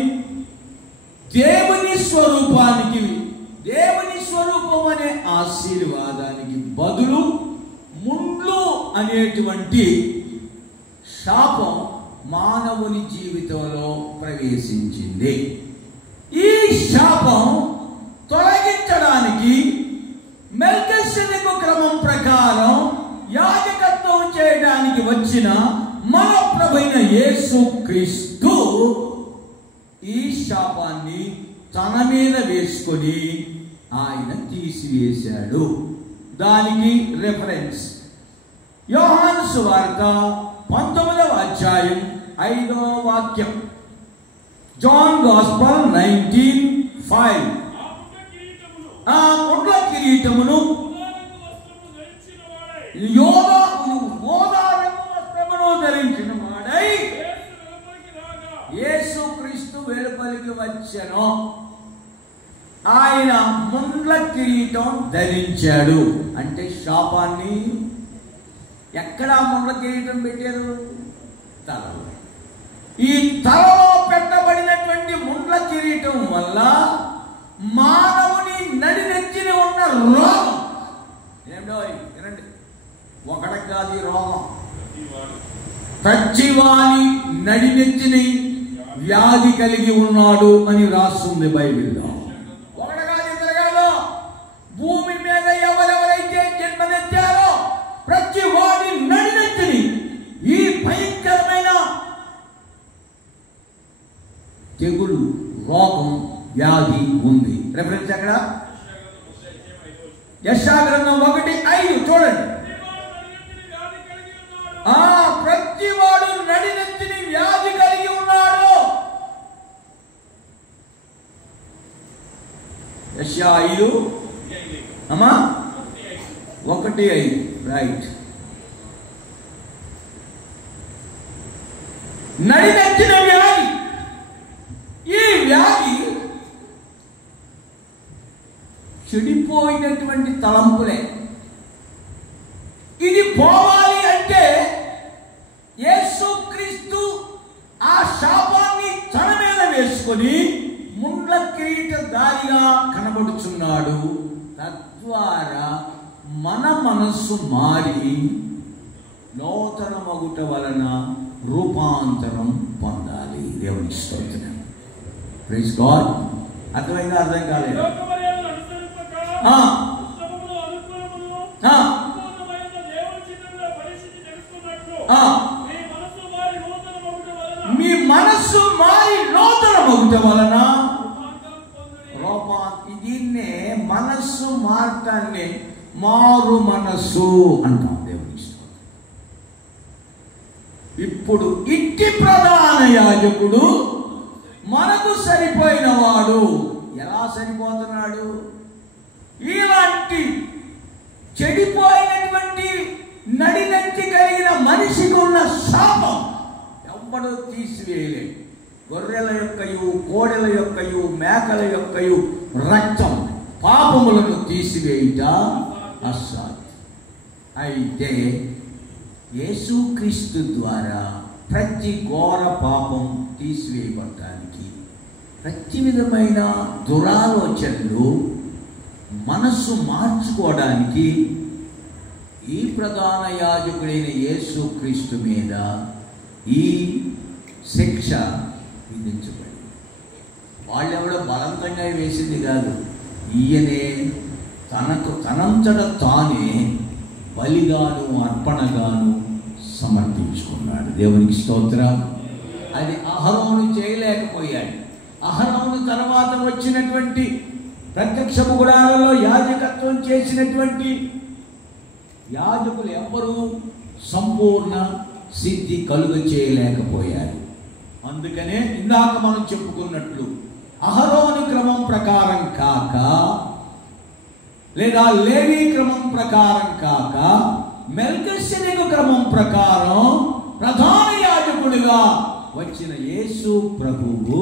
దేవుని స్వరూపానికి, దేవుని స్వరూపం అనే ఆశీర్వాదానికి బదులు ముండ్లు అనేటువంటి శాపం మానవుని జీవితంలో ప్రవేశించింది. ఈ శాపం తొలగించడానికి మెల్కీసెదెకు క్రమం ప్రకారం యాజకత్వం చేయడానికి వచ్చిన మన ప్రభువైన యేసుక్రీస్తు ఈ శాపాన్ని తన మీద వేసుకొని ఆయన తీసివేశాడు. దానికి రెఫరెన్స్ యోహాను సువార్త 19వ అధ్యాయం 5వ వాక్యం. John gospel 19:5. ఆ ముండ్ల కిరీటమును వస్త్రమును ధరించిన వాడై యేసుక్రీస్తు వెలుపలికి వచ్చెను. ఆయన ముండ్ల కిరీటం ధరించాడు. అంటే శాపాన్ని ఎక్కడ ముండ్ల కిరీటం పెట్టారు? తలలో. ఈ తలలో పెట్టబడినటువంటి ముండ్ల కిరీటం వల్ల మానవుని నడినెత్తిన ఉన్న రోగం ఏమిటో వినండి, ఒకటి కాదు ఈ రోగం, ప్రతివాని నడినెత్తిన వ్యాధి కలిగి ఉన్నాడు అని రాస్తుంది బైబిల్లో. ఒకటి కాదు ఇద్దరు కాదు, భూమి మీద ఎవరెవరైతే జన్మనెత్తారో ప్రతి వాడి నడినెత్తిని ఈ భయంకరమైన తెగులు, రోగం, వ్యాధి ఉంది. రెఫరెన్స్ ఎక్కడ? యెషయా గ్రంథం 1:5 చూడండి. ప్రతి వాడు నడినెత్తిని వ్యాధి కలిగి ఉన్నాడు. యెషయా 5 అమ్మా 1:5 రైట్. నడినెత్తిన వ్యాధి. ఈ వ్యాధి చెడిపోయినటువంటి తలంపులే. ఇది పోవాలి అంటే యేసుక్రీస్తు ఆ శాపాన్ని తన మీద వేసుకొని ముండ్ల కిరీటధారిగా కనబడుచున్నాడు. తద్వారా మన మనస్సు మారి నూతన మగుట వలన రూపాంతరం పొందాలి. దేవుని స్తోత్రం. Praise God. అర్థమైందా? అర్థం కాలేదు. మీ మనస్సు మారి నూతన మగుట వలన దీన్నే మనస్సు మార్తాన్ని మారు మనస్సు అంటాం. దేవుని స్తోత్రం. ఇప్పుడు ఇట్టి ప్రధాన యాజకుడు మనకు సరిపోయిన వాడు. ఎలా సరిపోతున్నాడు? ఇలాంటి చెడిపోయినటువంటి నడినెత్తి కలిగిన మనిషికి ఉన్న శాపం ఎవ్వడూ తీసివేయలేడు. గొర్రెల యొక్కయు, కోడెల యొక్కయు, మేకల యొక్కయు రక్తం పాపములను తీసివేయుట అసాధ్యం. అయితే యేసుక్రీస్తు ద్వారా ప్రతి ఘోర పాపం తీసివేయబడటానికి, ప్రతి విధమైన దురాలోచనలు మనస్సు మార్చుకోవడానికి ఈ ప్రధాన యాజకుడైన యేసుక్రీస్తు మీద ఈ శిక్ష విధించబడింది. వాళ్ళెవడో బలవంతంగా వేసింది కాదు. ఈయనే తనంతట తానే బలిగాను అర్పణగాను సమర్పించుకున్నాడు. దేవునికి స్తోత్రం. అది అహరోను చేయలేకపోయాడు. అహరోను తర్వాత వచ్చినటువంటి ప్రత్యక్షపు గుడారాల్లో యాజకత్వం చేసినటువంటి యాజకులు ఎవ్వరూ సంపూర్ణ సిద్ధి కలుగ చేయలేకపోయారు. అందుకనే ఇందాక మనం చెప్పుకున్నట్లు అహరోను క్రమం ప్రకారం కాక, లేదా లేవీ క్రమం ప్రకారం కాక, మెల్కీసెదెకు క్రమం ప్రకారం ప్రధాన యాజకుడిగా వచ్చిన యేసు ప్రభువు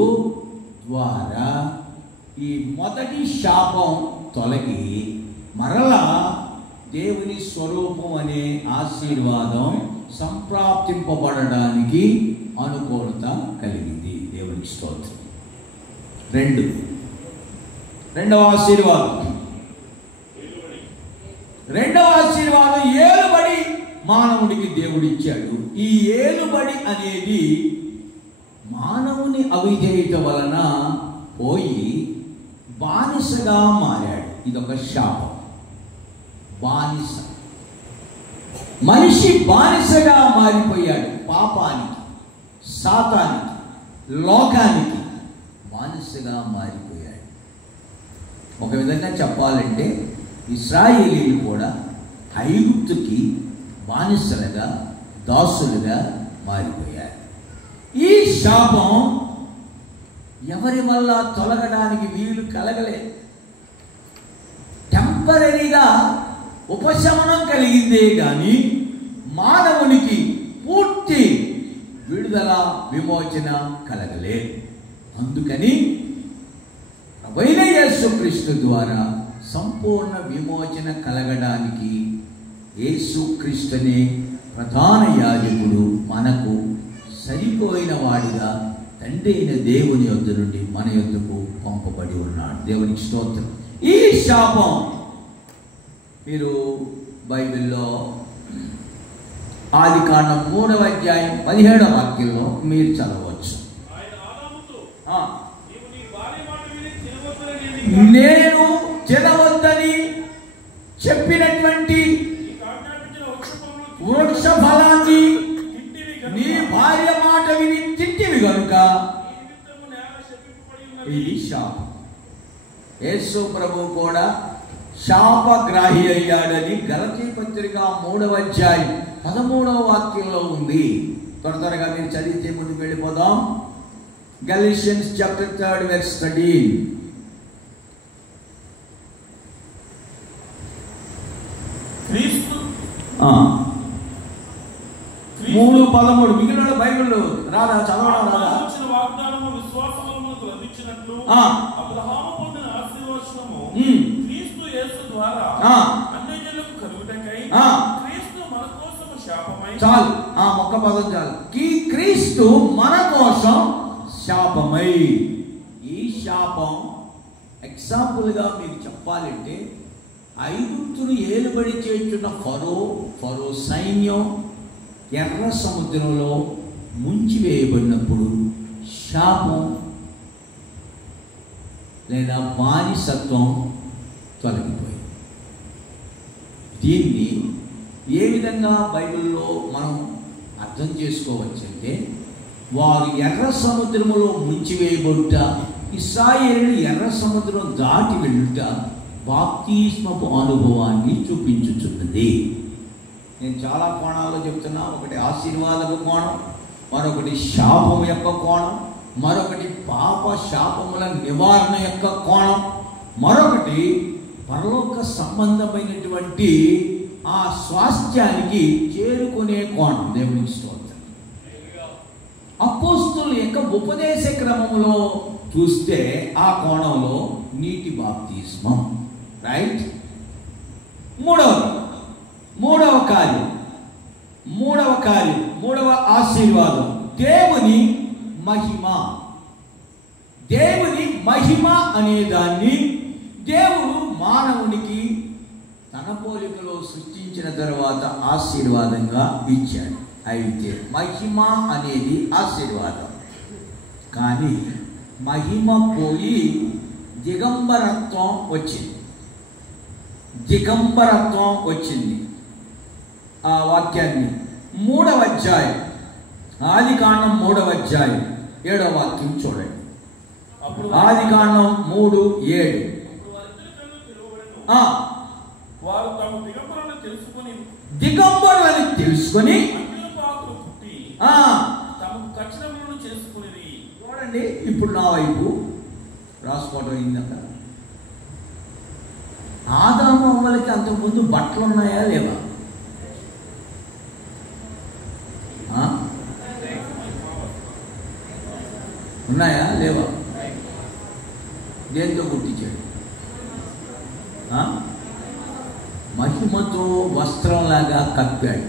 ద్వారా ఈ మొదటి శాపం తొలగి మరలా దేవుని స్వరూపం అనే ఆశీర్వాదం సంప్రాప్తింపబడడానికి అనుకూలత కలిగింది. దేవునికి స్తోత్రం. రెండవ ఆశీర్వాదం ఏలుబడి మానవుడికి దేవుడిచ్చాడు. ఈ ఏలుబడి అనేది మానవుని అవిధేయత వలన పోయి బానిసగా మారాడు. ఇదొక శాపం. బానిస, మనిషి బానిసగా మారిపోయాడు. పాపానికి, సాతానికి, లోకానికి బానిసగా మారిపోయాడు. ఒక విధంగా చెప్పాలంటే ఇశ్రాయేలీలు కూడా ఐగుప్తుకి బానిసలుగా, దాసులుగా మారిపోయారు. ఈ శాపం ఎవరి వల్ల తొలగడానికి వీలు కలగలేదు. టెంపరీగా ఉపశమనం కలిగిందే కానీ మానవునికి పూర్తి విడుదల, విమోచన కలగలేదు. అందుకని ప్రభువైన యేసుక్రీస్తు ద్వారా సంపూర్ణ విమోచన కలగడానికి యేసుక్రీస్తునే ప్రధాన యాజకుడు మనకు సరిపోయిన వాడిగా తండ్రి అయిన దేవుని యొద్ద నుండి మన యొద్దకు పంపబడి ఉన్నాడు. దేవునికి స్తోత్రం. ఈ శాపం మీరు బైబిల్లో ఆదికాండం 3వ అధ్యాయం 17వ వాక్యంలో మీరు చదవచ్చు. నేను తినవద్దని చెప్పినటువంటి వృక్ష ఫలాన్ని నీ భార్య మాట విని తింటివి కనుక ఇది శాపం. యేసు ప్రభు కూడా శాపగ్రాహి అయ్యాడని గలతీ పత్రిక 3వ అధ్యాయం 13వ వాక్యంలో ఉంది. త్వరగా మీరు చదివితే ముందుకు వెళ్ళిపోదాం. గలీషియన్స్ చాప్టర్ 3 verse 13. క్రీస్తు 3:13 మిగిలిన బైబిల్ రాదా, చదవడం రాదా? వాగ్దానము విశ్వాసములకు లభించినట్లు అబ్రహాము పొందిన ఆశీర్వచనము క్రీస్తు యేసు ద్వారా అన్యజనులకు కలుగుటకై క్రీస్తు మన కోసం శాపమై. చాలు, ఆ మొక్క పదం చాలు. క్రీస్తు మన కోసం శాపమై. ఈ శాపం ఎగ్జాంపుల్గా మీకు చెప్పాలంటే ఐగుప్తును ఏలుబడి చేస్తున్న ఫరో సైన్యం ఎర్ర సముద్రంలో ముంచివేయబడినప్పుడు శాపం లేదా బానిసత్వం తొలగిపోయింది. దీన్ని ఏ విధంగా బైబిల్లో మనం అర్థం చేసుకోవచ్చంటే, వారు ఎర్ర సముద్రములో ముంచివేయబడుట, ఇశ్రాయేలీయులు ఎర్ర సముద్రం దాటి వెళ్ళుట బాప్తిస్మపు అనుభవాన్ని చూపించుచున్నది. నేను చాలా కోణాల్లో చెప్తున్నా. ఒకటి ఆశీర్వాదపు కోణం, మరొకటి శాపం యొక్క కోణం, మరొకటి పాప శాపముల నివారణ యొక్క కోణం, మరొకటి పరలోక సంబంధమైనటువంటి ఆ స్వాస్థ్యానికి చేరుకునే కోణం. దేవునికి స్తోత్రం. అపోస్తుల యొక్క ఉపదేశ క్రమంలో చూస్తే ఆ కోణంలో నీటి బాప్తిస్మం, రైట్. మూడవ కార్యం, మూడవ ఆశీర్వాదం దేవుని మహిమ. దేవుని మహిమ అనేదాన్ని దేవుడు మానవునికి తన పోలికలో సృష్టించిన తర్వాత ఆశీర్వాదంగా ఇచ్చాడు. అయితే మహిమ అనేది ఆశీర్వాదం. కానీ మహిమ పోయి దిగంబరత్వం వచ్చింది. ఆ వాక్యాన్ని 3వ అధ్యాయం ఆదికాండం 3వ అధ్యాయం 7వ వాక్యం చూడండి. ఆదికాండం 3:7. వారు తమ దిగంబరులను తెలుసుకొని తమకు కఠినములను చేసుకుని. చూడండి, ఇప్పుడు నా వైపు రాసుకోవడం అయిందట. ఆదాము అవ్వలకి అంతకుముందు బట్టలు ఉన్నాయా లేవా? ఉన్నాయా లేవా? దేంతో గుర్తించాడు? మహిమతో వస్త్రంలాగా కప్పాడు.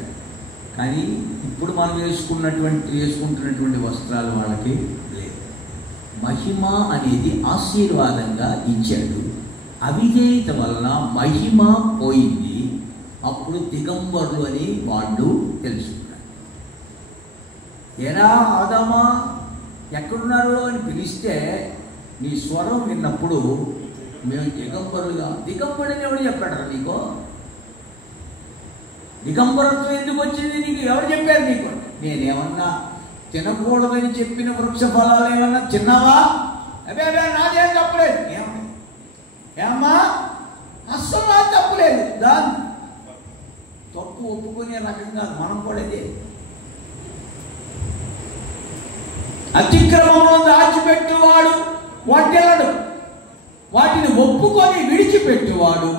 కానీ ఇప్పుడు మనం వేసుకుంటున్నటువంటి వస్త్రాలు వాళ్ళకి లేదు. మహిమ అనేది ఆశీర్వాదంగా ఇచ్చాడు. అవిధేయత వలన మహిమ పోయింది, అప్పుడు దిగంబరులు అని వాళ్ళు తెలుసుకున్నారు. ఏరా ఆదామా ఎక్కడున్నారు అని పిలిస్తే నీ స్వరం విన్నప్పుడు మేము దిగంబరులుగా. దిగంబరుని ఎవరు చెప్పాడు నీకు? దిగంబరత్వం ఎందుకు వచ్చింది నీకు? ఎవరు చెప్పారు నీకు? నేనేమన్నా తినకూడదని చెప్పిన వృక్ష ఫలాలు ఏమన్నా తిన్నావా? అదే నాదేం తప్పులేదు. ఏమమ్మా అస్సలు నాకు తప్పులేదు. దాని తప్పు ఒప్పుకునే రకంగా మనం కూడా ఇదే. అతిక్రమంలో దాచిపెట్టువాడు వాటిల్లాడు, వాటిని ఒప్పుకొని విడిచిపెట్టువాడు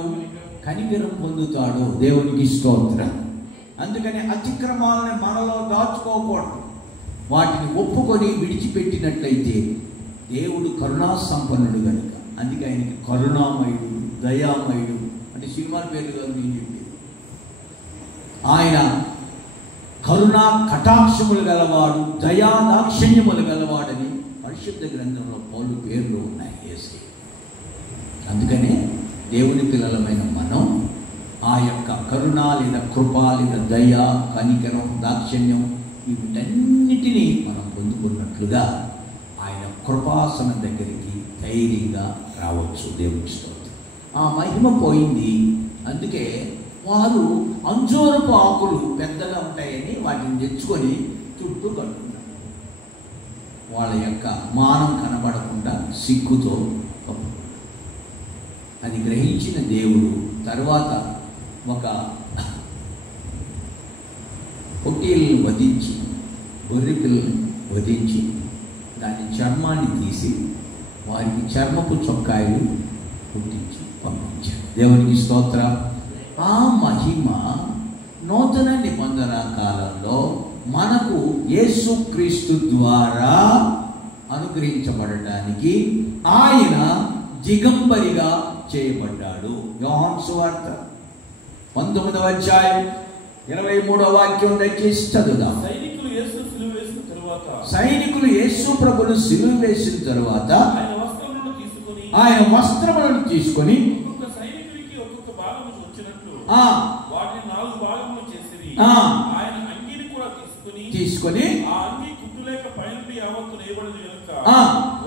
కనికరం పొందుతాడు. దేవునికి స్తోత్రం. అందుకని అతిక్రమాలని మనలో దాచుకోకూడదు. వాటిని ఒప్పుకొని విడిచిపెట్టినట్లయితే దేవుడు కరుణా సంపన్నుడు కనుక, అందుకే ఆయనకి కరుణామయుడు, దయామయుడు అంటే సినిమా పేర్లు కాదు నేను చెప్పేది. ఆయన కరుణా కటాక్షములు గలవాడు, దయా దాక్షిణ్యములు గలవాడని పరిశుద్ధ గ్రంథంలో పౌలు పేర్లు ఉన్నాయి. యేసే. అందుకనే దేవుని పిల్లలమైన మనం ఆ యొక్క కరుణ లేదా కృప లేదా దయ, కనికరం, దాక్షిణ్యం వీటన్నిటినీ మనం పొందుకున్నట్లుగా ఆయన కృపాసనం దగ్గరికి ధైర్యంగా రావచ్చు. దేవుని స్తోత్రం. ఆ మహిమ పోయింది. అందుకే వారు అంజూరపు ఆకులు పెద్దగా ఉంటాయని వాటిని తెచ్చుకొని చుట్టూ కట్టుకున్నారు. వాళ్ళ యొక్క మానం కనబడకుండా సిగ్గుతో కప్పుకున్నారు. అది గ్రహించిన దేవుడు తర్వాత ఒక పొట్టేలును వధించి, గొర్రె పిల్లను వధించి దాని చర్మాన్ని తీసి వారికి చర్మపు చొక్కాయలు కుట్టించి పంపించాడు. దేవునికి స్తోత్రం. ఆ మహిమ నూతన నిబంధన కాలంలో మనకు యేసుక్రీస్తు ద్వారా అనుగ్రహించబడటానికి ఆయన దిగంబరిగా చేయబడ్డాడు. యోహాను సువార్త 19వ అధ్యాయం 23వ వాక్యం దయచేసి చదువుదాం. సైనికులు యేసు ప్రభును సిలువ వేసిన తరువాత ఆయన వస్త్రములను తీసుకొని తీసుకొని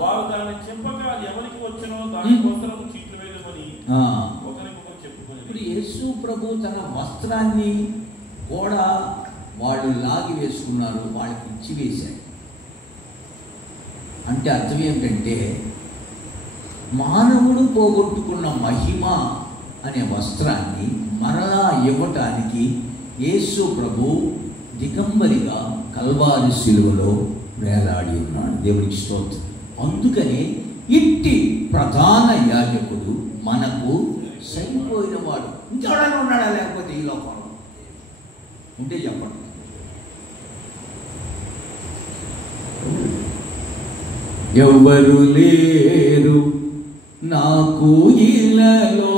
వారు దాన్ని చెంపక ఎవరికి వచ్చనో దాని వస్త్రము చీట్లు వేయమని ఒకరికొకరు చెప్పుకొని. ఇప్పుడు యేసు ప్రభు తన వస్త్రాన్ని కూడా వాళ్ళు లాగి వేసుకున్నారు, వాళ్ళకి ఇచ్చి వేశాడు. అంటే అర్థం ఏంటంటే మానవుడు పోగొట్టుకున్న మహిమ అనే వస్త్రాన్ని మరలా ఇవ్వటానికి యేసు ప్రభు దిగంబరిగా కల్వారి శిలువలో వేలాడి ఉన్నాడు. దేవునికి స్తోత్రం. అందుకని ఇట్టి ప్రధాన యాజకుడు మనకు సరిపోయిన వాడు. ఇంకెవడైనా ఉన్నాడా? లేకపోతే ఈ లోకంలో ఉంటే చెప్పండి. ఎవ్వరు లేరు నాకు ఇలలో